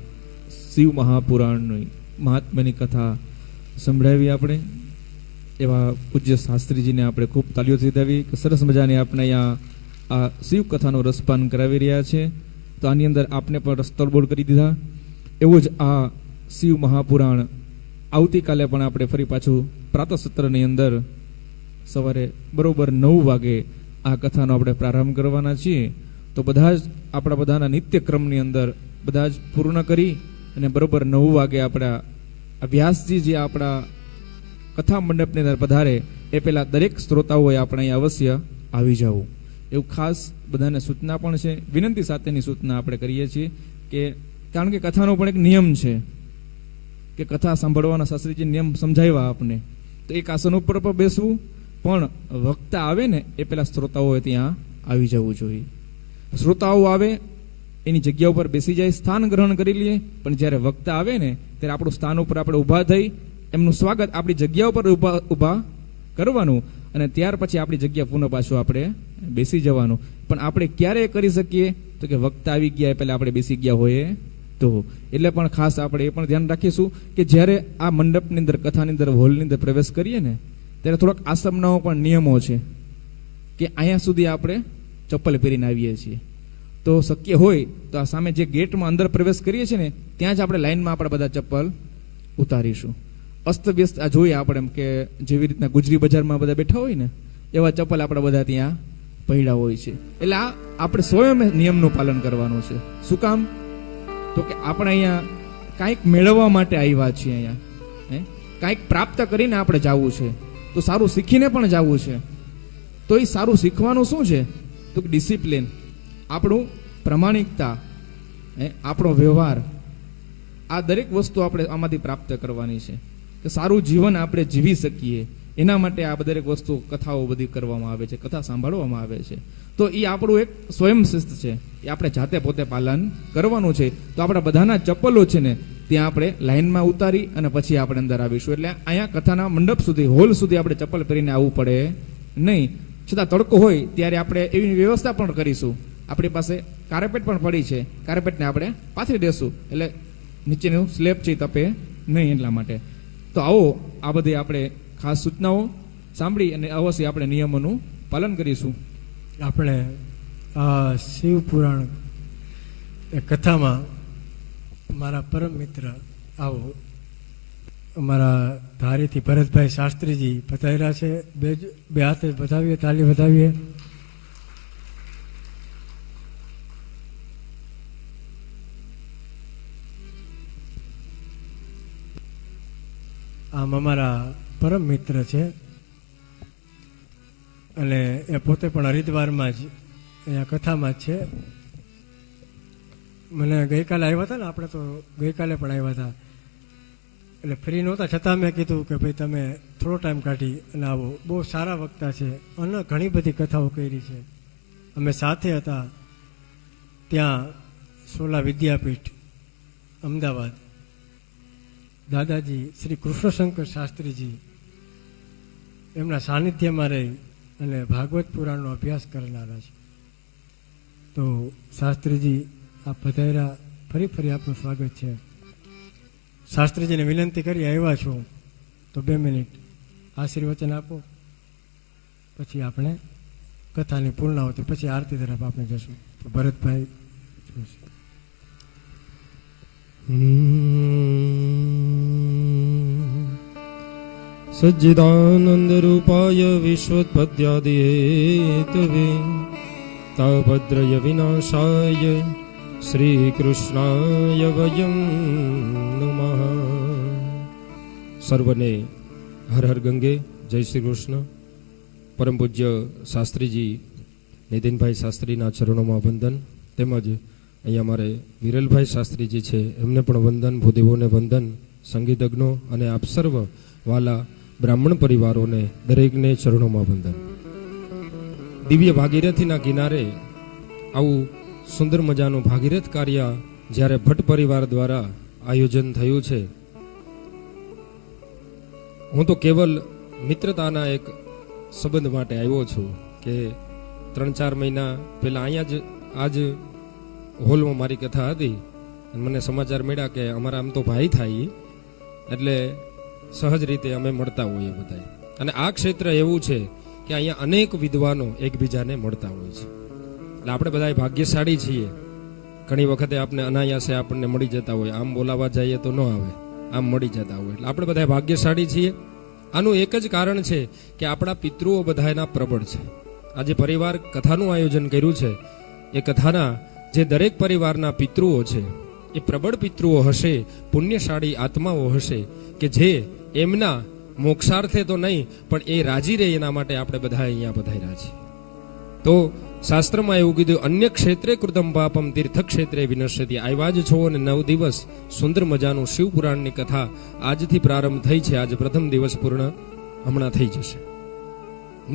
શિવ મહાપુરાણની મહાત્માની કથા સંભળાવી. આપણે એવા પૂજ્ય શાસ્ત્રીજીને આપણે ખૂબ તાલીઓથી દાવી કે સરસ મજાની આપણે અહીંયા આ શિવ કથાનું રસપાન કરાવી રહ્યા છે. તો આની અંદર આપને પણ રસતરબોળ કરી દીધા. એવું જ આ શિવ મહાપુરાણ આવતીકાલે પણ આપણે ફરી પાછું પ્રાતઃ સત્રની અંદર સવારે બરોબર 9 વાગે આ કથાનો આપણે પ્રારંભ કરવાના છીએ. તો બધા જ આપણા બધાના નિત્યક્રમની અંદર બધા જ પૂર્ણ કરી અને બરોબર 9 વાગે આપણા વ્યાસજી જે આપણા કથા મંડપની અંદર પધારે એ પહેલાં દરેક શ્રોતાઓએ આપણે અહીં અવશ્ય આવી જવું એવું ખાસ બધાને સૂચના પણ છે. વિનંતી સાથેની સૂચના આપણે કરીએ છીએ કે કારણ કે કથાનો પણ એક નિયમ છે કે કથા સાંભળવાના શાસ્ત્રીજી નિયમ સમજાવ્યા આપને. તો એક આસન ઉપર પણ બેસવું, પણ વક્તા આવે ને એ પહેલાં શ્રોતાઓએ ત્યાં આવી જવું જોઈએ. શ્રોતાઓ આવે એની જગ્યા ઉપર બેસી જાય, સ્થાન ગ્રહણ કરી લઈએ, પણ જ્યારે વક્તા આવે ને ત્યારે આપણું સ્થાન ઉપર આપણે ઊભા થઈ એમનું સ્વાગત આપણી જગ્યા ઉપર ઊભા કરવાનું અને ત્યાર પછી આપણી જગ્યા પુનઃ પાછું આપણે બેસી જવાનું. પણ આપણે ક્યારે કરી શકીએ તો કે વક્તા આવી ગયા પહેલાં આપણે બેસી ગયા હોઈએ તો. એટલે પણ ખાસ આપણે એ પણ ધ્યાન રાખીશું કે જ્યારે આ મંડપની અંદર કથાની અંદર હોલની અંદર પ્રવેશ કરીએ ને ત્યારે થોડાક આસમનાઓ પણ નિયમો છે કે અહીંયા સુધી આપણે ચપ્પલ પહેરીને આવીએ છીએ. તો શક્ય હોય તો આ સામે જે ગેટમાં અંદર પ્રવેશ કરીએ છીએ ને ત્યાં જ આપણે લાઈનમાં આપણે બધા ચપ્પલ ઉતારીશું. અસ્તવ્યસ્ત આ જોઈએ આપણે એમ કે જેવી રીતના ગુજરી બજારમાં બધા બેઠા હોય ને એવા ચપ્પલ આપણે બધા ત્યાં પડ્યા હોય છે. એટલે આ આપણે સ્વયં નિયમનું પાલન કરવાનું છે. શું કામ? તો કે આપણે અહીંયા કાંઈક મેળવવા માટે આવ્યા છીએ, અહીંયા કાંઈક પ્રાપ્ત કરીને આપણે જવું છે, તો સારું શીખીને પણ જવું છે. તો એ સારું શીખવાનું શું છે તો કે ડિસિપ્લિન, આપણું પ્રમાણિકતા, આપણો વ્યવહાર, આ દરેક વસ્તુ આપણે આમાંથી પ્રાપ્ત કરવાની છે કે સારું જીવન આપણે જીવી શકીએ. એના માટે આ દરેક વસ્તુ કથાઓ બધી કરવામાં આવે છે, કથા સાંભળવામાં આવે છે. તો એ આપણું એક સ્વયં શિસ્ત છે, એ આપણે જાતે પોતે પાલન કરવાનું છે. તો આપણા બધાના ચપ્પલો છે ને ત્યાં આપણે લાઈનમાં ઉતારી અને પછી આપણે અંદર આવીશું. એટલે અહીંયા કથાના મંડપ સુધી, હોલ સુધી આપણે ચપ્પલ પહેરીને આવવું પડે નહીં. છતાં તડકો હોય ત્યારે આપણે એવી વ્યવસ્થા પણ કરીશું. આપણી પાસે કાર્પેટ પણ પડી છે, કાર્પેટને આપણે પાથરી દેશું એટલે નીચેનું સ્લેબ છે તપે નહીં. એટલા માટે તો આવો આ બધી આપણે ખાસ સૂચનાઓ સાંભળી અને અવશ્ય આપણે નિયમોનું પાલન કરીશું. આપણે આ શિવ પુરાણ એ કથામાં મારા પરમ મિત્ર આવો અમારા ધારીથી ભરતભાઈ શાસ્ત્રીજી પધાર્યા છે. બે હાથે વધાવીએ, તાલી વધાવીએ. આમ અમારા પરમ મિત્ર છે અને એ પોતે પણ હરિદ્વારમાં જ અહીંયા કથામાં જ છે. મને ગઈકાલે આવ્યા હતા ને, આપણે તો ગઈકાલે પણ આવ્યા હતા એટલે ફ્રી નહોતા, છતાં મેં કીધું કે ભાઈ તમે થોડો ટાઈમ કાઢી અને આવો. બહુ સારા વક્તા છે અને ઘણી બધી કથાઓ કરી છે. અમે સાથે હતા ત્યાં સોલા વિદ્યાપીઠ અમદાવાદ. દાદાજી શ્રી કૃષ્ણશંકર શાસ્ત્રીજી એમના સાનિધ્યમાં રહી અને ભાગવત પુરાણનો અભ્યાસ કરનારા છે. તો શાસ્ત્રીજી આપ પધાર્યા, ફરી આપનું સ્વાગત છે. શાસ્ત્રીજીને વિનંતી કરી આવ્યા છો તો 2 મિનિટ આશીર્વચન આપો, પછી આપણે કથાની પૂર્ણાવતી, પછી આરતી તરફ આપણે જશું. તો ભરતભાઈ સચ્ચિદાનંદ રૂપાય વિશ્વોત્પત્યાદિહેતવે તાભદ્રય વિનાશાય શ્રી કૃષ્ણાય વયમ નમઃ. સર્વને હર હર ગંગે, જય શ્રી કૃષ્ણ. પરમ પૂજ્ય શાસ્ત્રીજી નિતિનભાઈ શાસ્ત્રીના ચરણોમાં વંદન, તેમજ અહીંયા મારે વિરલભાઈ શાસ્ત્રીજી છે એમને પણ વંદન, ભૂદેવોને વંદન, સંગીતજ્ઞો અને આપ સર્વ વાલા બ્રાહ્મણ પરિવારોને દરેકને ચરણોમાં વંદન. દિવ્ય ભાગીરથીના કિનારે આવું સુંદર મજાનું ભાગીરથ કાર્ય જ્યારે ભટ્ટ પરિવાર દ્વારા આયોજન થયું છે, હું તો કેવલ મિત્રતાના એક સંબંધ માટે આવ્યો છું કે 3-4 મહિના પહેલા અહીંયા જ આજ હોલમાં મારી કથા હતી અને મને સમાચાર મળ્યા કે અમારા આમ તો ભાઈ થાય એટલે સહજ રીતે અમે મળતા હોઈએ બધા. અને આ ક્ષેત્ર એવું છે કે અહીંયા અનેક વિદ્વાનો એકબીજાને મળતા હોય છે. એટલે આપણે બધા ભાગ્યશાળી છીએ. ઘણી વખતે આપણે અનાયાસે આપણને મળી જતા હોય, આમ બોલાવા જઈએ તો ન આવે, આમ મળી જતા હોય. એટલે આપણે બધા ભાગ્યશાળી છીએ. આનું એક જ કારણ છે કે આપણા પિતૃઓ બધાના પ્રબળ છે. આજે પરિવાર કથાનું આયોજન કર્યું છે, એ કથાના જે દરેક પરિવારના પિતૃઓ છે એ પ્રબળ પિતૃઓ હશે, પુણ્યશાળી આત્માઓ હશે કે જે એમના મોક્ષાર્થે તો નહીં પણ એ રાજી રહે એના માટે આપણે બધા અહીંયા પધાર્યા છીએ. તો શાસ્ત્રમાં એવું કીધું, અન્ય ક્ષેત્રે કૃતમ પાપમ તીર્થ ક્ષેત્રે વિનશ્યતિ. આવ્યા જ છો અને 9 દિવસ સુંદર મજાનું શિવપુરાણની કથા આજથી પ્રારંભ થઈ છે. આજે પ્રથમ દિવસ પૂર્ણ હમણાં થઈ જશે.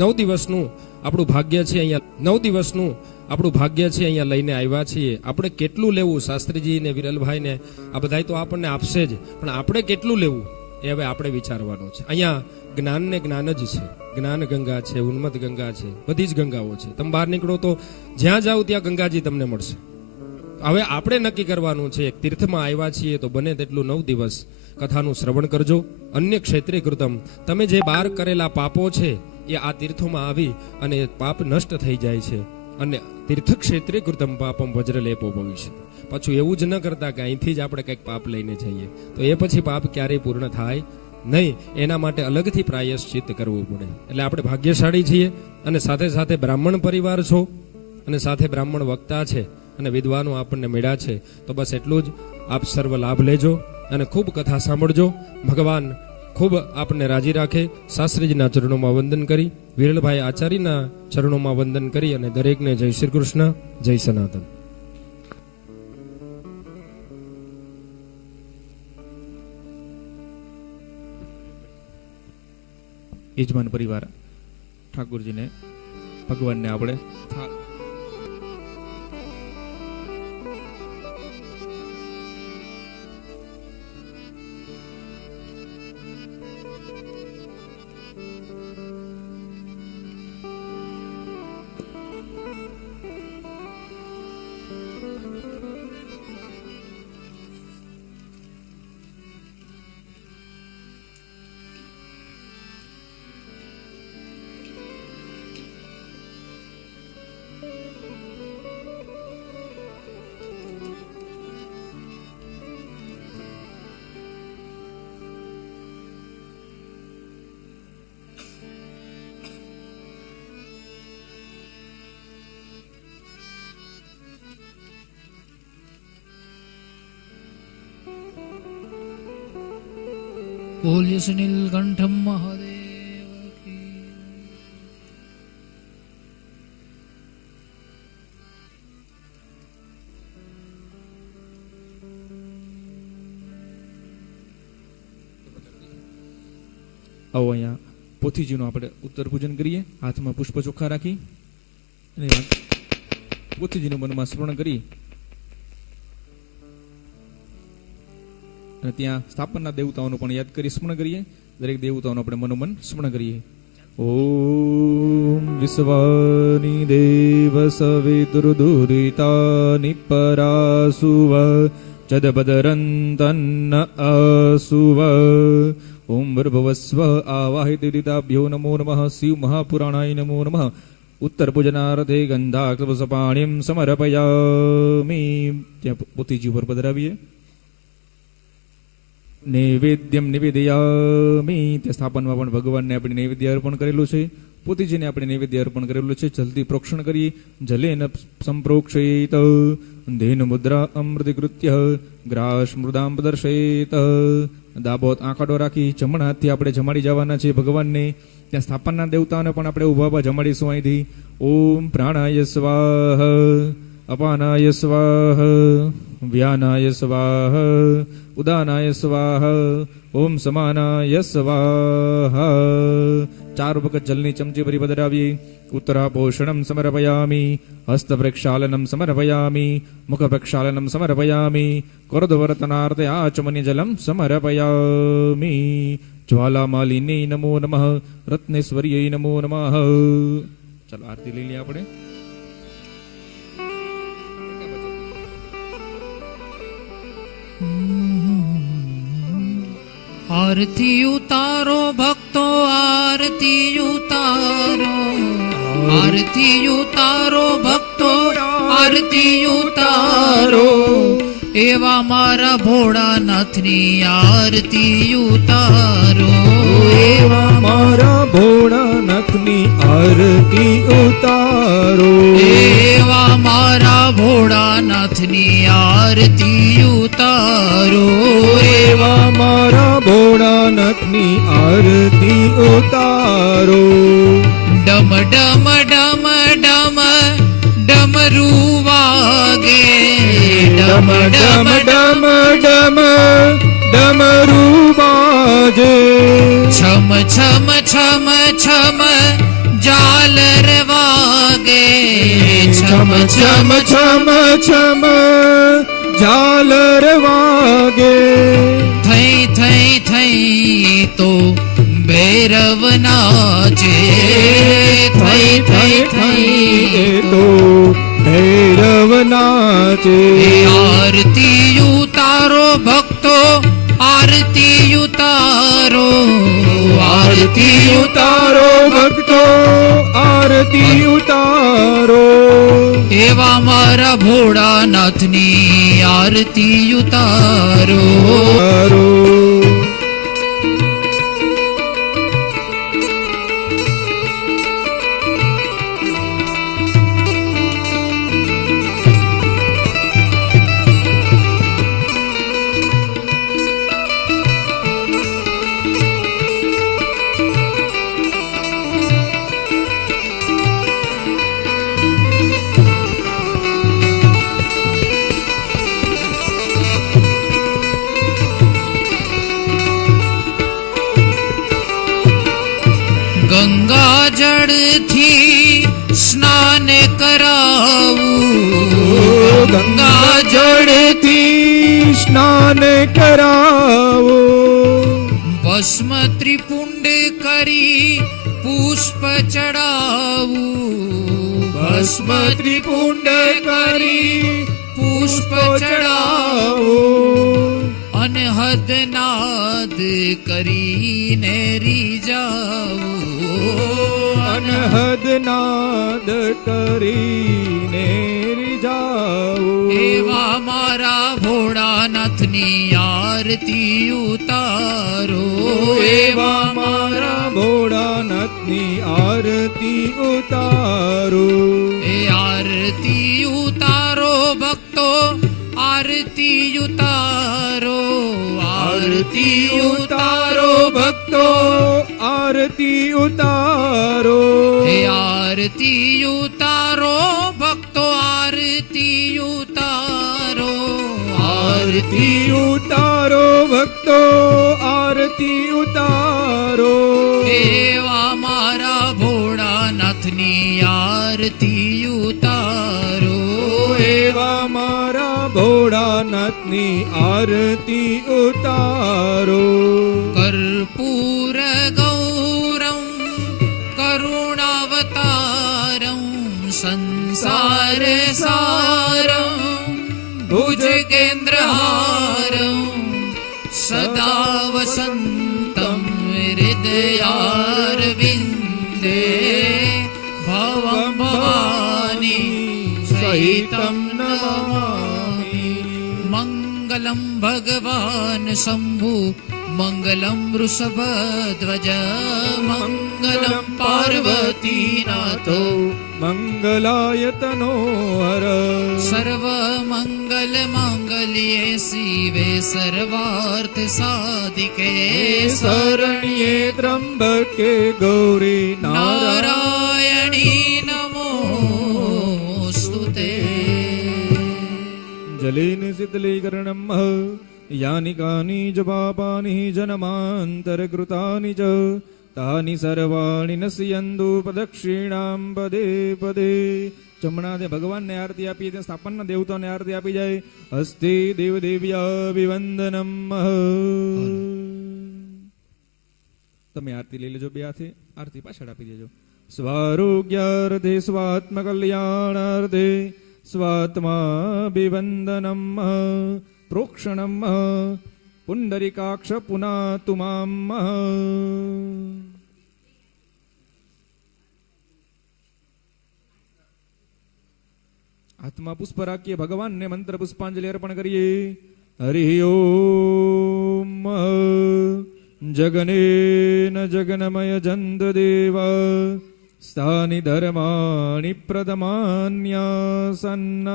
9 દિવસનું આપણું ભાગ્ય છે અહીંયા. 9 દિવસનું આપણું ભાગ્ય છે અહીંયા લઈને આવ્યા છીએ. આપણે કેટલું લેવું, શાસ્ત્રીજી ને વિરલભાઈ ને આ બધા તો આપણને આપશે જ, પણ આપણે કેટલું લેવું એ હવે આપણે વિચારવાનું છે. અહીંયા જ્ઞાન ને જ્ઞાન જ છે. જ્ઞાન ગંગા છે, ઉન્મત ગંગા છે, બધી જ ગંગાઓ છે. તમે બહાર નીકળો તો જ્યાં જાઓ ત્યાં ગંગાજી તમને મળશે. હવે આપણે નક્કી કરવાનું છે, એક તીર્થમાં આવ્યા છીએ તો બને તેટલું 9 દિવસ કથાનું શ્રવણ કરજો. અન્ય ક્ષેત્રે કૃતમ, તમે જે બહાર કરેલા પાપો છે એ આ તીર્થોમાં આવી અને પાપ નષ્ટ થઈ જાય છે. અને તીર્થ ક્ષેત્રે કૃતમ પાપમ વજ્રલેપો ભવિષ્ય. પાછું એવું જ ન કરતા કે અહીંથી જ આપણે કંઈક પાપ લઈને જઈએ તો એ પછી પાપ ક્યારેય પૂર્ણ થાય નહીં. એના માટે અલગથી પ્રાયશ્ચિત કરવું પડે. એટલે આપણે ભાગ્યશાળી છીએ અને સાથે સાથે બ્રાહ્મણ પરિવાર છો અને સાથે બ્રાહ્મણ વક્તા છે અને વિદ્વાનો આપણને મળ્યા છે. તો બસ એટલું જ આપ સર્વ લાભ લેજો અને ખૂબ કથા સાંભળજો. ભગવાન ખૂબ આપને રાજી રાખે. શાસ્ત્રીજીના ચરણોમાં વંદન કરી, વિરલભાઈ આચાર્યના ચરણોમાં વંદન કરી અને દરેકને જય શ્રી કૃષ્ણ, જય સનાતન. યજમાન પરિવાર ઠાકોરજીને ભગવાનને આપણે બોલ્ય નીલકંઠમ મહાદેવ કી. આવો અહીંયા પોથીજીનું આપણે ઉત્તર પૂજન કરીએ. હાથમાં પુષ્પ ચોખ્ખા રાખી અને પોથીજીનું મનમાં સ્મરણ કરી અને ત્યાં સ્થાપનના દેવતાઓનું પણ યાદ કરી સ્મરણ કરીએ. દરેક દેવતાઓનું આપણે મનોમન સ્મરણ કરીએ. ઓમ વિશ્વાની દેવ સવિતુર્દુરિતાનિ પરાસુવ ચદબદરંતન્ન અસુવ. ઓમ ભર્ભવસ્વ આવાહિતિરિતાભ્યો નમો નમઃ. શિવ મહાપુરાણાય નમો નમઃ. ઉત્તર પૂજનાર્થે ગંધાક્ષપાણીમ સમર્પયામિ. ત્યાં પોતીજી ઉપર પધરાવીએ. નૈવેદ્યમ નિવેદયામિ. તે સ્થાપનમાં પણ ભગવાનને આપણે નૈવેદ્ય અર્પણ કરેલું છે. પોતીજીને આપણે નૈવેદ્ય અર્પણ કરેલું છે. જલ્દી પ્રોક્ષણ કરી. જલેન સંપ્રોક્ષેત ધેન મુદ્રા અમૃતિકૃત્ય ગ્રાસ મૃદામ પ્રદર્શેત. દાબોત આંખાડો રાખી જમણા હાથથી આપણે જમાડી જવાના છે ભગવાનને. ત્યાં સ્થાપનના દેવતાઓને પણ આપણે ઉભા જમાડીશું અહીંથી. ઓમ પ્રાણાય સ્વાહ, અપાનાય સ્વાહ, વ્યાનાય સ્વાહ, ઉદાનાય સ્વાહ, ઓમ સમાનાય સ્વાહ. 4 વખત જલની ચમચી ભરી પધરાવીએ. ઉત્તરાપોષણમ સમર્પયામિ. હસ્ત પ્રક્ષાલનમ સમર્પયામિ. મુખ પ્રક્ષાલનમ સમર્પયામિ. કર્દવર્તનાર્થે આચમન્ય જલમ સમર્પયામિ. જ્વાલામાલિની નમો નમઃ. રત્નેશ્વર્યૈ નમો નમઃ. ચાલો આરતી લઈ લઈએ આપણે. આરતી ઉતારો ભક્તો આરતી ઉતારો, આરતી ઉતારો ભક્તો આરતી ઉતારો, એવા મારા ભોળાનાથની આરતી ઉતારો, એવા મારા ભોળાનાથની આરતી ઉતારો, એવા મારા ભોળાનાથની આરતી ઉતારો, એવા મારા ભોળાનાથની આરતી ઉતારો. ડમ ડમ ડમ ડમ ડમરૂ વાગે, ડમ ડમ ડમ ડમ ડમરૂ બાજે, છમ છમ છમ છમ ઝાલર વાગે, છમ છમ છમ છમ ઝાલર વાગે, થઈ થઈ થઈ તો ભૈરવ નાચે, થઈ થઈ થઈ તો ભૈરવ નાચે. આરતી ઉતારો ભક્તો આરતી ઉતારો, આરતી ઉતારો ભક્તો આરતી ઉતારો, એવા મારા ભોળાનાથની આરતી ઉતારો. ગંગા જળથી સ્નાન કરાવું, ગંગા જળથી સ્નાન કરાવો, ભસ્મ ત્રિપુંડ કરી પુષ્પ ચડાવું, ભસ્મ ત્રિપુંડ કરી પુષ્પ ચડાવો, અનહદ નાદ કરીને રીજાવું, અનહદ નાદ કરીને રીજાવો, એવા મારા ભોળાનાથની આરતી ઉતારો, એવા મારા ભોળાનાથની આરતી ઉતારો, એ આરતી ઉતારો ભક્તો આરતી ઉતારો, આરતી ઉતારો ભક્તો આરતી ઉતારો, હે આરતી ઉતારો ભક્તો આરતી ઉતારો, આરતી ઉતારો ભક્તો આરતી ઉતારો, એવા મારા ભોળાનાથની આરતી ઉતારો, એવા મારા ભોળાનાથની આરતી ઉતારો. કર્પૂર ગૌરમ કરુણાવતારમ સંસાર સારમ ભુજગેન્દ્રહારમ સદા વસંતમ હૃદયારવિંદે ભવં ભવાની સહિતમ નમામિ. મંગલમ ભગવાન શંભુ મંગલમ વૃષભધ્વજ મંગલમ પાર્વતીનાથો મંગલાયતનો હર સર્વમંગલ માંગલ્યે શિવે સર્વાર્થ સાધિકે શરણ્યે ત્રંબકે ગૌરી નારાયણી નમોસ્તુતે. જલેન શીતલીકરણમ યાની કાની ચ પાપાની જન્માંતરકૃતાની ચ તાની સર્વાણી નશ્યંતુ પ્રદક્ષિણામ પદે પદે. જમણા ભગવાનને આરતી આપી તે સ્થાપનના દેવતાને આરતી આપી જાય. અસ્તે દેવદેવ્યાભિવંદનમ. તમે આરતી લઈ લેજો બે હાથે, આરતી પાછળ આપી દેજો. સ્વારોગ્યાર્થે સ્વાત્મકલ્યાણાર્થે સ્વાત્માભિવંદનમ પ્રોક્ષણમ પુંડરીકાક્ષ પુનાતુ મામ. હાથમાં પુષ્પ રાખીએ, ભગવાનને મંત્ર પુષ્પાંજલિ અર્પણ કરીએ. હરિ ઓમ. જગનેન જગનમય જંત દેવ સ્થાનિ ધર્માણિ પ્રદમાન્યાસન્ન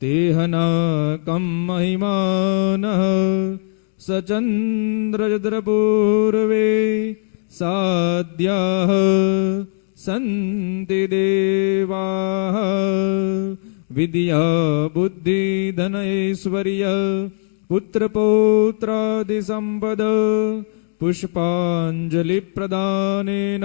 તેહના કમ મહિમાન સચંદ્રદ્રપૂર્વે સાધ્યા સંતિ દેવા વિદ્યા બુદ્ધિ ધનૈશ્વર્ય પુત્ર પૌત્રાદિ સંપદ પુષ્પાંજલિ પ્રદાનેન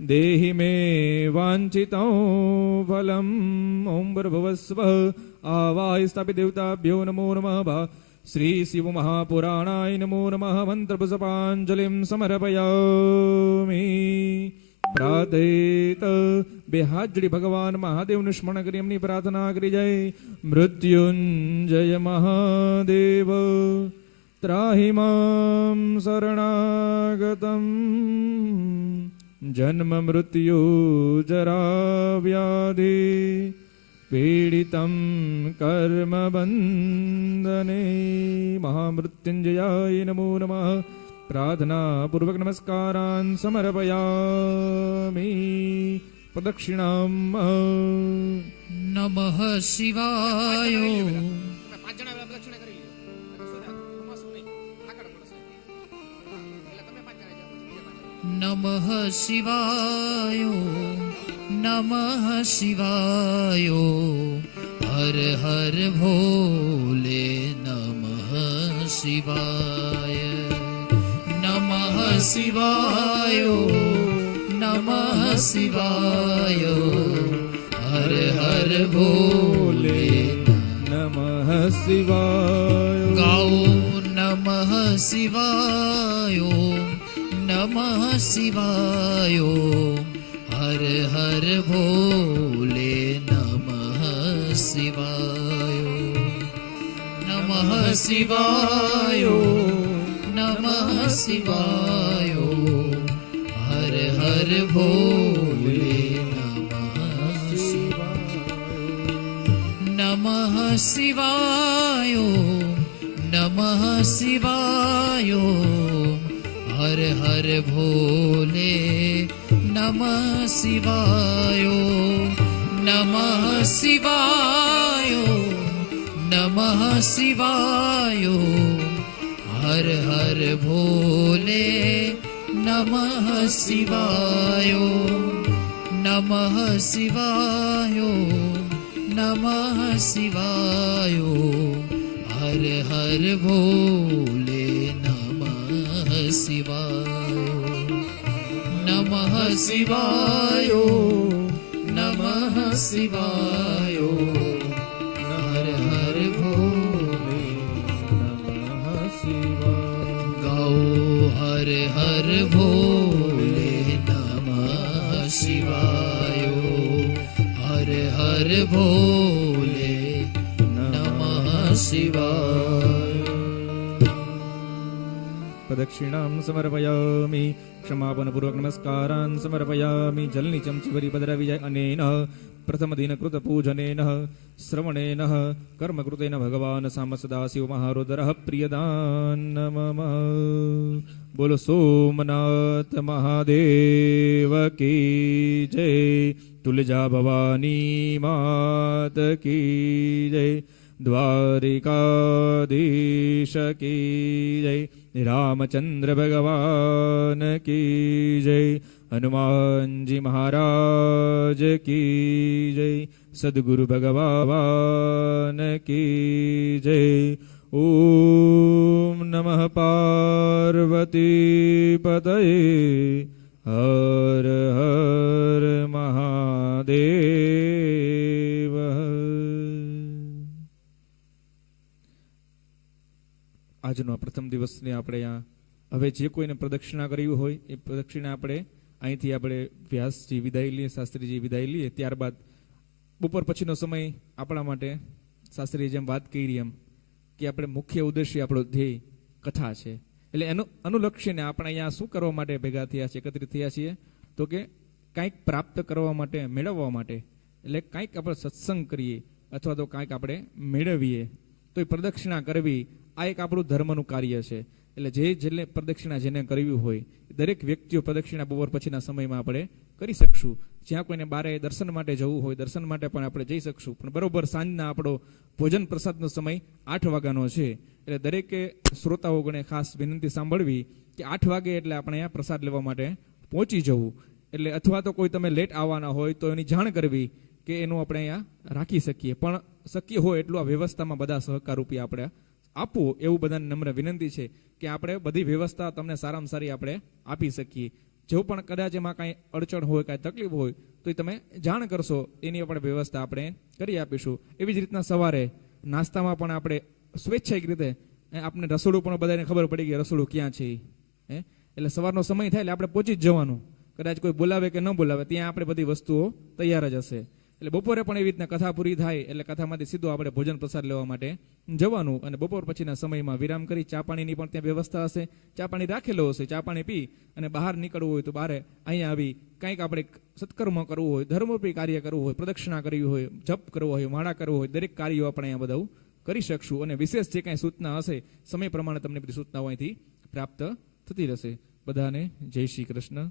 દેહિ મે વાંછિતો ફલમ. ઓમ ભર્ભવસ્વ આવાય સ્થાપિત દેવતાભ્યો નમો નમઃ. શ્રી શિવ મહાપુરાણાય નમો નમઃ. મંત્ર પુષ્પાંજલિ સમર્પયામિ. પ્રાર્થિત બે હાથ જોડી ભગવાન મહાદેવનું સ્મરણ કરી એમની પ્રાર્થના કરી જાય. મૃત્યુંજય મહાદેવ ત્રાહિ મામ શરણાગતમ. જન્મ મૃત્યુ જરા વ્યાધિ પીડિતમ કર્મ બંધને. મહામૃત્યુંજયાય નમો નમઃ. પ્રાર્થના પૂર્વક નમસ્કારાન સમર્પયામિ. પ્રદક્ષિણામ. નમઃ શિવાય. નમઃ શિવાય. નમઃ શિવાય. હર હર ભોલે. નમઃ શિવાય. નમઃ શિવાય. નમઃ શિવાય. હર હર ભોલે. નમઃ શિવાય. ગાઓ નમઃ શિવાય. નમઃ શિવાય. હર હર ભોલે. નમઃ શિવાય. નમઃ શિવાય. નમઃ શિવાય. હર હર ભોલે. નમઃ શિવાય. નમઃ શિવાય. નમઃ શિવાય. હર હર ભોલે. નમઃ શિવાય. નમઃ શિવાય. નમઃ શિવાય. હર હર ભોલે. નમઃ શિવાય. નમઃ શિવાય. નમઃ શિવાય. હર હર ભોલે. નમઃ શિવાય. નમઃ શિવાય. નમઃ શિવાય. હર હર ભોલે. નમઃ શિવાય. ગૌ હર હર ભોલે. નમઃ શિવાય. હર હર ભોલે. નમઃ શિવાય. પ્રદક્ષિણામ સમર્પયામિ. ક્ષમાપન પૂર્વક નમસ્કારાન સમર્પયામિ. જલની ચમચી ભરી પધરાવી જાય. અનેન પ્રથમ દિન કૃત પૂજનેન શ્રવણેન કર્મ કૃતેન ભગવાન સામ સદાશિવ મહારુદ્ર પ્રિયદાન મમ. બોલો સોમનાથ મહાદેવ કી જય. તુલજા ભવાની માત કી જય. દ્વારિકાધીશ કી જય. રામચંદ્ર ભગવાન કી જય. હનુમાનજી મહારાજ કી જય. સદગુરુ ભગવાન કી જય. ઓમ નમઃ પાર્વતી પતયે. હર હર મહાદેવ. આજનો પ્રથમ દિવસને આપણે હવે જે કોઈને પ્રદક્ષિણા કરવી હોય એ પ્રદક્ષિણા આપણે અહીંથી આપણે વ્યાસજી વિદાય લઈએ, શાસ્ત્રીજી વિદાય લઈએ. ત્યારબાદ બપોર પછીનો સમય આપણા માટે શાસ્ત્રીએ જેમ વાત કરી એમ કે આપણે મુખ્ય ઉદ્દેશ્ય આપણો ધ્યેય કથા છે. એટલે એનું અનુલક્ષીને આપણે અહીંયા શું કરવા માટે ભેગા થયા છીએ, એકત્રિત થયા છીએ? તો કે કંઈક પ્રાપ્ત કરવા માટે, મેળવવા માટે. એટલે કંઈક આપણે સત્સંગ કરીએ અથવા તો કંઈક આપણે મેળવીએ તો એ પ્રદક્ષિણા કરવી આ એક આપણું ધર્મનું કાર્ય છે. એટલે જેને પ્રદક્ષિણા જેને કરવી હોય દરેક વ્યક્તિઓ પ્રદક્ષિણા બપોર પછીના સમયમાં આપણે કરી શકશું. જ્યાં કોઈને બારે દર્શન માટે જવું હોય દર્શન માટે પણ આપણે જઈ શકશું. પણ બરોબર સાંજના આપણો ભોજન પ્રસાદનો સમય 8 વાગ્યાનો છે. એટલે દરેકે શ્રોતાઓને ખાસ વિનંતી સાંભળવી કે 8 વાગે એટલે આપણે અહીંયા પ્રસાદ લેવા માટે પહોંચી જવું. એટલે અથવા તો કોઈ તમે લેટ આવવાના હોય તો એની જાણ કરવી કે એનું આપણે અહીંયા રાખી શકીએ. પણ શક્ય હોય એટલું આ વ્યવસ્થામાં બધા સહકાર રૂપી આપણે આપવું એવું બધાને નમ્ર વિનંતી છે કે આપણે બધી વ્યવસ્થા તમને સારામાં સારી આપણે આપી શકીએ. જો પણ કદાચ એમાં કાંઈ અડચણ હોય, કાંઈ તકલીફ હોય તો એ તમે જાણ કરશો, એની આપણે વ્યવસ્થા આપણે કરી આપીશું. એવી જ રીતના સવારે નાસ્તામાં પણ આપણે સ્વૈચ્છિક રીતે આપણે રસોડું પણ બધાને ખબર પડી ગઈ રસોડું ક્યાં છે. એટલે સવારનો સમય થાય એટલે આપણે પહોંચી જ જવાનું. કદાચ કોઈ બોલાવે કે ન બોલાવે ત્યાં આપણે બધી વસ્તુઓ તૈયાર જ હશે. એટલે બપોરે પણ એવી રીતના કથા પૂરી થાય એટલે કથામાંથી સીધું આપણે ભોજન પ્રસાદ લેવા માટે જવાનું. અને બપોર પછીના સમયમાં વિરામ કરી ચા પાણીની પણ ત્યાં વ્યવસ્થા હશે. ચા પાણી રાખેલો હશે. ચા પાણી પી અને બહાર નીકળવું હોય તો બહાર અહીંયા આવી કંઈક આપણે સત્કર્મ કરવું હોય, ધર્મરૂપી કાર્ય કરવું હોય, પ્રદક્ષિણા કરવી હોય, જપ કરવો હોય, માળા કરવો હોય, દરેક કાર્યો આપણે અહીંયા બધા કરી શકશું. અને વિશેષ જે કાંઈ સૂચના હશે સમય પ્રમાણે તમને બધી સૂચનાઓ અહીંથી પ્રાપ્ત થતી રહેશે. બધાને જય શ્રી કૃષ્ણ.